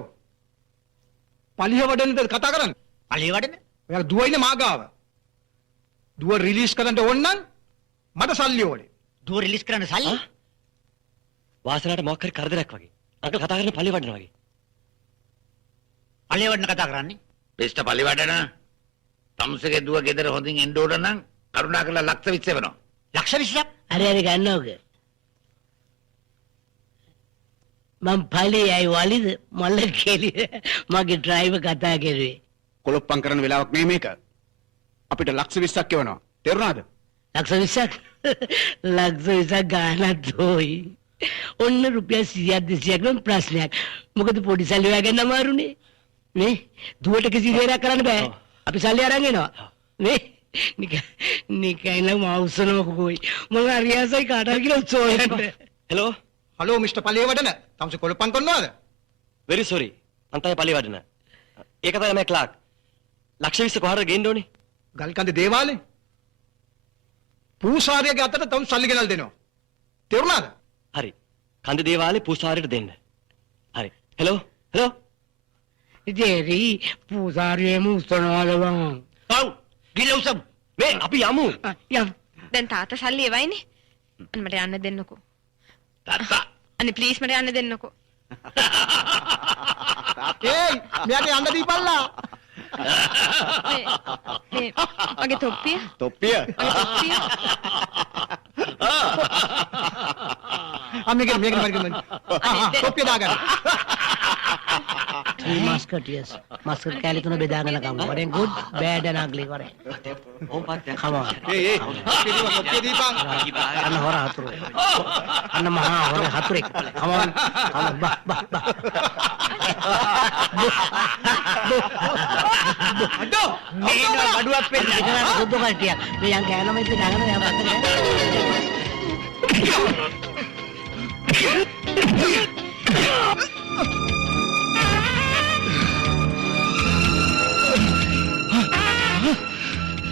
පලිය වඩන්නද කතා කරන්නේ පලිය වඩන ඔයාලා දුව ඉන්නේ මාගාව දුව රිලීස් කරන්න ඕන නම් මට සල්ලි ඕනේ දුව රිලීස් කරන්න සල්ලි වාසනාට මොකක් හරි කරදරයක් වගේ. අංකල් කතා කරන්නේ පල්ලි වඩන වගේ. පලිය වඩන කතා කරන්නේ බෙස්ට පලිවඩන තමුසගේ දුව ගෙදර හොඳින් එන්න ඕන නම් කරුණාකරලා ලක්ෂ 20 වෙනවා ලක්ෂ 20ක් හරි ගන්නවක. මම පලියයි වලිද මල්ල කෙලිය මගේ ඩ්‍රයිවර් කතා කරුවේ. කොලොප්පම් කරන වෙලාවක් නෙමෙයි මේක අපිට ලක්ෂ 20ක් එවනවා තේරුණාද ලක්ෂ 20ක් ලක්ෂ 20ක් ගානක් දෝයි. ඔන්න රුපියල් 100ක් 200ක් නම් ප්‍රශ්නයක්. මොකද පොඩි සල්ලි හොයාගන්න අමාරුනේ. නේ දුවට කිසි දෙයක් කරන්න බෑ. අපි සල්ලි අරන් එනවා. නේ නිකන් නම් අවසනම කොයි. මම හරියසයි කාට හරි කියලා උත්සවයට. හෙලෝ හලෝ මිස්ටර් පලිය වඩන තමුසේ කොලොප්පම් කරනවද very sorry මං තමයි පල්ලි වඩන. ඒක තමයි මම ක්ලාක්. ලක්ෂ 20 කොහරද ගේන්න ඕනේ? ගල්කන්ද දේවාලේ පූසාරියගේ අතට තම සල්ලි ගෙනල් දෙනවා තේරුණාද හරි. කන්ද දේවාලේ පූසාරියට දෙන්න. හරි. හෙලෝ හෙලෝ ජෙරි පූසාරියේම උස්සනවාද බං? ඔව් ගිල උසම් මේ අපි යමු යම්. දැන් තාත්තා සල්ලි එවයිනේ. අන්න මට යන්න දෙන්නකෝ. තාත්තා අනේ ප්ලීස් මට යන්න දෙන්නකෝ. ඒයි මෙයාට යන්න දීපල්ලා. මේ මගේ තොප්පිය. තොප්පිය. මගේ තොප්පිය. මේක තොප්පිය දාගන්න. Three musketeers. Musket කැලි තුන බෙදාගෙන කමු. What a good, bad and ugly. What a. ඕම් පාත්‍යා Come on. ඒ තොප්පිය දීපන්. අන්න හොර හතුරු. අන්න මහා හොර හතුරෙක්. Come on. Come on. Bah. අඩෝ මේ බඩුවක් වෙන්න. ඉතනට සුද්ධ කට්ටියක්. මේ යන් කෑනම ඉතින් දාගෙන යන්න බත්තේ.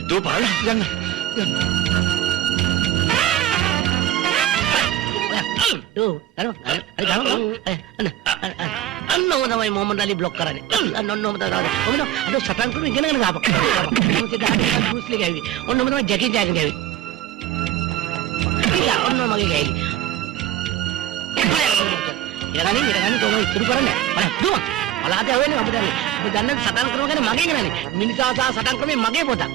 දෝ පාලා යන්න අන්නම තමයි මොහමඩ් අලි බ්ලොක් කරන්නේ. අන්නම තමයි. අද සටන් කරු ඉගෙනගෙන ගාපක්. බෲස් ලී ගෑවි. ඔන්නම තමයි ජැකි චෑන් ගෑවි. ඔන්න මගේ ගෑවි. ඉරගනින් කොහොමද ඉතුරු කරන්නේ? බලන්න. අලාද වෙන්නේ අපිට. ඔබ දන්න සටන් ක්‍රම ගැන මගේ ගණනේ. මිනිසා සහ සටන් ක්‍රමේ මගේ පොතක්.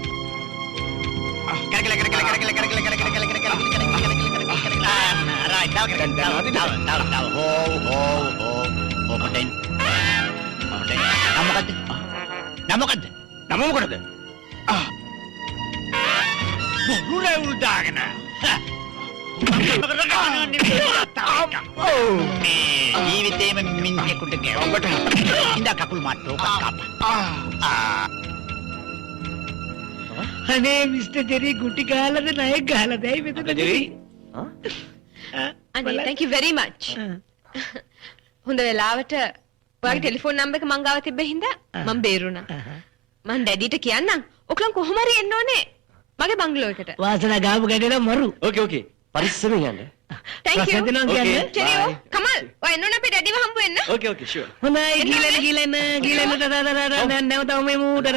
නමකද නමමකටද බොරු රැවුල් දාගෙන ජීවිතේම මිනිහෙකුට ගැව්වට ඉඳ කකුල් මාට්ටෝ අනේ මිස්ටර් ජෙරි ගුටි ගහලාද නයෙක් ගහලාද ඇයි මෙතන? ජෙරි අනේ thank you very much. හොඳ වෙලාවට ඔයාගේ ටෙලිෆෝන් නම්බර් එක මං ගාව තිබ්බ හින්දා මං බේරුණා. මං ඩැඩිට කියන්නම්. ඔක්ලන් කොහොම හරි එන්න ඕනේ මගේ බංගලෝ එකට. වාසනා ගාපු ගැටේලා මරු. ඕකේ පරිස්සමෙන් යන්න thank you. රසදිනවා කියන්නේ. චෙරියෝ කමල් ඔය එන්න ඕනේ අපේ ඩැඩිව හම්බ වෙන්න. ඕකේ ෂුවර් හොඳයි ගිලෙන නැවත මේ මූටර.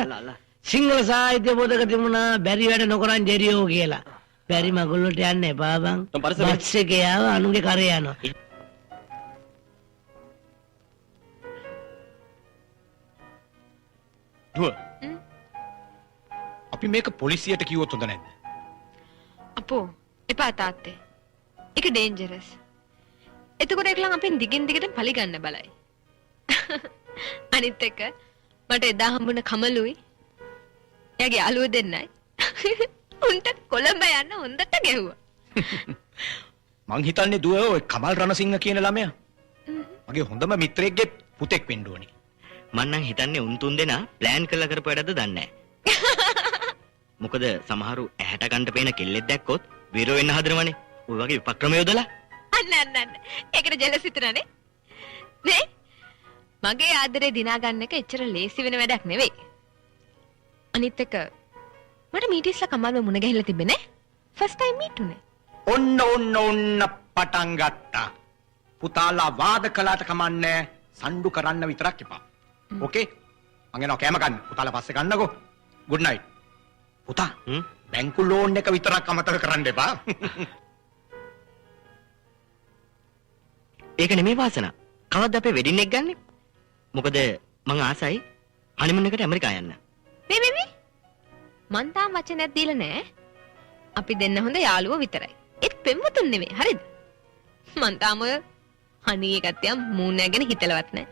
සිංහල සාහිත්‍ය පොතක තිබුණා බැරි වැඩ නොකරන් ජෙරියෝ කියලා. බැරි මගුල්ලට යන්න එපා බං. බස් එකේ ආව අනුගේ කරේ යනවා. දුව අපි මේක පොලිසියට කිව්වොත් හොඳ නැද්ද? අපෝ එපා තාත්තේ. ඒක ඩේන්ජරස්. එතකොට ඒකලන් අපෙන් දිගින් දිගට පලි ගන්න බලයි. අනිත් එක මට එදා හම්බුන කමලුයි එයාගේ යාළුවෝ දෙන්නයි උන්ට කොළඹ යන්න හොඳට ගැහුවා. මං හිතන්නේ දුව ඔය කමල් රණසිංහ කියන ළමයා මගේ හොඳම මිත්‍රයෙක්ගේ පුතෙක් වෙන්න ඕනේ. මං නම් හිතන්නේ උන් තුන් දෙනා ප්ලෑන් කරලා කරපු වැඩද දන්නේ නැහැ. මොකද සමහරු ඇහැට ගන්න පේන කෙල්ලෙක් දැක්කොත් වීරෝ වෙන්න හදනවනේ. ඔය වගේ උපක්‍රම යොදලා. අන්න. ඒකට ජෙලස් හිතනනේ. නේ? මගේ ආදරේ දිනා ගන්න එක එච්චර ලේසි වෙන වැඩක් නෙවෙයි. අනිත් එක මට මීටිස්ලා කමල්ව මුණ ගැහිලා තිබ්බේ නේ. ෆස්ට් ටයිම් මීට් උනේ. ඔන්න පටන් ගත්තා. පුතාලා වාද කළාට කමන්නේ සණ්ඩු කරන්න විතරක් එපා. ඕකේ? මං එනවා කෑම ගන්න. පුතාලා පස්සේ ගන්නකෝ. good night. පුතා බැංකු ලෝන් එක විතරක් අමතක කරන්න එපා. ඒක නෙමෙයි වාසනා. කවද්ද අපේ වෙඩින් එක ගන්නෙ? මොකද මං ආසයි හනිමුන් එකට ඇමරිකා යන්න. මේ මං තාම වචනයක් දීලා නෑ. අපි දෙන්න හොඳ යාළුවෝ විතරයි. ඒත් පෙම්වතුන් නෙමෙයි. හරිද? මං තාම ඔය හනී එකත් යම් මූණයක් ගැන හිතලවත් නෑ.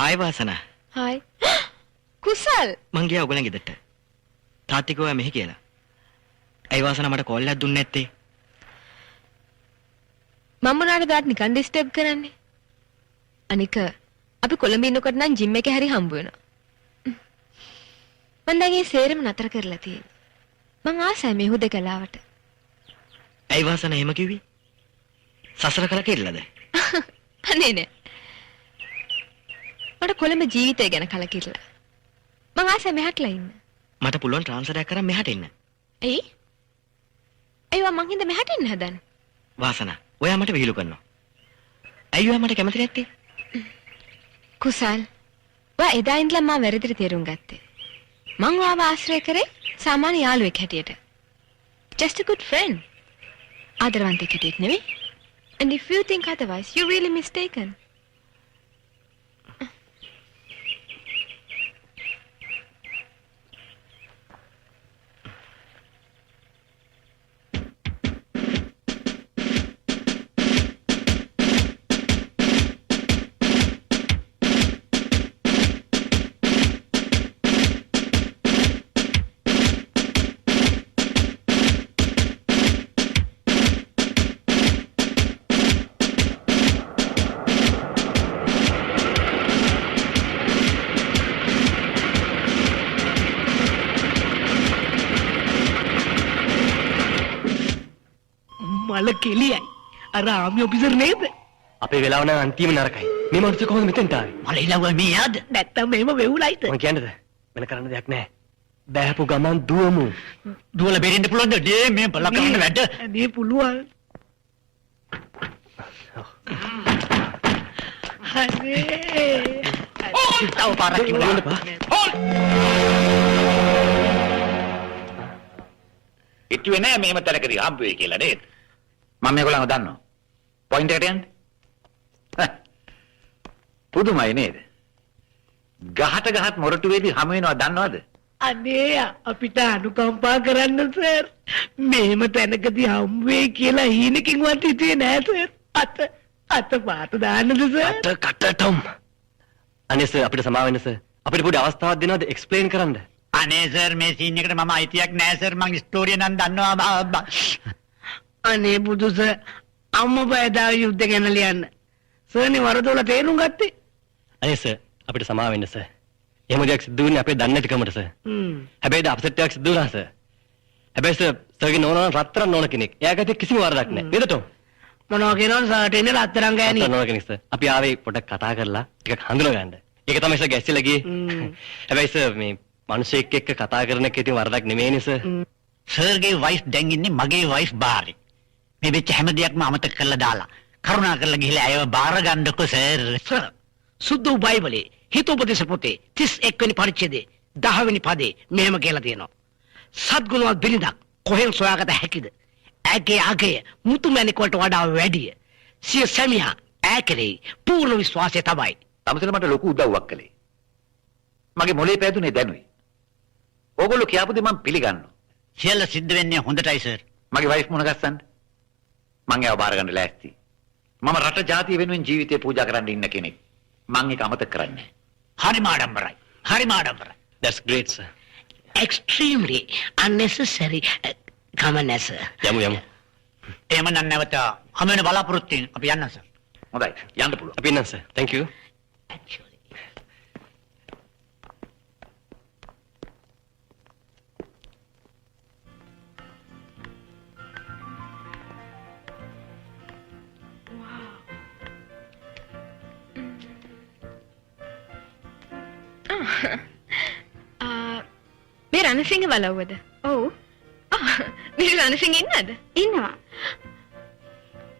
හායි වාසනා. හායි. කුසල්. මං ගියා ඔයගොල්ලන් ගෙදරට. තාත්ති කිව්වා මෙහි කියලා. ඇයි වාසනා මට කෝල් එකක් දුන්නේ නැත්තේ? මම මොනාට දාට නිකන් ඩිස්ටර්බ් කරන්නේ. අනික අපි කොළඹ ඉන්නකොට නම් ජිම් එකේ හරි හම්බ වෙනවා. මම දැන් ඒ සේරම නතර කරලා තියෙනවා. මං ආසයි මේ හුදකලාවට. ඇයි වාසනා එහෙම කිව්වේ? සසර කල කෙල්ලද? අනේ නෑ. මට කොළඹ ජීවිතය ගැන කලකිරලා. මං ආසයි මෙහාටලා ඉන්න. මට පුළුවන් ට්‍රාන්ස්ෆර් එකක් කරන් මෙහාට එන්න. එයි. අයියෝ මං හින්දා මෙහාට එන්න හදන්නේ. වාසනා, ඔයා මට විහිළු කරනවා. ඇයි ඔයා මට කැමති නැත්තේ? කුසල්. ඔයා එදා ඉඳලා මම වැරදිට තේරුම් ගත්තේ. මං ඔයාව ආශ්‍රය කරේ සාමාන්‍ය යාළුවෙක් හැටියට. Just a good friend. ආදරවන්තෙක් හැටියට නෙවෙයි. And if you think otherwise, you're really mistaken. මල කෙලියයි. අර ආමි ඔෆිසර් නේද? අපේ වෙලාව නම් අන්තිම නරකයි. මේ මනුස්ස කොහොමද මෙතෙන්ට ආවේ? මල ඉලව්ව මේ යාද? නැත්තම් මෙහෙම වෙවුලයිද? මං කියන්නද? වෙන කරන්න දෙයක් නැහැ. බෑහපු ගමන් දුවමු. දුවලා බෙරෙන්න පුළුවන්ද? ඩේ මේ බල කරන්න වැඩ. මේ පුළුවන්. හරේ. තව පාරක් කිව්වා. හිතුවේ නෑ මෙහෙම තැනකදී හම්බ වෙයි කියලා නේද? මම මේගොල්ලන්ව දන්නවා. පොයින්ට් එකට යන්න. පුදුමයි නේද? ගහට මොරටුවේදී හමු වෙනවා දන්නවද? අනේ අපිට අනුකම්පා කරන්න සර්. මෙහෙම තැනකදී හම් වෙයි කියලා හීනකින්වත් හිතුවේ නෑ සර්. අත පාත දාන්නද සර්? අත කටටම්. අනේ සර් අපිට සමාව වෙන්න සර්. අපිට පොඩි අවස්ථාවක් දෙනවද එක්ස්ප්ලেইন කරන්න? අනේ සර් මේ සීන් එකට මම අයිතියක් නැහැ සර්. මං ස්ටෝරිය නම් දන්නවා. අනේ බුදු සර් අම්මා බයදා යුද්ධ ගැන ලියන්න. සර්නේ වරදොල තේරුම් ගත්තේ? අනේ සර් අපිට සමාව වෙන්න සර්. එහෙම දෙයක් සිද්ධ වෙන්නේ අපේ දන්නේ නැතිකමට සර්. හැබැයි ද අප්සෙට් එකක් සිද්ධ වුණා සර්. හැබැයි සර් සර්ගේ නෝනා රත්තරන් නෝන කෙනෙක්. එයාගත්තේ කිසිම වරදක් නැහැ. නේද ටොම්? මොනවා කියනවද සර්ට එන්නේ රත්තරන් ගෑණි? රත්තරන් නෝන කෙනෙක් සර්. අපි ආවේ පොඩක් කතා කරලා ටිකක් හඳුනා ගන්න. ඒක තමයි සර් ගැස්සිලා ගියේ. හැබැයි සර් මේ මිනිස්සෙක් එක්ක කතා කරන එක ඉතින් වරදක් නෙමෙයිනේ සර්. සර්ගේ වයිෆ් දැන් ඉන්නේ මගේ වයිෆ් බාරේ. මේ වෙච්ච හැම දෙයක්ම අමතක කරලා දාලා කරුණා කරලා ගිහලා අයව බාර ගන්නකො සර්. සර් සුද්ධ බයිබලේ හිතෝපදේශ පොතේ 31 වෙනි පරිච්ඡේදයේ 10 වෙනි පදේ මෙහෙම කියලා තියෙනවා. සත්ගුණවත් බිරිඳක් කොහෙන් සොයාගත හැකිද? ඇගේ අගය මුතුමැණික් වලට වඩා වැඩිය. සිය සැමියා ඈ කෙරෙහි පූර්ණ විශ්වාසය තමයි. තමසල මට ලොකු උදව්වක් කළේ. මගේ මොලේ පෑදුනේ දැනුයි. ඕගොල්ලෝ කියපු දේ මම පිළිගන්නවා. සියල්ල සිද්ධ වෙන්නේ හොඳටයි සර්. මගේ වයිෆ් මොන ගස්සන්න? මං ඒව බාර ගන්න ලෑස්ති. මම රට ජාතිය වෙනුවෙන් ජීවිතේ පූජා කරන්න ඉන්න කෙනෙක්. මං ඒක අමතක කරන්නේ නැහැ. හරිම ආඩම්බරයි. හරිම ආඩම්බරයි. That's great sir. Extremely unnecessary. Come on sir. යමු. එහෙම නම් නැවත හැම වෙන බලාපොරොත්තු වෙන අපි යන්න සර්. හොඳයි. යන්න පුළුවන්. අපි ඉන්නම් sir. Thank you. Actually. මේ රණසිංහ බලව්වද? ඔව්. මිස් රණසිංහ ඉන්නද? ඉන්නවා.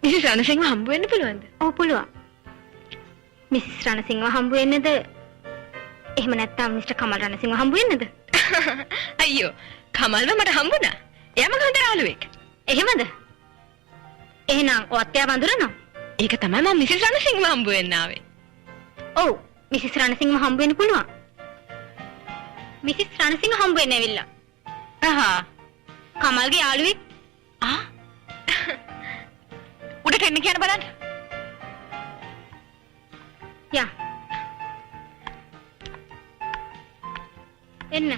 මිස් රණසිංහව හම්බ වෙන්න පුළුවන්ද? ඔව් පුළුවන්. මිස් රණසිංහව හම්බ වෙන්නද? එහෙම නැත්නම් මිස්ටර් කමල් රණසිංහව හම්බ වෙන්නද? අයියෝ, කමල්ව මට හම්බුණා. එයා මගේ හොඳ යාළුවෙක්. එහෙමද? එහෙනම් ඔයත්යා වඳුරනවා? ඒක තමයි මම මිස් රණසිංහව හම්බ වෙන්න ආවේ. ඔව්, මිස් රණසිංහව හම්බ වෙන්න පුළුවන්. මිස් රණසිංහ හම්බ වෙන්න ඇවිල්ලා. කමල්ගේ යාළුවෙක්. උඩට එන්න කියන බලන්න. යා. එන්න.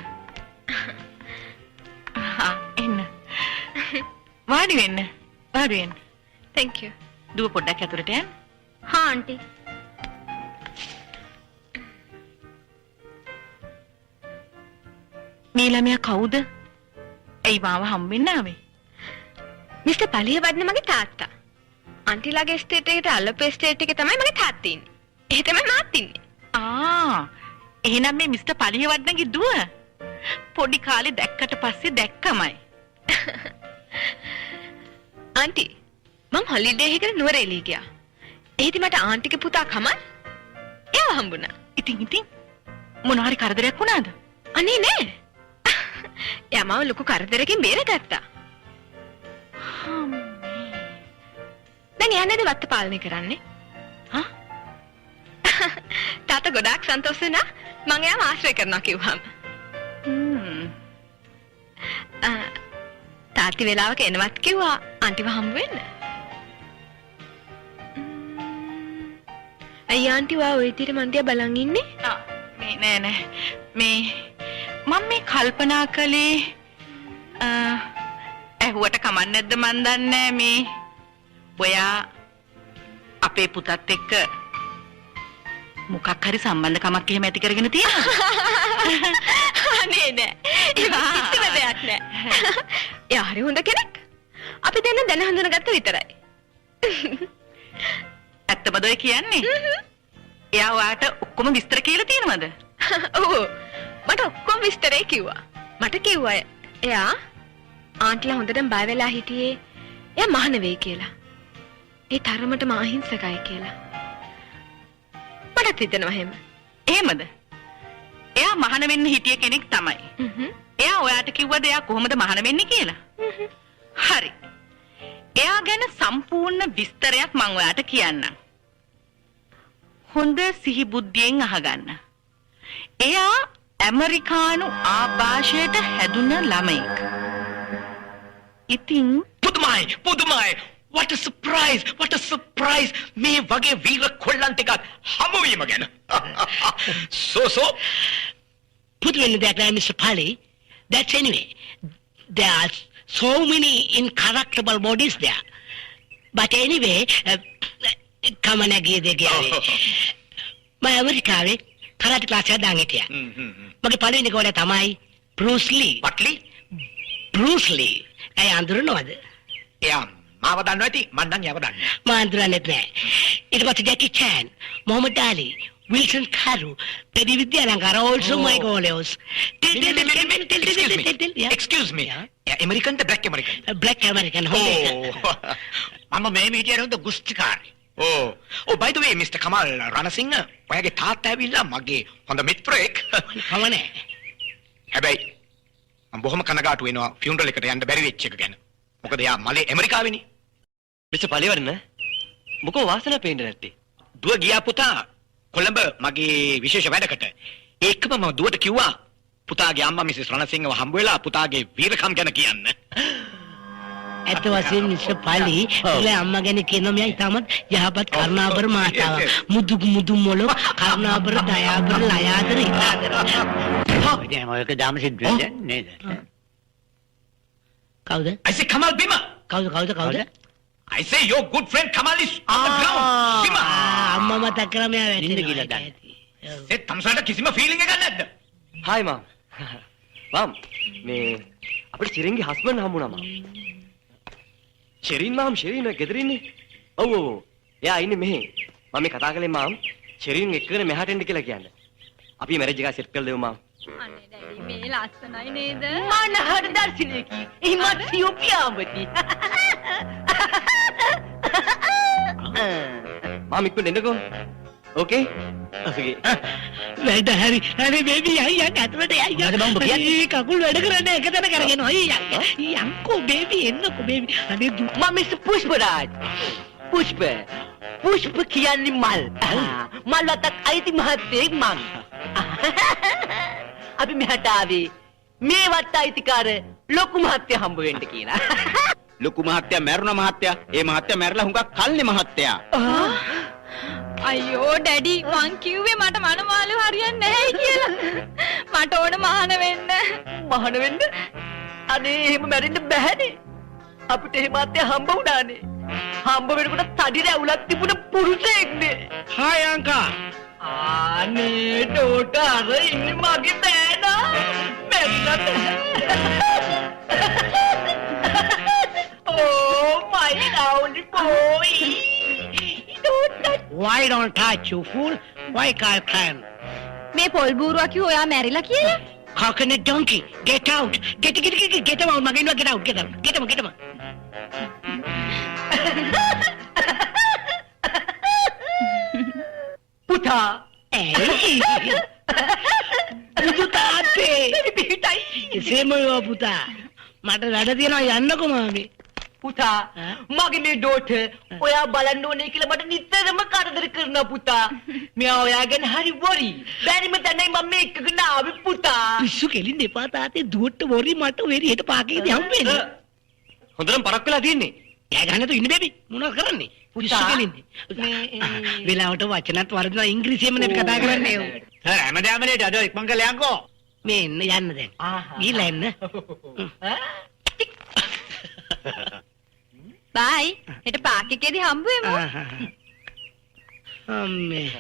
එන්න. වාඩි වෙන්න. වාඩි වෙන්න. thank you. දුව පොඩ්ඩක් ඇතුළට යන්න. හා ආන්ටි. මේ ළමයා කවුද? ඇයි මාව හම්බෙන්න ආවේ? මිස්ටර් පලියවඩන මගේ තාත්තා. අන්ටිලාගේ ස්ටේට් එකට අල්ලපු ස්ටේට් එකේ තමයි මගේ තාත්තා ඉන්නේ. එහෙ තමයි මාත් ඉන්නේ. එහෙනම් මේ මිස්ටර් පලියවඩනගේ දුව පොඩි කාලේ දැක්කට පස්සේ දැක්කමයි. ආන්ටි මම හොලිඩේ එකකට නුවරඑළිය ගියා. එහිදී මට ආන්ටිගේ පුතා කමල් එයාව හම්බුණා. ඉතින් මොනවා හරි කරදරයක් වුණාද? අනේ නෑ. එයා මාව ලොකු කරදරකින් බේරගත්තා. දැන් එයා නේද වත්ත පාලනය කරන්නේ? හා? තාත්තා ගොඩාක් සන්තෝෂ වෙනා මං එයාව ආශ්‍රය කරනවා කිව්වම. තාත්ති වෙලාවක එනවත් කිව්වා ආන්ටිව හම්බ වෙන්න. අයිය ආන්ටි වා ඔය විදිහට මන් දිහා බලන් ඉන්නේ? මේ නෑ මේ මම මේ කල්පනා කළේ ඇහුවට කමක් නැද්ද මන් දන්නේ මේ ඔයා අපේ පුතත් එක්ක මොකක් හරි සම්බන්ධකමක් එහෙම ඇති කරගෙන තියෙනවද? අනේ නෑ. ඒක කිසිම දෙයක් නෑ. එයා හරි හොඳ කෙනෙක්. අපි දැන හඳුනගත්ත විතරයි. ඇත්තමද ඔය කියන්නේ? එයා ඔයාට ඔක්කොම විස්තර කියලා තියෙනවද? ඔව්. මට ඔක්කොම විස්තරේ කිව්වා. මට කිව්වා එයා ආන්ටිලා හොඳටම බය වෙලා හිටියේ එයා මහාන වෙයි කියලා. ඒ තරමටම අහිංසකයි කියලා. මටත් හිතෙනවා එහෙම. එහෙමද? එයා මහාන වෙන්න හිටිය කෙනෙක් තමයි. එයා ඔයාට කිව්වද එයා කොහොමද මහාන වෙන්නේ කියලා? හරි. එයා ගැන සම්පූර්ණ විස්තරයක් මම ඔයාට කියන්නම්. හොඳ සිහි බුද්ධියෙන් අහගන්න. එයා ඇමරිකානු ආభాෂයට හැදුන ළමෙක්. ඉතින් පුදුමයි what a surprise මේ වගේ වීර කොල්ලන් ටිකක් හමු වීම ගැන so Put in that Mr. Pali. That's anyway. There are so many incorruptible bodies there. But anyway, come on again. My America, karate class had done it here. But the Pali Nicola Tamai, Bruce Lee. What Lee? Bruce Lee. I don't know. එයා මාව දන්නවා ඇති මන් නම් එයාව දන්නේ මාන්ද්‍රානෙත් නෑ. ඊට පස්සේ Jackie Chan, Muhammad Ali, Wilson Caru, Teddy Vidyanagara, also my goals. excuse me American to black American Black American. මම මේ මීඩියාවේ හොඳ ගුස්තිකාරී by the way Mr. Kamal Ranasinghe ඔයාගේ තාත්තා ඇවිල්ලා මගේ හොඳ මිත්‍රයෙක් කවනේ. හැබැයි මම බොහොම කනගාටු වෙනවා ෆියුනරල් එකට යන්න බැරි වෙච්ච එක ගැන. මොකද එයා මලේ ඇමරිකාවේනේ. මිස්ටර් පලිවර්ණ මොකෝ වාසනාව පේන්නේ නැත්තේ? දුව ගියා පුතා කොළඹ මගේ විශේෂ වැඩකට. ඒකම මම දුවට කිව්වා පුතාගේ අම්මා මිසස් රණසිංහව හම්බ වෙලා පුතාගේ වීරකම් ගැන කියන්න. ඇත්ත වශයෙන්ම මිස්ටර් පලි ඉලා අම්මා ගැන කියන මෙයා ඉතාමත් යහපත් කරුණාබර මාතාවක්. මුදු මොළොක් කරුණාබර දයාබර ලයාදර හිතාදර. දැන් ඔයක දාම සිද්ධ වෙන්නේ නේද? කවුද? I say Kamal Bima. කවුද? I say your good friend Kamal is on the ground. Bima. අම්මා මතක් කරා මෙයා නින්ද වැටෙනවා. ගිහලා ගන්න. ඒ තමසාට කිසිම ෆීලිං එකක් නැද්ද? හායි මම්. මම් මේ අපිට චිරින්ගේ හස්බන්ඩ් හම්බුණා මම්. ශෙරින් ගෙදර ඉන්නේ. ඔව්. එයා ඉන්නේ මෙහෙ. මම මේ කතා කළේ මම් ශෙරින් එක්කගෙන මෙහාට එන්න කියලා කියන්නේ. අපි මැරේජ් එක සෙට් කරලා දෙමු මම්. අනේ ඩැඩි මේ ලස්සනයි නේද? මනහර දර්ශනයකි. එහෙමත් සියුපියාඹති. මම ඉක්මනට එන්නකෝ. ඕකේ? ඔකේ. වැඩ හරි බේබි අයියා ඇතුළට යයි. අද මම කියන්නේ කකුල් වැඩ කරන්නේ එක තැන කරගෙන අයියා. යන්කෝ බේබි එන්නකෝ බේබි. අනේ මම මිස්ටර් පුෂ්පරාජ්. පුෂ්ප කියන්නේ මල්. මල් වතක් අයිති මහත්තයෙක් මම. අපි මෙහාට ආවේ මේ වට අයිතිකාර ලොකු මහත්තයා හම්බ වෙන්න කියලා. ලොකු මහත්තයා මැරුණ මහත්තයා. ඒ මහත්තයා මැරලා හුඟක් කල්නේ මහත්තයා. අයියෝ ඩැඩි මං කිව්වේ මට මනමාලු හරියන්නේ නැහැ කියලා. මට ඕන මහාන වෙන්න. මහාන වෙන්න? අනේ එහෙම මැරෙන්න බෑනේ. අපිට එහෙම අත්‍ය හම්බ වුණානේ. හම්බ වෙනකොට තඩි රැවුලක් තිබුණ පුරුෂයෙක්නේ. හායි අංකා. අනේ ඩෝට අර ඉන්නේ මගේ බෑනා. මැරිලා Oh my lovely boy. Why don't touch you fool? Why can't can? මේ පොල් බූරුවා කිව්ව ඔයා මැරිලා කියලා? Coconut donkey, get out! Get him out, Magino, get out, get him. පුතා. පුතාත්තේ. ඉසේමයෝ පුතා. මට වැඩ තියෙනවා යන්නකෝ මාමේ. පුතා මගේ මේ ඩෝට ඔයා බලන්න ඕනේ කියලා මට නිතරම කරදර කරනවා පුතා. මෙයා ඔයා ගැන හරි වොරි. බැරිම තැනයි මම මේ එක්කගෙන ආවේ පුතා. පිස්සු කෙලින්න එපා තාත්තේ දුවට වොරි මට වෙරි හෙට පාකේදී හම්බෙන්නේ. හොඳටම පරක් වෙලා තියෙන්නේ. එයා ගන්න තු ඉන්න බේබි මොනවද කරන්නේ? පිස්සු කෙලින්නේ. වෙලාවට වචනත් වරදිනවා ඉංග්‍රීසියෙන්ම නේ කතා කරන්නේ. හැමදාම නේද අද ඉක්මන් කළා යන්කෝ. මේ එන්න යන්න දැන්. ගිහලා එන්න. බයි. හෙට පාක් එකේදී හම්බ වෙමු. අම්මේ.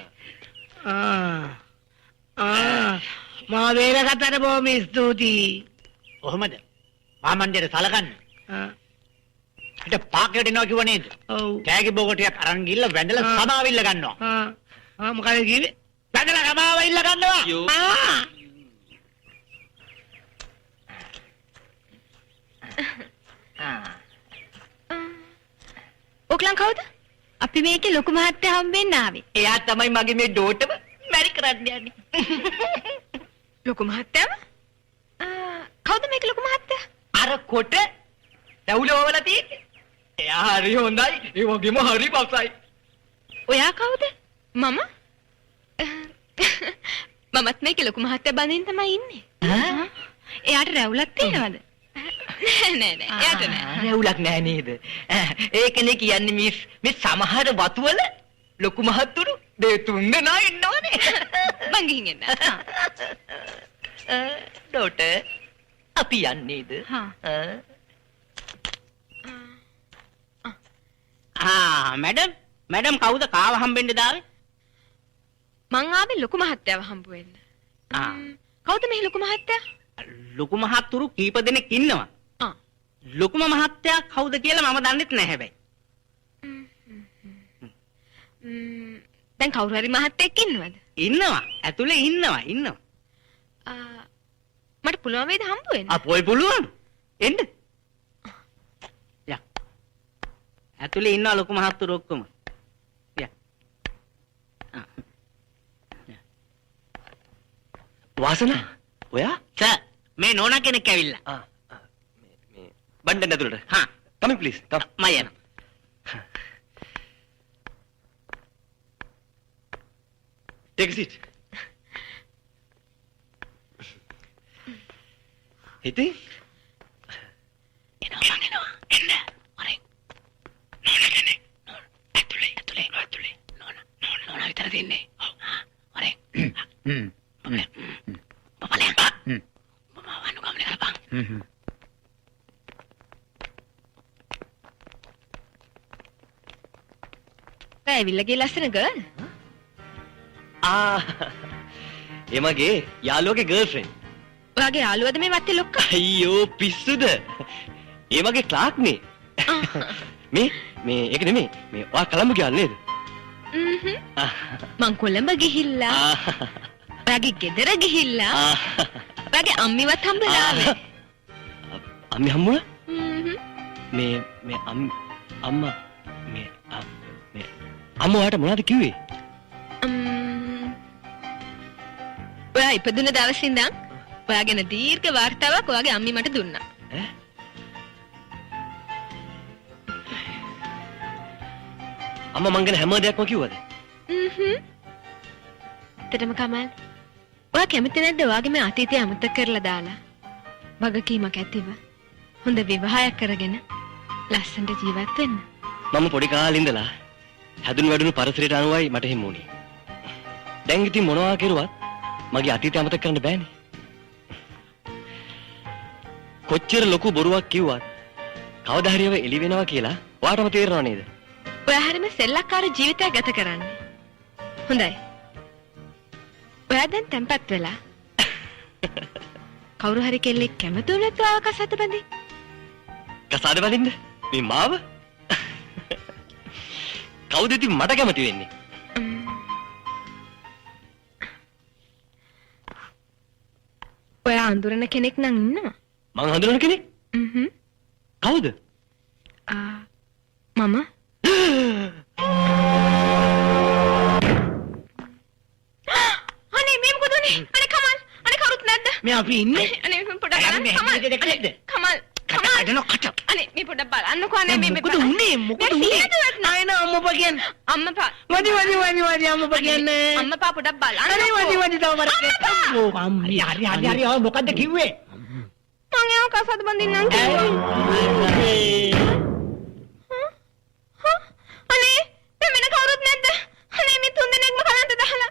මා වේරගතට බොහොම ස්තුතියි. කොහමද? මාමන්ඩියට සලකන්න. ඊට පාකේට එනවා කිව්ව නේද? ඔව්. කෑගි බෝගටියක් අරන් ගිහලා වැඳලා සමාව ඉල්ල ගන්නවා. මොකද කිව්වේ? වැඳලා සමාව ඉල්ල ගන්නවා. ඔක්ලන් කවුද? අපි මේකේ ලොකු මහත්තයා හම්බෙන්න ආවේ. එයා තමයි මගේ මේ ඩෝටම මැරි කරන්න යන්නේ. ලොකු මහත්තයාම? කවුද මේකේ ලොකු මහත්තයා? අර කොට දවුලවල තියෙන්නේ. එයා හරි හොඳයි. ඒ වගේම හරි පසයි. ඔයා කවුද? මම? මමත් මේකේ ලොකු මහත්තයා බඳින්න තමයි ඉන්නේ. එයාට රැවුලක් තියෙනවද? නෑ. එයාට නෑ. රැවුලක් නෑ නේද? ඒකනේ කියන්නේ මිස් මේ සමහර වතුවල ලොකු මහත්තුරු දෙතුන් දෙනා ඉන්නවනේ. මං ගිහින් එන්න. ඩෝට අපි යන්නේද? මැඩම් කවුද කාව හම්බෙන්න දාවේ? මං ආවේ ලොකු මහත්තයාව හම්බ වෙන්න. කවුද මේ ලොකු මහත්තයා? ලොකු මහත්තුරු කීප දෙනෙක් ඉන්නවා. ලොකුම මහත්තයා කවුද කියලා මම දන්නෙත් නැහැ හැබැයි. දැන් කවුරු හරි මහත්තයෙක් ඉන්නවද? ඉන්නවා. ඇතුලේ ඉන්නවා. මට පුළුවන් වේද හම්බ වෙන්න? අපොයි පුළුවන්. එන්න. යා. ඇතුලේ ඉන්නවා ලොකු මහත්තුරු ඔක්කොම. යා. වාසනා ඔයා? සර් මේ නෝනා කෙනෙක් ඇවිල්ලා. මේ බණ්ඩෙන් ඇතුළට. come in please. come. මම යනවා. take a seat. ඉතින් එනවා. එන්න. හරි. නෝනා කෙනෙක්. ඇතුලේ. නෝනා විතර දෙන්නේ. ඔව්. හරි. බලයන්. මම ගමනේ කරපන්. ඇවිල්ලා ගිය ලස්සන ගර්ල්. ඒ මගේ යාළුවගේ ගර්ල්ෆ්‍රෙන්ඩ්. ඔයාගේ යාළුවද මේ වත්තේ ලොක්කා? අයියෝ පිස්සුද? ඒ මගේ ක්ලාක් නේ. මේ ඒක නෙමෙයි. මේ ඔයා කොළඹ ගියා නේද? මං කොළඹ ගිහිල්ලා. ඔයාගේ ගෙදර ගිහිල්ලා. ඔයාගේ අම්මිවත් හම්බලා ආවේ. අම්මි හම්බුණා? මේ අම්මා මේ අම්මා ඔයාට මොනවද කිව්වේ? ඔයා ඉපදුන දවසේ ඉඳන් ඔයා ගැන දීර්ඝ වාර්තාවක් ඔයාගේ අම්මි මට දුන්නා. අම්මා මං ගැන හැම දෙයක්ම කිව්වද? ඇත්තටම කමල්. ඔයා කැමති නැද්ද ඔයාගේ මේ අතීතය අමතක කරලා දාලා වගකීමක් ඇතිව හොඳ විවාහයක් කරගෙන ලස්සනට ජීවත් වෙන්න? මම පොඩි කාලේ ඉඳලා හැදුණු වැඩුණු පරිසරයට අනුවයි මට හිමු වුණේ. දැන් ඉතින් මොනවා කරුවත් මගේ අතීතය අමතක කරන්න බෑනේ. කොච්චර ලොකු බොරුවක් කිව්වත් කවදා හරි ඒව එළි වෙනවා කියලා ඔයාටම තේරෙනව නේද? ඔයා හැරිම සෙල්ලක්කාර ජීවිතයක් ගත කරන්නේ. හොඳයි. ඔයා දැන් තැම්පත් වෙලා කවුරු හරි කෙල්ලෙක් කැමති වුණත් ඔයාව කසාද බඳින්න. කසාද බඳින්න? මේ මාව? කවුද ඉතින් මට කැමති වෙන්නේ? ඔයා අඳුරන කෙනෙක් නම් ඉන්නවා. මං හඳුනන කෙනෙක්? කවුද? මම. අනේ මේ මොකද උනේ? අනේ කමල්. අනේ කවුරුත් නැද්ද? මේ අපි ඉන්නේ. අනේ මේ පොඩක් බලන්න. කමල්. අනේ මේ පොඩක් බලන්නකෝ අනේ මේ මොකද උනේ? මොකද උනේ? නෑ නෑ අම්මපා කියන්නේ. අම්මපා. වදි අම්මපා කියන්නේ. අම්මපා පොඩක් බලන්න. අනේ වදි තව මරක්. ඕ අම්මි. හරි මොකද්ද කිව්වේ? මං ඒව කසාද බඳින්නම් කිව්වා. අනේ මේ වෙන කවුරුත් නැද්ද? අනේ මේ තුන් දෙනෙක්ම කලන්ත දහලා.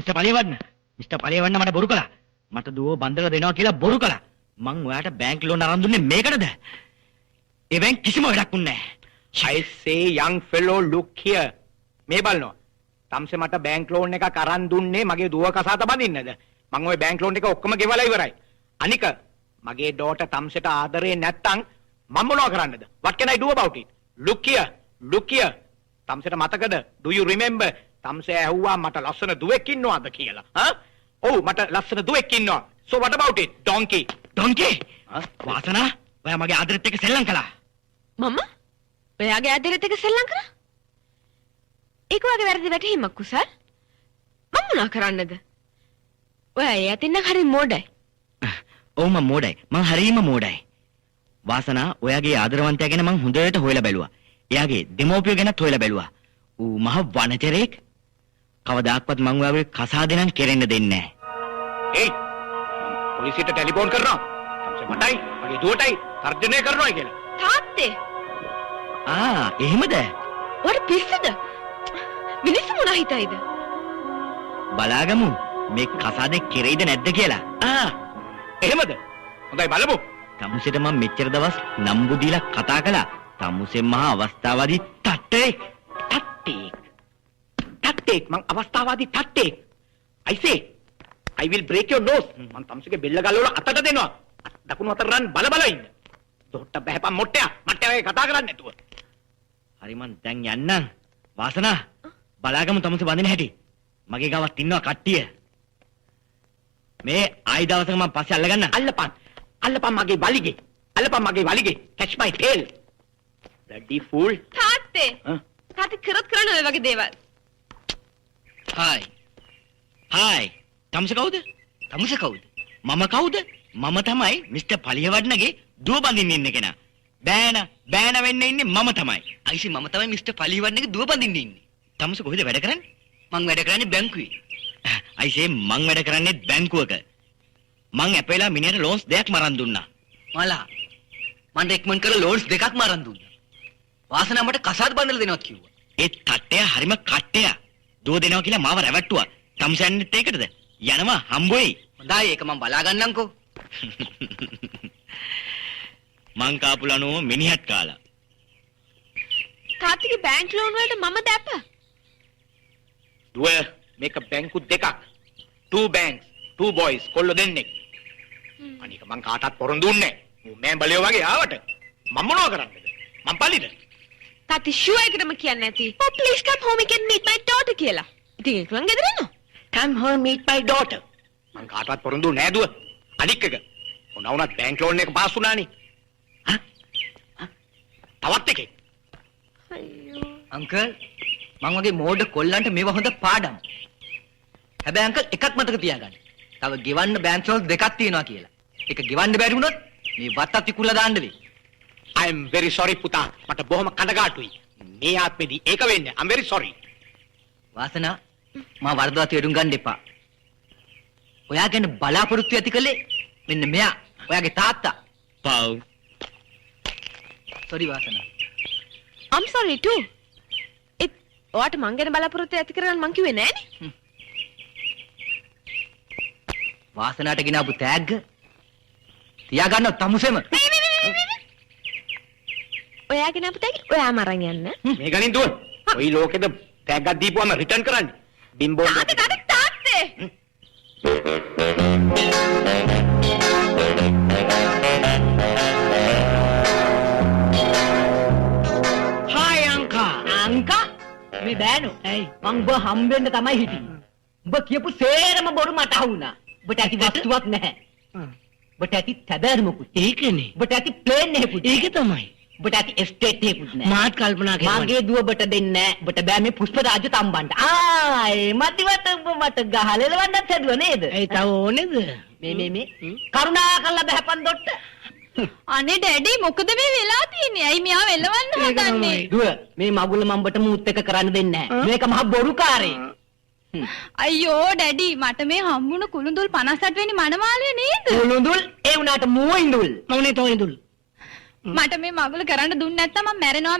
මිස්ටර් පලියවන්න මට බොරු කළා. මට දුව බන්දලා දෙනවා කියලා බොරු කළා. මං ඔයාට බැංක් ලෝන් අරන් දුන්නේ මේකටද? ඒ බැංක් කිසිම වැඩක් උන්නේ නැහැ. I say young fellow look here. මේ බලනවා. තම්සේ මට බැංක් ලෝන් එකක් අරන් දුන්නේ මගේ දුව කසාත බඳින්නද? මං ওই බැංක් ලෝන් එක ඔක්කොම ගෙවලා ඉවරයි. අනික මගේ ඩෝටර් තම්සේට ආදරේ නැත්තම් මම මොනවා කරන්නද? What can I do about it? Look here. තම්සේට මතකද? Do you remember? තම්සේ ඇහුවා මට ලස්සන දුවෙක් ඉන්නවද කියලා. හා? ඔව් මට ලස්සන දුවෙක් ඉන්නවා. So what about it? Donkey. වාසනා ඔයා මගේ ආදරෙත් එක්ක සෙල්ලම් කළා. මම ඔයාගේ ආදරෙත් එක්ක සෙල්ලම් කරා? ඒක වගේ වැරදි වැටහීමක් කුසල්. මම මොනා කරන්නද? ඔයා ඒ අතින් නම් හරි මෝඩයි. ඔව් මම මෝඩයි. මං හරීම මෝඩයි. වාසනා ඔයාගේ ආදරවන්තයා ගැන මං හොඳට හොයලා බැලුවා. එයාගේ දෙමෝපියෝ ගැනත් හොයලා බැලුවා. ඌ මහ වනචරයෙක්. කවදාක්වත් මං ඔයාගේ කසාදේ නම් කෙරෙන්න දෙන්නේ නැහැ. ඒයි පොලිසියට ටෙලිෆෝන් කරනවා. තම්සේ මටයි මගේ දුවටයි තර්ජනය කරනවා කියලා. තාත්තේ එහෙමද? ඔයාට පිස්සුද? මිනිස්සු මොනා හිතයිද? බලාගමු මේ කසාදේ කෙරෙයිද නැද්ද කියලා. එහෙමද? හොඳයි බලමු. තමුසෙට මම මෙච්චර දවස් නම්බු දීලා කතා කළා. තමුසෙන් මහා අවස්ථාවාදී තට්ටෙක්. මං අවස්ථාවාදී තට්ටෙක්. I say I will break your nose. මං තම්සේගේ බෙල්ල ගලවලා අතට දෙනවා. දකුණු අත රන් බල ඉන්න. දොට්ට බහැපන් මොට්ටයා. මට ඔය කතා කරන්නේ නැතුව. හරි මං දැන් යන්නම්. වාසනා බලාගමු තමුසේ බඳින හැටි. මගේ ගාවත් ඉන්නවා කට්ටිය. මේ ආයි දවසක මම පස්සේ අල්ලගන්න. අල්ලපන් මගේ වලිගේ. Catch my tail. Bloody fool. තාත්තේ කරත් කරන ඔය වගේ දේවල්. හායි තමුසේ කවුද? මම කවුද? මම තමයි මිස්ටර් පලියවඩනගේ දුව බඳින්න ඉන්න කෙනා. බෑන වෙන්න ඉන්නේ මම තමයි. අයිසි මම තමයි මිස්ටර් පලිවන්නගේ දුව බඳින්න ඉන්නේ. තමුසේ කොහෙද වැඩ කරන්නේ? මං වැඩ කරන්නේ බැංකුවේ. අයිසේ මං වැඩ කරන්නේ බැංකුවක. මං ඇපේලා මිනිහට ලෝන්ස් දෙකක් මරන් දුන්නා. මලා මන් රෙකමන්ඩ් කරලා ලෝන්ස් දෙකක් මරන් දුන්නා. වාසනාව මට කසාද බඳලා දෙනවා කිව්වා. ඒ තට්ටය හරිම කට්ටය. දුව දෙනවා කියලා මාව රැවට්ටුවා. තමුසෙන්නෙත් ඒකටද? යනවා හම්බුයි. හොඳයි ඒක මං බලා ගන්නම්කෝ. මං කාපු ලනුව මිනිහත් කාලා. තාත්තගේ බැංක් ලෝන් වලට මම දැප්ප. දුව මේක බැංකු දෙකක්. 2 banks, 2 boys කොල්ල දෙන්නෙක්. අනික මං කාටවත් පොරොන්දු දුන්නේ නැහැ. මම බලියෝ වගේ ආවට මම මොනව කරන්නද? මං පල්ලිද? තාත්ති ෂුවර් එකටම කියන්නේ නැති. Oh please come home and meet my daughter කියලා. ඉතින් ඒක ලං ගෙදර එනවා. Come home meet my daughter. මං කාටවත් පොරොන්දු නැහැ දුව. අනික් එක මොනවුනත් බැංක් ලෝන් එක පාස් වුණානේ. තවත් එකෙක්. අංකල් මං වගේ මෝඩ කොල්ලන්ට මේව හොඳ පාඩම්. හැබැයි අංකල් එකක් මතක තියාගන්න. තව ගෙවන්න බැංක් ලෝන් දෙකක් තියෙනවා කියලා. ඒක ගෙවන්න බැරි වුණොත් මේ වත්තත් විකුණලා දාන්න වෙයි. I am very sorry පුතා. මට බොහොම කනගාටුයි. මේ ආත්මෙදී ඒක වෙන්නේ. I'm very sorry. වාසනා මා වරදවා තේරුම් ගන්න එපා. ඔයා ගැන බලාපොරොත්තු ඇති කළේ මෙන්න මෙයා. ඔයාගේ තාත්තා. පව්. sorry වාසනා. I'm sorry too. ඔයාට මං ගැන බලාපොරොත්තු ඇති කරගන්න මං කිව්වේ නෑනේ. වාසනාට ගෙනාවු තෑග්ග තියාගන්න තමුසෙම. ඔයා ගෙනාවු තෑග්ග ඔයාම අරන් යන්න. මේ ගනින් දුව. ඔයි ලෝකෙද ටැග්ගක් දීපුවම රිටර්න් කරන්නේ. බිම්බෝන් තාත්තේ. Hi අංකා මේ බෑනෝ. ඇයි? මං ඔබ හම්බෙන්න තමයි හිටියේ. ඔබ කියපු සේරම බොරු මට අහුණා. ඔබට ඇති වස්තුවක් නැහැ. ඔබට ඇති තැබෑරුමකුත්. ඒකනේ. ඔබට ඇති ප්ලේන් එකකුත්. ඒක තමයි. ඔබට ඇති එස්ටේට් එකකුත් නැහැ. මාත් කල්පනා කරනවා. මගේ දුව ඔබට දෙන්නේ නැහැ. ඔබට බෑ මේ පුෂ්පරාජ තම්බන්න. ඒ මතිවට ඔබ මට ගහලෙලවන්නත් හැදුවා නේද? ඒ තව ඕනේද? මේ කරුණාකරලා බහැපන් දොට්ට. අනේ ඩැඩි මොකද මේ වෙලා තියෙන්නේ? ඇයි මෙයා වෙලවන්න හදන්නේ? දුව මේ මගුල මම්බට මූත් එක කරන්න දෙන්නේ නැහැ. මේක මහ බොරුකාරයෙක්. අයියෝ ඩැඩි මට මේ හම්බුණු කුළුඳුල් 58 වෙනි මනමාලය නේද? කුළුඳුල් ඒ උනාට මුවින්දුල්. මොනේ තෝයිඳුල්. මට මේ මගුල කරන්න දුන්නේ නැත්තම් මම මැරෙනවා.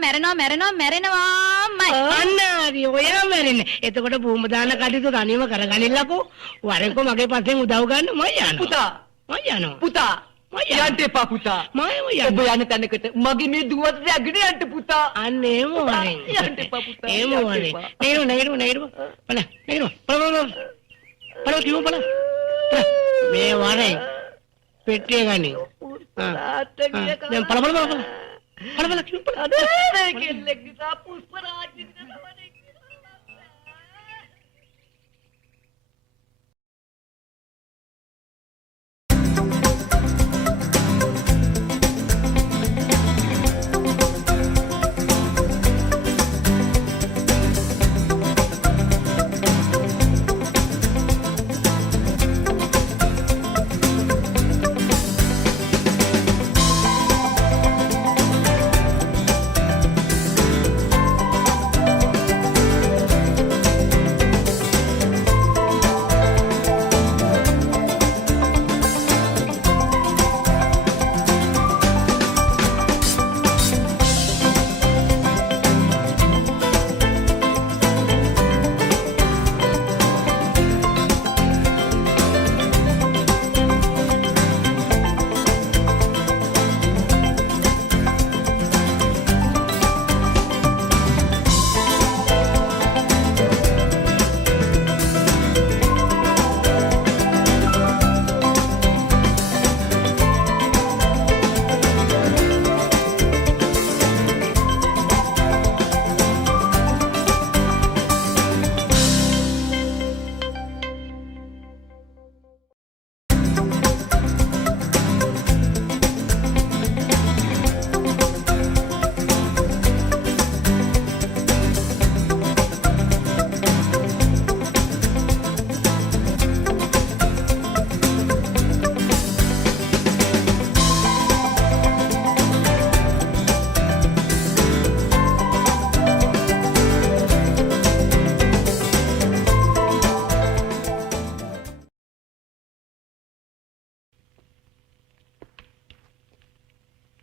මමයි. අන්න හරි ඔයා මැරෙන්නේ. එතකොට භූම දාන කටයුතු තනියම කරගනින්නකෝ. වරෙන්කෝ මගේ පස්සෙන් උදව් ගන්න මම යනවා. පුතා මම යනවා. පුතා මම යනවා. යන්න එපා පුතා. මම ඔබ යනවා. යන තැනකට මගේ මේ දුවත් රැගෙන යන්න පුතා. අන්න එහෙම වරෙන්. යන්න එපා පුතා. එහෙම යන්න වරෙන්. එපා. නේරු. පල කිව්ව පල. මේ වරෙන්. පෙට්ටිය ගන්නේ. දැන් පල කිව්ව පල. අනේ කෙල්ලෙක් නිසා පුෂ්පරාජ් නිසා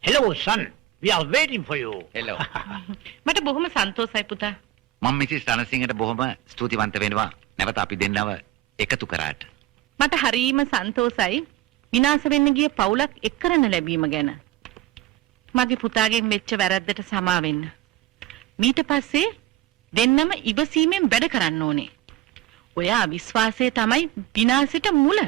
Hello, son. We are waiting for you. Hello. මට බොහොම සන්තෝෂයි පුතා. මම මිසිස් රණසිංහට බොහොම ස්තුතිවන්ත වෙනවා. නැවත අපි දෙන්නව එකතු කරාට. මට හරීම සන්තෝෂයි විනාශ වෙන්න ගිය පවුලක් එක් කරන්න ලැබීම ගැන. මගේ පුතාගෙන් වෙච්ච වැරද්දට සමා වෙන්න. ඊට පස්සේ දෙන්නම ඉවසීමෙන් වැඩ කරන්න ඕනේ. ඔයා විශ්වාසය තමයි විනාශෙට මුල.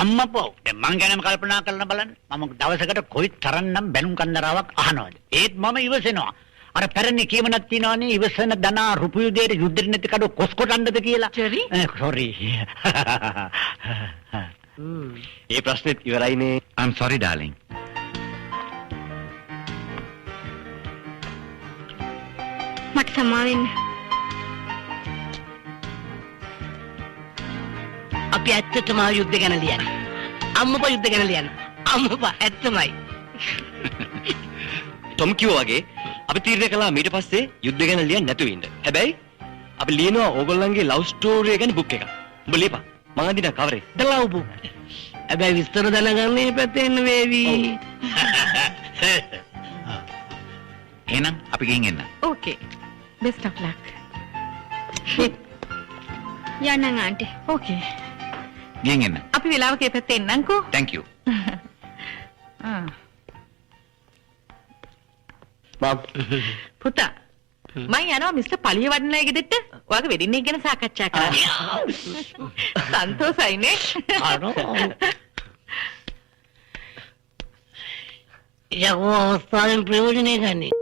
අම්මපෝ දැන් මං ගැනම කල්පනා කරලා බලන්න. මම දවසකට කොයි තරම්නම් බැනුම් කන්දරාවක් අහනවද? ඒත් මම ඉවසනවා. අර පැරණි කියමනක් තියෙනවනේ ඉවසන දනා රුපියල් දෙයට යුද්ධෙ නැති කඩ කොස්කොටන්නද කියලා. ජෙරි? sorry. A ප්‍රශ්නෙත් ඉවරයිනේ. I'm sorry darling. මට සමා වෙන්න. අපි ඇත්තටම යුද්ධ ගැන ලියන්නේ. අම්මපා යුද්ධ ගැන ලියන්නේ. අම්මපා ඇත්තමයි. ටොම් කිව්වා වගේ අපි තීරණය කළා ඊට පස්සේ යුද්ධ ගැන ලියන්න නැතුව ඉන්න. හැබැයි අපි ලියනවා ඕගොල්ලන්ගේ ලව් ස්ටෝරි ගැන බුක් එකක්. ඔබ ලියපන්. මම අඳින කවරේ. The love book. හැබැයි විස්තර දැනගන්න මේ පැත්තේ එන්න වේවි. එහෙනම් අපි ගිහින් එන්න. ඕකේ. best of luck. යන්නම් ආන්ටි. ඕකේ. ගිහින් එන්න. අපි වෙලාවක ඒ පැත්තේ එන්නම්කෝ. Thank you. පුතා මම යනවා මිස්ටර් පලිය වඩනලා ගෙදෙට්ට. ඔයාගේ වෙඩින් එක ගැන සාකච්ඡා කරන්න. සන්තෝෂයිනේ. යකෝ අවස්ථාවෙන් ප්‍රයෝජනය ගන්නේ.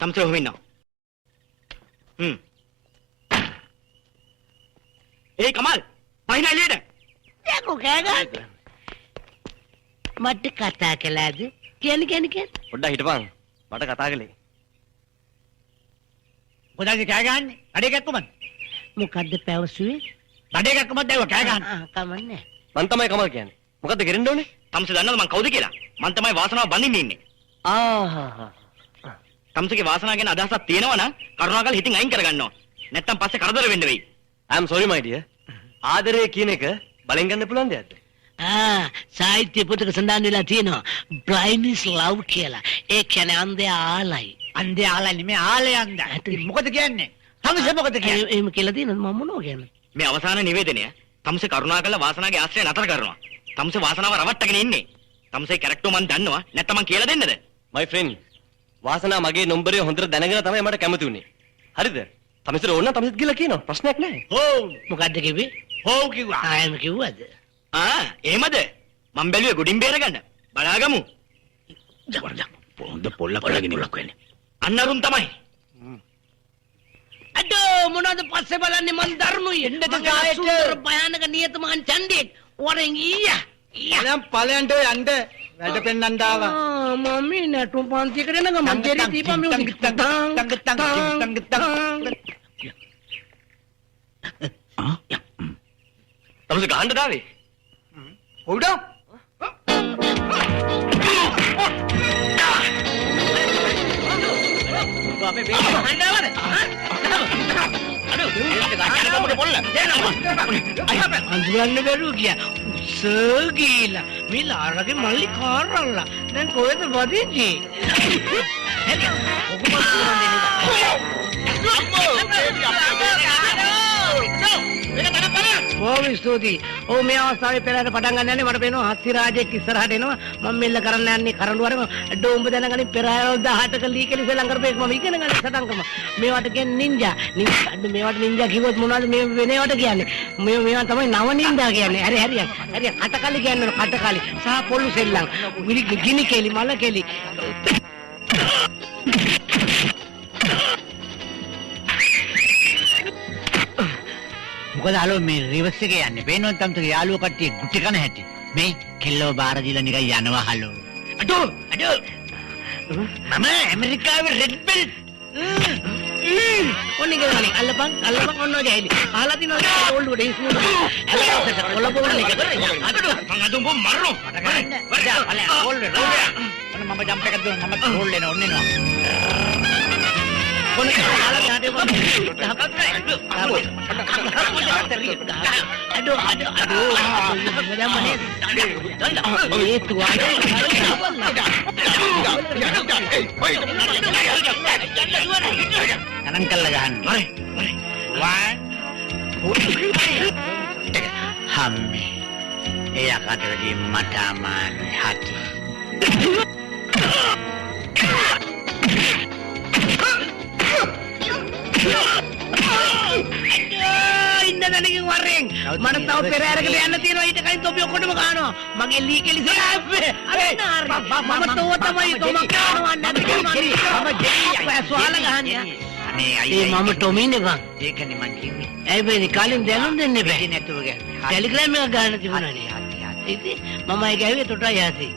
තම්සේ ඔහොම ඉන්නවා. ඒ කමල් පහින එළියට. යකෝ කෑ ගන්න. මට කතා කළාද? කියන්නේ. පොඩ්ඩක් හිටපන්. මට කතා කළේ. කොහොමද කෑ ගහන්නේ? අඩේ ගැක්කමද? මොකද්ද පැවසුවේ? අඩේ ගැක්කමද දැව කෑ ගහන්නේ? කමන්නේ. මං තමයි කමල් කියන්නේ. මොකද්ද කරන්න ඕනේ? තම්සේ දන්නවද මං කවුද කියලා? මං තමයි වාසනාව බඳින්න ඉන්නේ. තම්සේගේ වාසනාව ගැන අදහසක් තියෙනවා නම් කරුණාකරලා හිතින් අයින් කරගන්නවා. නැත්තම් පස්සේ කරදර වෙන්න වෙයි. I am sorry my dear. ආදරය කියන එක බලෙන් ගන්න පුළුවන් දෙයක්ද? සාහිත්‍ය පොතක සඳහන් වෙලා තියෙනවා blind is love කියලා. ඒ කියන්නේ අන්ධය ආලයි. අන්දේ ආලා නෙමෙයි ආලේ අන්දා. මොකද කියන්නේ? තමුසේ මොකද කියන්නේ? එහෙම කියලා තියෙනවද මම මොනව කියන්නේ? මේ අවසාන නිවේදනය තම්සේ කරුණාකරලා වාසනාවගේ ආශ්‍රය නතර කරනවා. තම්සේ වාසනාව රවට්ටගෙන ඉන්නේ. තම්සේ කැරක්ටර් මන් දන්නවා. නැත්තම් මං කියලා දෙන්නද? my friend. වාසනාව මගේ නම්බරේ හොඳට දැනගෙන තමයි මට කැමති උනේ. හරිද? තම්සේට ඕන නම් තම්සේත් ගිහලා කියනවා. ප්‍රශ්නයක් නැහැ. ඔව්. මොකද්ද කිව්වේ? ඔව් කිව්වා. එහෙම කිව්වද? එහෙමද? මං බැලුවේ ගොඩින් බේරගන්න. බලාගමු. හොඳ පොල්ලක් වෙන්නේ. අන්නරුන් තමයි. අඩෝ මොනවද පස්සේ බලන්නේ මං දරුණුයි. එන්නද ගායට සුන්දර භයානක නියතමාන් ඡන්දෙක්. වරෙන් ඊයා. දැන් ඵලයන්ට යන්න වැඩ පෙන්නන්න ආවා. මම්මි නටුම් පන්තියකට එන ගමන් ජෙරි දීපා මියුසික් තම්සේ ගහන්න දාවේ. උඩ අපේ බේරි හඬවද? අඳුරන්න බැරුව ගියා. සර්ගීලා මේ ලාරගේ මල්ලි කාරල්ලා. දැන් කොහෙද වදින්නේ? බොහොම ස්තුතියි. ඔව් මේ අවස්ථාවේ පෙරහැර පටන් ගන්න යන්නේ මට පේනවා හස්ති රාජෙක් ඉස්සරහට එනවා. මම මෙල්ල කරන්න යන්නේ කරඬුවරම. අඩෝ උඹ දැනගනි පෙරහැර 18ක ලීකෙලි සෙල්ලම් කරපේක මම ඉගෙන ගන්න සටන් කරනවා. මේවට කියන්නේ නින්ජා. අඩ මේවට නින්ජා කිව්වොත් මොනවද මේ වෙනවට කියන්නේ? මේවා තමයි නව නින්ජා කියන්නේ. හරි. කටකලි කියන්නේ කටකලි. සහ පොල්ලු සෙල්ලම්. ගිනි කෙලි මල කෙලි. මොකද අලෝ මේ රිවර්ස් එකේ යන්නේ. පේනවද තම්සේ යාළුවෝ කට්ටිය ගුටි කන හැටි. මේ කෙල්ලව බාර දීලා නිකන් යනවා හලෝ. අඩෝ. මම ඇමරිකාවේ රෙඩ් බෙල්ට්. ඔන්න ඉගෙන අල්ලපන් ඔන්න ගෑලි. අහලා තිනවද ඕල්ඩුවට ඉස්මුද? කොළපොවන එක. අඩෝ මං අදුම් බොම් මරනවා. ඔන්න මම ජම්ප් එකක් දුන්නා. මම රෝල් වෙන ඔන්න එනවා. ඔන්න අහලා යාටේ වගේ. අඩෝ ඒ තුවාලේ ගණන් කළා ගහන්න. හම්මේ. එයා කඩේදී මට අමාරු හති. ඉන්න දැනකින් වරෙන් මට තව පෙරහැරකට යන්න තියෙනවා. ඊට කලින් තොපි ඔක්කොටම ගන්නවා. මගේ ලී කෙලි සලාප්පේ. මම තෝ තමයි තොමක් ගන්නවා නැති කියනවා. මම ජෙයි ස්වාල ගහන්නේ. අනේ ඒ මම ටොමින්නේ බං. ඒකනේ මං කිව්වේ. ඇයි බේ කලින් දැනුම් දෙන්නේ බෑ. නැතුව ගෑ. ටෙලිග්‍රෑම් එක ගන්න තිබුණානේ. ඉතින් මම ඒක ඇවිත් උටා යasi.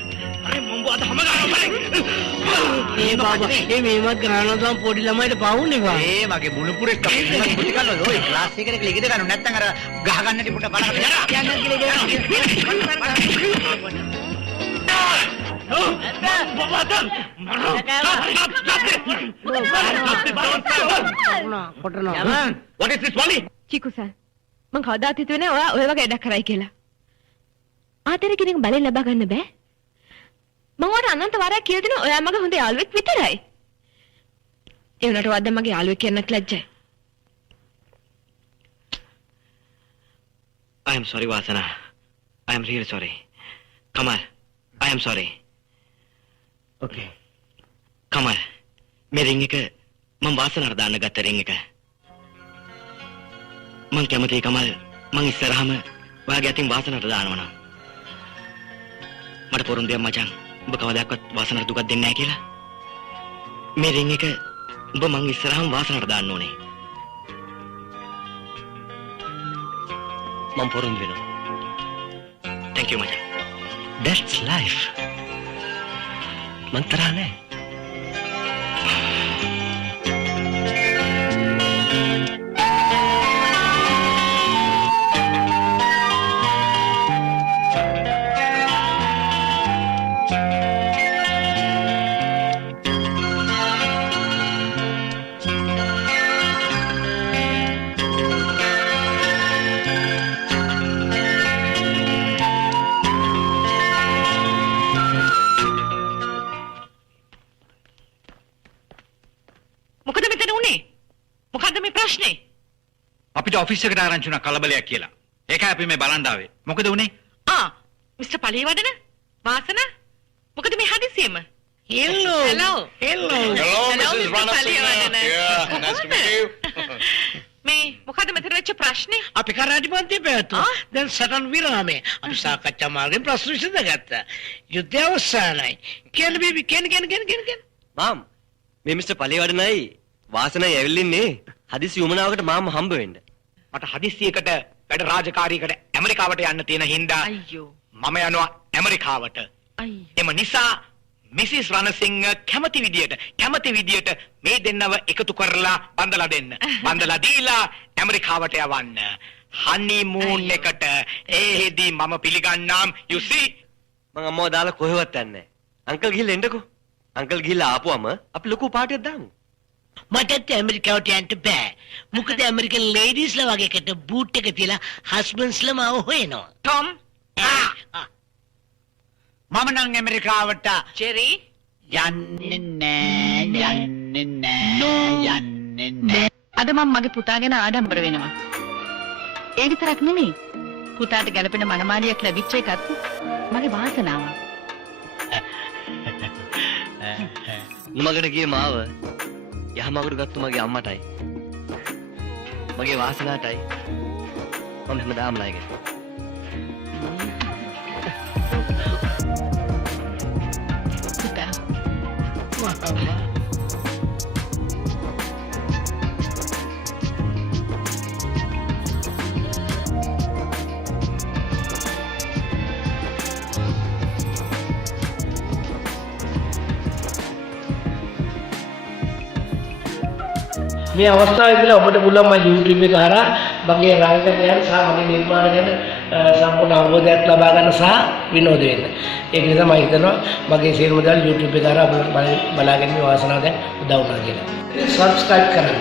අනේ මම අද හැම ගන්නවා. ඒ බබා මේවත් ගන්නවා තමයි පොඩි ළමයිට පවුනේ බං. ඒ මගේ මුණුපුරෙක් අපේ මුටි කන්නද ඔය ක්ලාස් එකකට කියලා ඉගෙන ගන්න නැත්නම් අර ගහ ගන්නට පුට බලන්න යන්න කියලා What is this, Wally? චිකුසල් මං කවදාත් හිතුවේ නෑ ඔයා ඔය වගේ වැඩක් කරයි කියලා. ආතරේ කෙනෙක් බලෙන් ලබා ගන්න බෑ. මම ඔයාට අනන්ත වාරයක් කියලා දෙනවා ඔයා මගේ හොඳ යාළුවෙක් විතරයි. ඒ වුණාට වද්ද මගේ යාළුවෙක් කියන්නත් ලැජ්ජයි. I am sorry, Vasana. I am really sorry. Kamal, I am sorry. Okay. Kamal, මේ ring එක මම වාසනාවට දාන්න ගත්ත ring එක. මං කැමතියි කමල් මං ඉස්සරහම ඔයාගේ අතින් වාසනාවට දානවා නම්. මට පොරොන්දුයක් මචං. ඔබ කවදාවත් වාසනාවට දුකක් දෙන්නේ නැහැ කියලා. මේ ring එක උඹ මං ඉස්සරහම වාසනාවට දාන්න ඕනේ. මං පොරොන්දු වෙනවා. Thank you මචං. That's life. මං තරහ නෑ. මොකද මෙතන උනේ? මොකද්ද මේ ප්‍රශ්නේ? අපිට ඔෆිස් එකට ආරංචි වුණා කලබලයක් කියලා. ඒකයි අපි මේ බලන් ආවේ. මොකද උනේ? මිස්ටර් පලිවඩන? වාසන? මොකද මේ හදිසියෙම? Hello. Hello. Hello. Mrs. Ranasinghe. Yeah, nice to meet you. මේ මොකද්ද මෙතන වෙච්ච ප්‍රශ්නේ? අපි කරාටි පන්තිය පැවැත්තුවා. දැන් සටන් විරාමයේ අපි සාකච්ඡා මාර්ගයෙන් ප්‍රශ්න විසඳගත්තා. යුද්ධය අවසానයි. කියන්න බීබි කියන්න. මාම් මේ මිස්ටර් පලිවඩනයි වාසනයි ඇවිල්ලින්නේ හදිසි උමනාවකට මාම හම්බ වෙන්න. මට හදිස්සියකට වැඩ රාජකාරියකට ඇමරිකාවට යන්න තියෙන හින්දා අයියෝ. මම යනවා ඇමරිකාවට. එම නිසා මිසිස් රණසිංහ කැමති විදියට මේ දෙන්නව එකතු කරලා බඳලා දෙන්න. බඳලා දීලා ඇමරිකාවට යවන්න. හනිමූන් එකට ඒෙහිදී මම පිළිගන්නම්. you see මං අම්මව දාලා කොහෙවත් යන්නේ නැහැ. අංකල් ගිහිල්ලා එන්නකෝ. අංකල් ගිහිල්ලා ආපුවම අපි ලොකු පාටියක් දාමු. මටත් ඇමරිකාවට යන්න බෑ. මොකද ඇමරිකන් ලේඩීස්ලා වගේ එකට බූට් එක තියලා හස්බන්ඩ්ස්ලා මාව හොයනවා. ටොම්. මම නම් ඇමරිකාවට ජෙරි. යන්නේ නෑ. අද මම මගේ පුතා ගැන ආඩම්බර වෙනවා. ඒ විතරක් නෙමෙයි. පුතාට ගැළපෙන මනමාලියක් ලැබිච්ච එකත් මගේ වාසනාව. නුමගට ගියේ මාව යහමගට ගත්තු මගේ අම්මටයි මගේ වාසනාවටයි මම හැමදාම ණයගෙන. පුතා. මේ අවස්ථාවේදී ඔබට පුළුවන් මගේ YouTube එක හරහා මගේ රංගනයන් සහ මගේ නිර්මාණ ගැන සම්පූර්ණ අවබෝධයක් ලබා ගන්න සහ විනෝද වෙන්න. ඒක නිසා මම හිතනවා මගේ සියලුම දේවල් YouTube එක හරහා බලාගෙන ඉන්න වාසනාව දැන් උදව් වුණා කියලා. සබ්ස්ක්‍රයිබ් කරන්න.